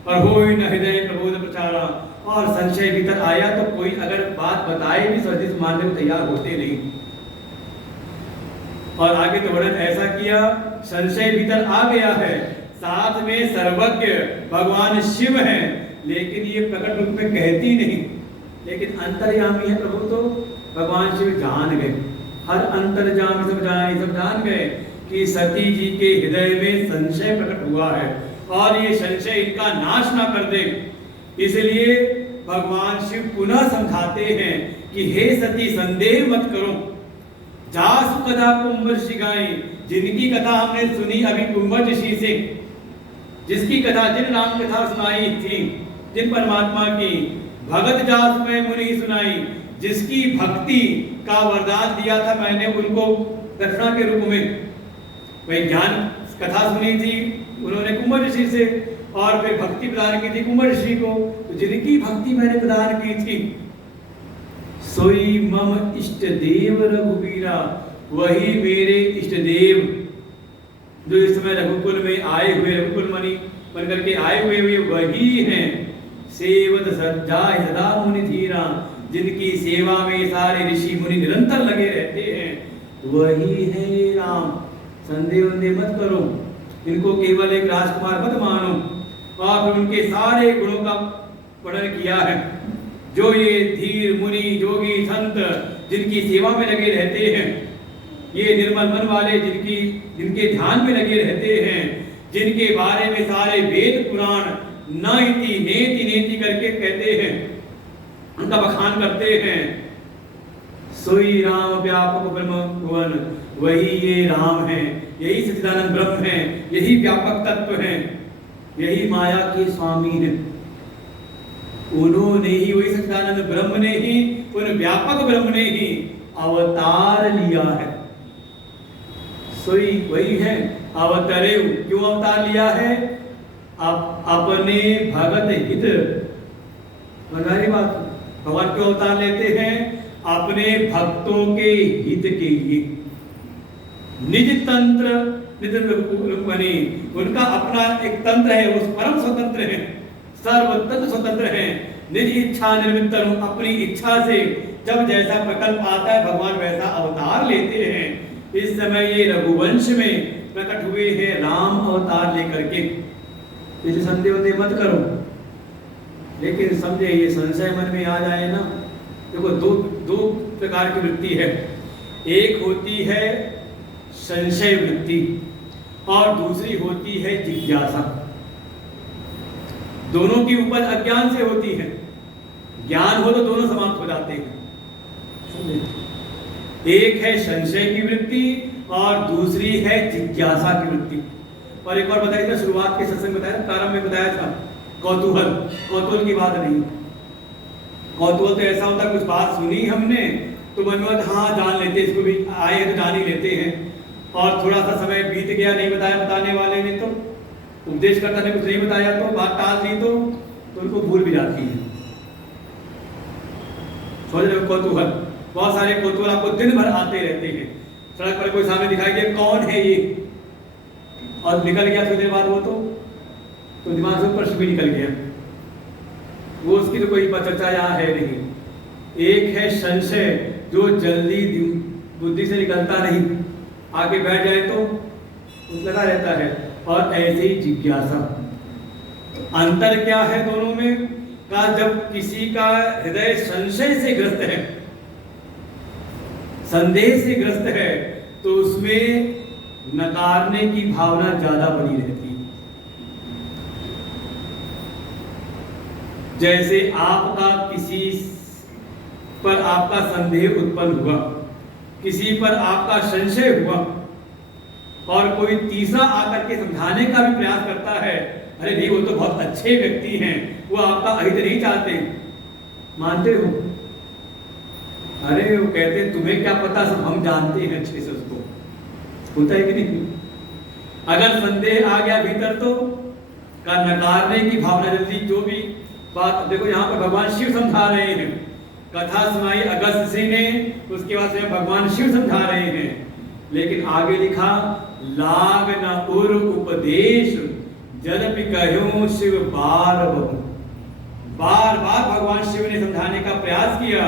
और होई न हृदय प्रबोध प्रचारा, और संशय भीतर आया तो कोई अगर बात बताए भी सती से मानने को तैयार होते नहीं। और आगे तो वर्णन ऐसा किया, संशय भीतर आ गया है, साथ में सर्वज्ञ भगवान शिव हैं, लेकिन ये प्रकट रूप में कहती नहीं, लेकिन अंतर्यामी है प्रभु। तो भगवान शिव जान गए, हर अंतर्यामी सब जान गए कि सती जी के हृदय में संशय प्रकट हुआ है और ये संशय इनका नाश ना कर दे। इसलिए भगवान शिव पुनः समझाते हैं कि हे सती संदेह मत करो, जासु कथा कुंभ ऋषि गाई, जिनकी कथा हमने सुनी अभी कुंभ ऋषि से, जिसकी कथा, जिन नाम कथा सुनाई थी, जिन परमात्मा की भगत जास में मुनि सुनाई, जिसकी भक्ति का वरदान दिया था मैंने उनको दक्षिणा के रूप में, वही ज्ञान कथा सुनी थी उन्होंने कुंभ ऋषि से, और फिर भक्ति प्रदान की थी कुंभ ऋषि को। तो जिनकी भक्ति मैंने प्रदान की थी, सोई मम इष्ट देव रघुवीरा, वही मेरे इष्ट देव जो इस समय रघुकुल में आए हुए, रघुकुल मणि बनकर के आए हुए वही हैं। सेवत सज्जा सदा मुनि धीरा, जिनकी सेवा में सारे ऋषि मुनि निरंतर लगे रहते हैं, वही है राम। संदेह मत करो, इनको केवल एक राजकुमार मत मानो। और फिर उनके सारे गुणों का वर्णन किया है, जो ये धीर मुनि जोगी संत जिनकी सेवा में लगे रहते हैं, ये निर्मल मन वाले जिनके ध्यान में लगे रहते हैं, जिनके बारे में सारे वेद पुराण नाइति नेति नेति करके कहते हैं, उनका बखान करते हैं। सोई राम व्यापक ब्रह्म भुवन, वही ये राम है, यही सच्चिदानंद ब्रह्म है, यही व्यापक तत्व है, यही माया के स्वामी हैं। उन्होंने ही, वही सच्चिदानंद ब्रह्म ने ही, उन व्यापक ब्रह्म ने ही अवतार लिया है। सोई वही है, अवतरे, क्यों अवतार लिया है? अपने भगत हित, बात, भगवान क्यों अवतार लेते हैं? अपने भक्तों के हित के लिए। निज तंत्र बने, उनका अपना एक तंत्र है, वो परम स्वतंत्र है, सर्वतंत्र स्वतंत्र है। निज इच्छा निर्मित, अपनी इच्छा से जब जैसा प्रकल्प आता है भगवान वैसा अवतार लेते हैं। इस समय ये रघुवंश में प्रकट हुए हैं राम अवतार लेकर के। इसे संदेह मत करो, लेकिन समझे ये संशय मन में आ जाए ना, देखो दो प्रकार की वृत्ति है। एक होती है संशय वृत्ति और दूसरी होती है जिज्ञासा। दोनों की उपज अज्ञान से होती है, ज्ञान हो तो दोनों समाप्त हो जाते हैं। एक है संशय की वृत्ति और दूसरी है जिज्ञासा की वृत्ति। और एक बार बताया था, शुरुआत के सत्संग बताया, प्रारंभ में बताया था, कौतूहल की बात नहीं। कौतूहल तो ऐसा होता है, कुछ बात सुनी हमने तो मन में हाँ जान लेते, इसको भी आए तो जान ही लेते हैं, और थोड़ा सा समय बीत गया, नहीं बताया बताने वाले ने, तो उपदेशकर्ता ने कुछ नहीं बताया तो बात टाल दी, तो उनको भूल भी जाती है। समझ रहे हो? कौतूहल, बहुत सारे कौतूहल आपको दिन भर आते रहते हैं। सड़क पर कोई सामने दिखाई दे, कौन है ये, और निकल गया थोड़ी देर बाद वो, तो दिमाग से प्रश्न भी निकल गया, वो उसकी तो कोई चर्चा यहाँ है नहीं। एक है संशय जो जल्दी बुद्धि से निकलता नहीं, आके बैठ जाए तो लगा रहता है। और ऐसे ही जिज्ञासा, अंतर क्या है दोनों में का, जब किसी का हृदय संशय से ग्रस्त है, संदेह से ग्रस्त है, तो उसमें नकारने की भावना ज्यादा बनी रहती है। जैसे आपका किसी पर आपका संदेह उत्पन्न हुआ, किसी पर आपका संशय हुआ, और कोई तीसरा आकर के समझाने का भी प्रयास करता है, अरे नहीं वो तो बहुत अच्छे व्यक्ति हैं, वो आपका अहित नहीं चाहते, मानते हो? अरे वो कहते तुम्हें क्या पता, सब हम जानते हैं अच्छे से उसको। होता है कि नहीं? अगर संदेह आ गया भीतर तो का नकारने की भावना जल्दी, जो भी बात देखो यहाँ पर भगवान शिव समझा रहे हैं, कथा सुनाई अगस्त सिंह ने, उसके बाद से भगवान शिव समझा रहे हैं, लेकिन आगे लिखा लाग न उर उपदेश जन कहो शिव बार बहु। बार बार भगवान शिव ने समझाने का प्रयास किया,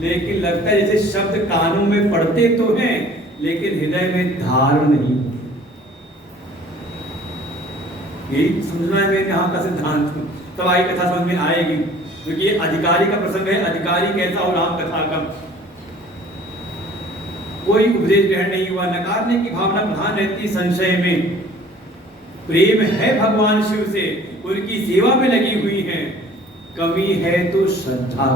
लेकिन लगता है जैसे शब्द कानों में पढ़ते तो हैं लेकिन हृदय में धारण नहीं। यही समझना है यहाँ का सिद्धांत, तब आई कथा समझ में आएगी, क्योंकि ये अधिकारी का प्रसंग है। अधिकारी कैसा हो राम कथा का, कोई उपदेश ग्रहण नहीं हुआ, नकारने की भावना प्रधान रहती संशय में। प्रेम है भगवान शिव से, उनकी सेवा में लगी हुई है, कमी है तो श्रद्धा।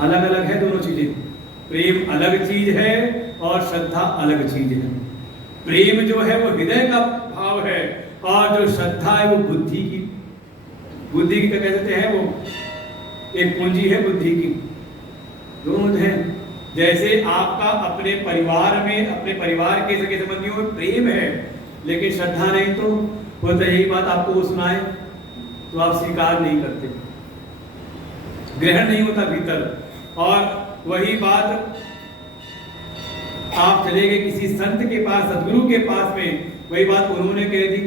अलग अलग है दोनों चीजें, प्रेम अलग चीज है और श्रद्धा अलग चीज है। प्रेम जो है वो हृदय का भाव है, और जो श्रद्धा है वो बुद्धि की क्या कहते हैं, वो एक पूंजी है बुद्धि की, दोनों हैं। जैसे आपका अपने परिवार में, अपने परिवार के सगे संबंधियों में प्रेम है, लेकिन श्रद्धा नहीं, तो वो तो यही बात आपको वो सुनाए तो आप स्वीकार नहीं करते, ग्रहण नहीं होता भीतर। और वही बात आप चले गए किसी संत के पास, सदगुरु के पास में, वही बात उन्होंने कह दी,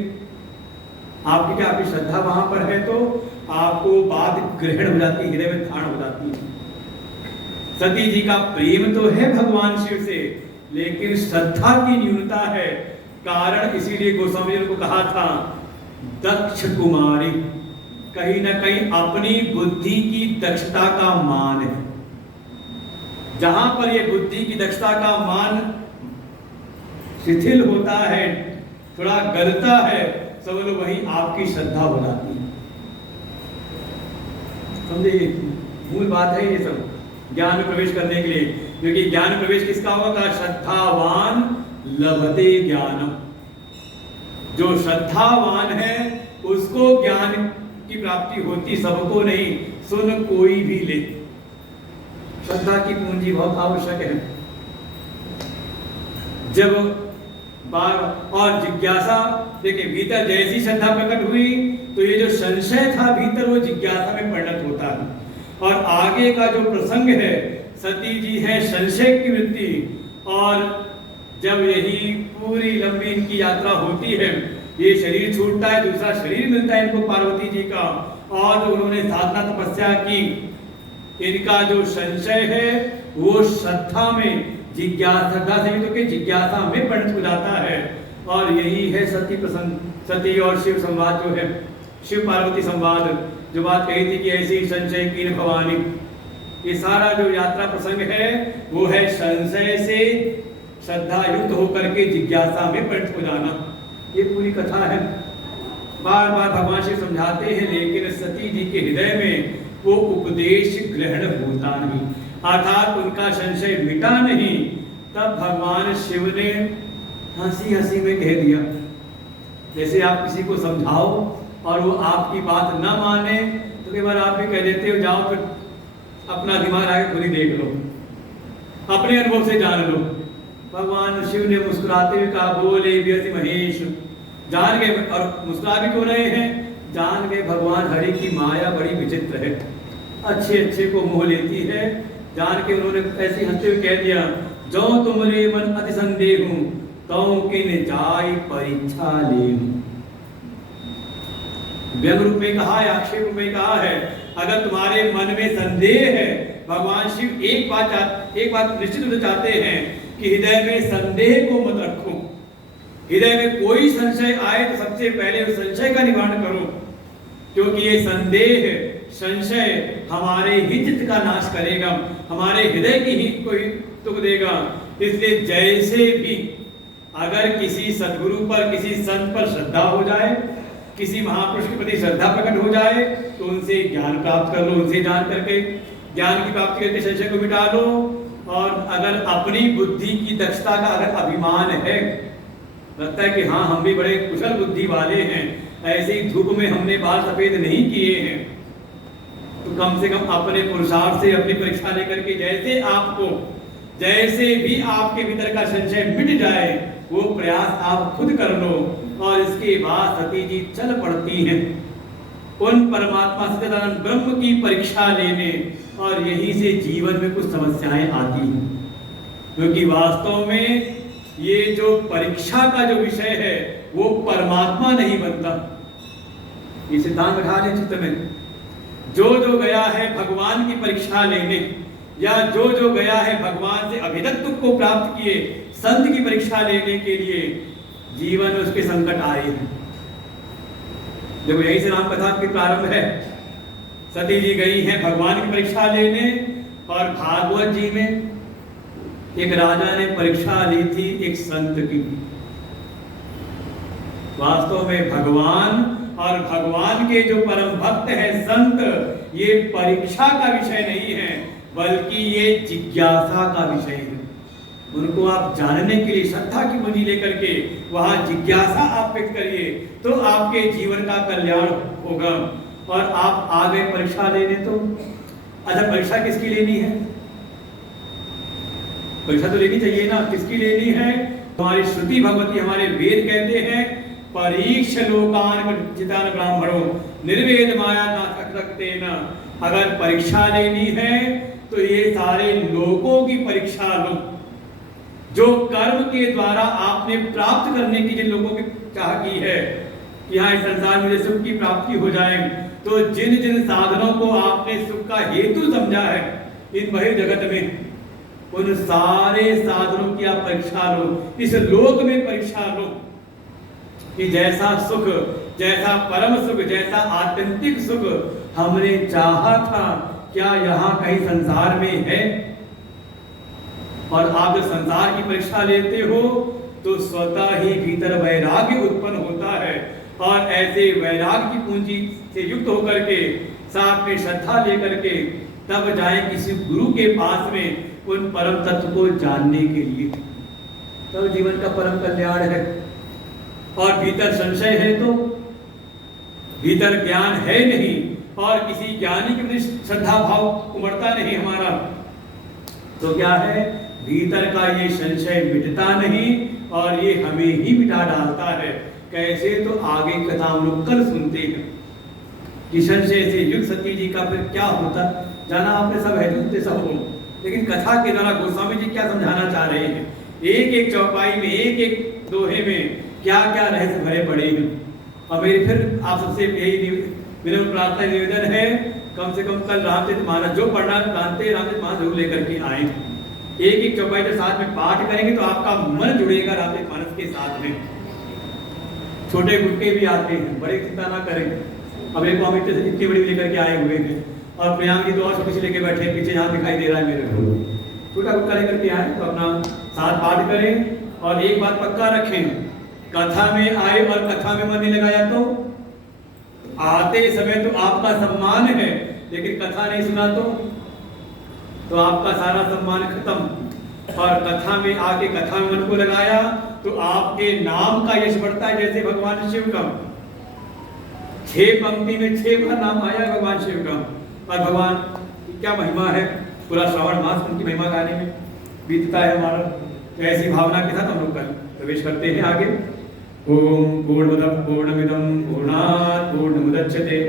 आपकी क्या आपकी श्रद्धा वहां पर है तो आपको बात ग्रहण हो जाती है, हृदय में धारण हो जाती है। सती जी का प्रेम तो है भगवान शिव से, लेकिन श्रद्धा की न्यूनता है, कारण इसीलिए गोस्वामी जी को कहा था दक्ष कुमारी, कहीं ना कहीं अपनी बुद्धि की दक्षता का मान है। जहां पर ये बुद्धि की दक्षता का मान शिथिल होता है, थोड़ा गलता है, समझ वही आपकी श्रद्धा हो जाती है। समझे, मूल बात है ये सब ज्ञान में प्रवेश करने के लिए, क्योंकि ज्ञान में प्रवेश किसका होगा? श्रद्धावान लभते ज्ञानम। जो श्रद्धावान है उसको ज्ञान की प्राप्ति होती, सबको नहीं, सुन कोई भी ले। श्रद्धा की पूंजी बहुत आवश्यक है। जब बार और जिज्ञासा, देखिए भीतर जैसी श्रद्धा प्रकट हुई तो ये जो संशय था भीतर वो जिज्ञासा में परिणत होता है। और आगे का जो प्रसंग है, सती जी है संशय की वृत्ति, और जब यही पूरी लंबी इनकी यात्रा होती है, ये शरीर छूटता है, दूसरा शरीर मिलता है इनको पार्वती जी का, और उन्होंने साधना तपस्या की, इनका जो संशय है वो श्रद्धा में, जिज्ञासा से भी तो कि जिज्ञासा में परिणत हो जाता है। और यही है सती प्रसंग, सती और शिव संवाद जो है, शिव पार्वती संवाद, जो बात कही थी कि ऐसी संशय कीन भवानी, ये सारा जो यात्रा प्रसंग है वो है संशय से श्रद्धा युक्त होकर के जिज्ञासा में परिणत हो जाना। ये पूरी कथा है, बार बार भगवान शिव समझाते हैं, लेकिन सती जी के हृदय में वो उपदेश ग्रहण होता नहीं, अर्थात उनका संशय मिटा नहीं। तब भगवान शिव ने हंसी हंसी में कह दिया, जैसे आप किसी को समझाओ और वो आपकी बात न माने तो कई बार आप भी कह देते हो, जाओ फिर अपना दिमाग आगे खुद ही देख लो, अपने अनुभव से जान लो। भगवान शिव ने मुस्कुराते हुए कहा, बोले व्यति महेश। जान गए, और मुस्कुरा भी क्यों रहे हैं? जान गए भगवान हरि की माया बड़ी विचित्र है, अच्छे अच्छे को मोह लेती है। जान के उन्होंने ऐसे हंसते हुए कह दिया, जो तुमरे मन अति संदेह हूं तो किन जाय परीक्षा ले। व्यंग रूप में कहा है, आक्षेप रूप में कहा है, अगर तुम्हारे मन में संदेह है, भगवान शिव एक बात निश्चित रूप से चाहते हैं कि हृदय में संदेह को मत रखो। हृदय में कोई संशय आए तो सबसे पहले उस संशय का निवारण करो, क्योंकि ये संदेह संशय हमारे ही चित्त का नाश करेगा, हमारे हृदय की ही कोई दुख देगा। इसलिए जैसे भी अगर किसी सद्गुरु पर, किसी संत पर श्रद्धा हो जाए, किसी महापुरुष के प्रति श्रद्धा प्रकट हो जाए, तो उनसे ज्ञान प्राप्त कर लो, उनसे जान करके ज्ञान की प्राप्ति करके संशय को मिटा लो। और अगर अपनी बुद्धि की दक्षता का अगर अभिमान है, लगता है कि हाँ हम भी बड़े कुशल बुद्धि वाले हैं, ऐसे ही धूप में हमने बाल सफेद नहीं किए हैं, तो कम से कम अपने पुरुषार्थ से अपनी परीक्षा लेकर के जैसे भी आपके भीतर का संशय मिट जाए, वो प्रयास आप खुद कर लो। और इसके बाद सती जी चल पड़ती हैं उन परमात्मा सच्चिदानंद ब्रह्म की परीक्षा लेने, और यहीं से जीवन में कुछ समस्याएं आती हैं, क्योंकि वास्तव में ये जो परीक्षा का जो विषय है वो परमात्मा नहीं बनता। ये सिद्धांत बैठा लें चित्त में, जो गया है भगवान की परीक्षा लेने, या जो गया है भगवान से अभिदत्त को प्राप्त किए संत की परीक्षा लेने के लिए, जीवन में उसके संकट आए हैं। देखो यही से राम कथा की प्रारंभ है। सती जी गई हैं भगवान की परीक्षा लेने, और भागवत जी में एक राजा ने परीक्षा ली थी एक संत की। वास्तव में भगवान और भगवान के जो परम भक्त है संत, ये परीक्षा का विषय नहीं है, बल्कि ये जिज्ञासा का विषय है। उनको आप जानने के लिए श्रद्धा की बुद्धि लेकर के वहां जिज्ञासा आप व्यक्त करिए, तो आपके जीवन का कल्याण होगा। और आप आ गए परीक्षा लेने, तो अच्छा परीक्षा किसकी लेनी है? परीक्षा तो लेनी चाहिए ना, किसकी लेनी है? हमारी श्रुति भगवती, हमारे वेद कहते हैं परीक्ष लोकान चितान ब्राह्मणों निर्वेद माया नाथक्तेन। अगर परीक्षा लेनी है तो ये सारे लोकों की परीक्षा लो, जो कर्म के द्वारा आपने प्राप्त करने की जिन लोगों की चाह की है कि यहाँ इस संसार में सुख की प्राप्ति हो जाए, तो जिन जिन साधनों को आपने सुख का हेतु समझा है इन बहिर् जगत में, उन सारे साधनों की आप परीक्षा लो, इस लोक में परीक्षा लो कि जैसा सुख, जैसा परम सुख, जैसा आत्यंतिक सुख हमने चाहा था, क्या यहाँ कहीं संसार में है? और आप जब संसार की परीक्षा लेते हो तो स्वतः ही भीतर वैराग्य उत्पन्न होता है, और ऐसे वैराग्य की पूंजी से युक्त होकर के साथ में श्रद्धा लेकर के तब जाए किसी गुरु के पास में उन परम तत्व को जानने के लिए, तब जीवन का परम कल्याण है। और भीतर संशय है तो भीतर ज्ञान है नहीं, और किसी ज्ञानी के प्रति श्रद्धा भाव उमड़ता नहीं हमारा, तो क्या है? भीतर का ये संशय मिटता नहीं, और ये हमें ही मिटा डालता है। कैसे? तो आगे कथा हम लोग कल सुनते हैं कि संशय से युक्त सती जी का फिर क्या होता, जाना आपने सब है, सुनते सब हो, लेकिन कथा के द्वारा गोस्वामी जी क्या समझाना चाह रहे हैं, एक एक चौपाई में, एक एक दोहे में क्या क्या रहस्य भरे पड़े हैं। और मेरी फिर आप सबसे यही विनम्र प्रार्थना निवेदन है, कम से कम कल रामचरितमानस जो पढ़ना जानते हैं रामचरितमानस जरूर लेकर के आए। एक एक चौपाई के साथ में पाठ करेंगे तो आपका मन जुड़ेगा रामचरितमानस के साथ में। छोटे गुटके भी आते हैं, बड़े चिंता ना करें। अब एक हम इतनी बड़ी लेकर के आए हुए हैं, और प्रियांक जी तो और छोटी सी लेके बैठे हैं, पीछे यहाँ दिखाई दे रहा है मेरे को। छोटा गुटका लेकर के आए तो अपना साथ पाठ करें, और एक बात पक्का रखें, कथा में आए और कथा में मन नहीं लगाया तो आते समय तो आपका सम्मान है, लेकिन कथा नहीं सुना तो आपका सारा सम्मान खत्म। और कथा में आके कथा में मन को लगाया तो आपके नाम का यश बढ़ता है, जैसे भगवान शिव का 6 पंक्ति में 6 बार नाम आया है भगवान शिव का। और भगवान की क्या महिमा है, पूरा श्रावण मास उनकी महिमा गाने में बीतता है हमारा। तो ऐसी भावना के साथ हम लोग कल प्रवेश करते हैं आगे। ओम पूर्णमदः पूर्णमिदं पूर्णात् पूर्णमुदच्यते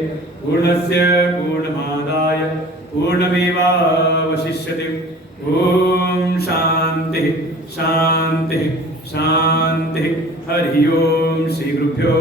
पूर्णस्य पूर्णमादाय पूर्णमेवावशिष्यते। ओम शांति शांति शांति। हरि ओम। श्री गुरुभ्यो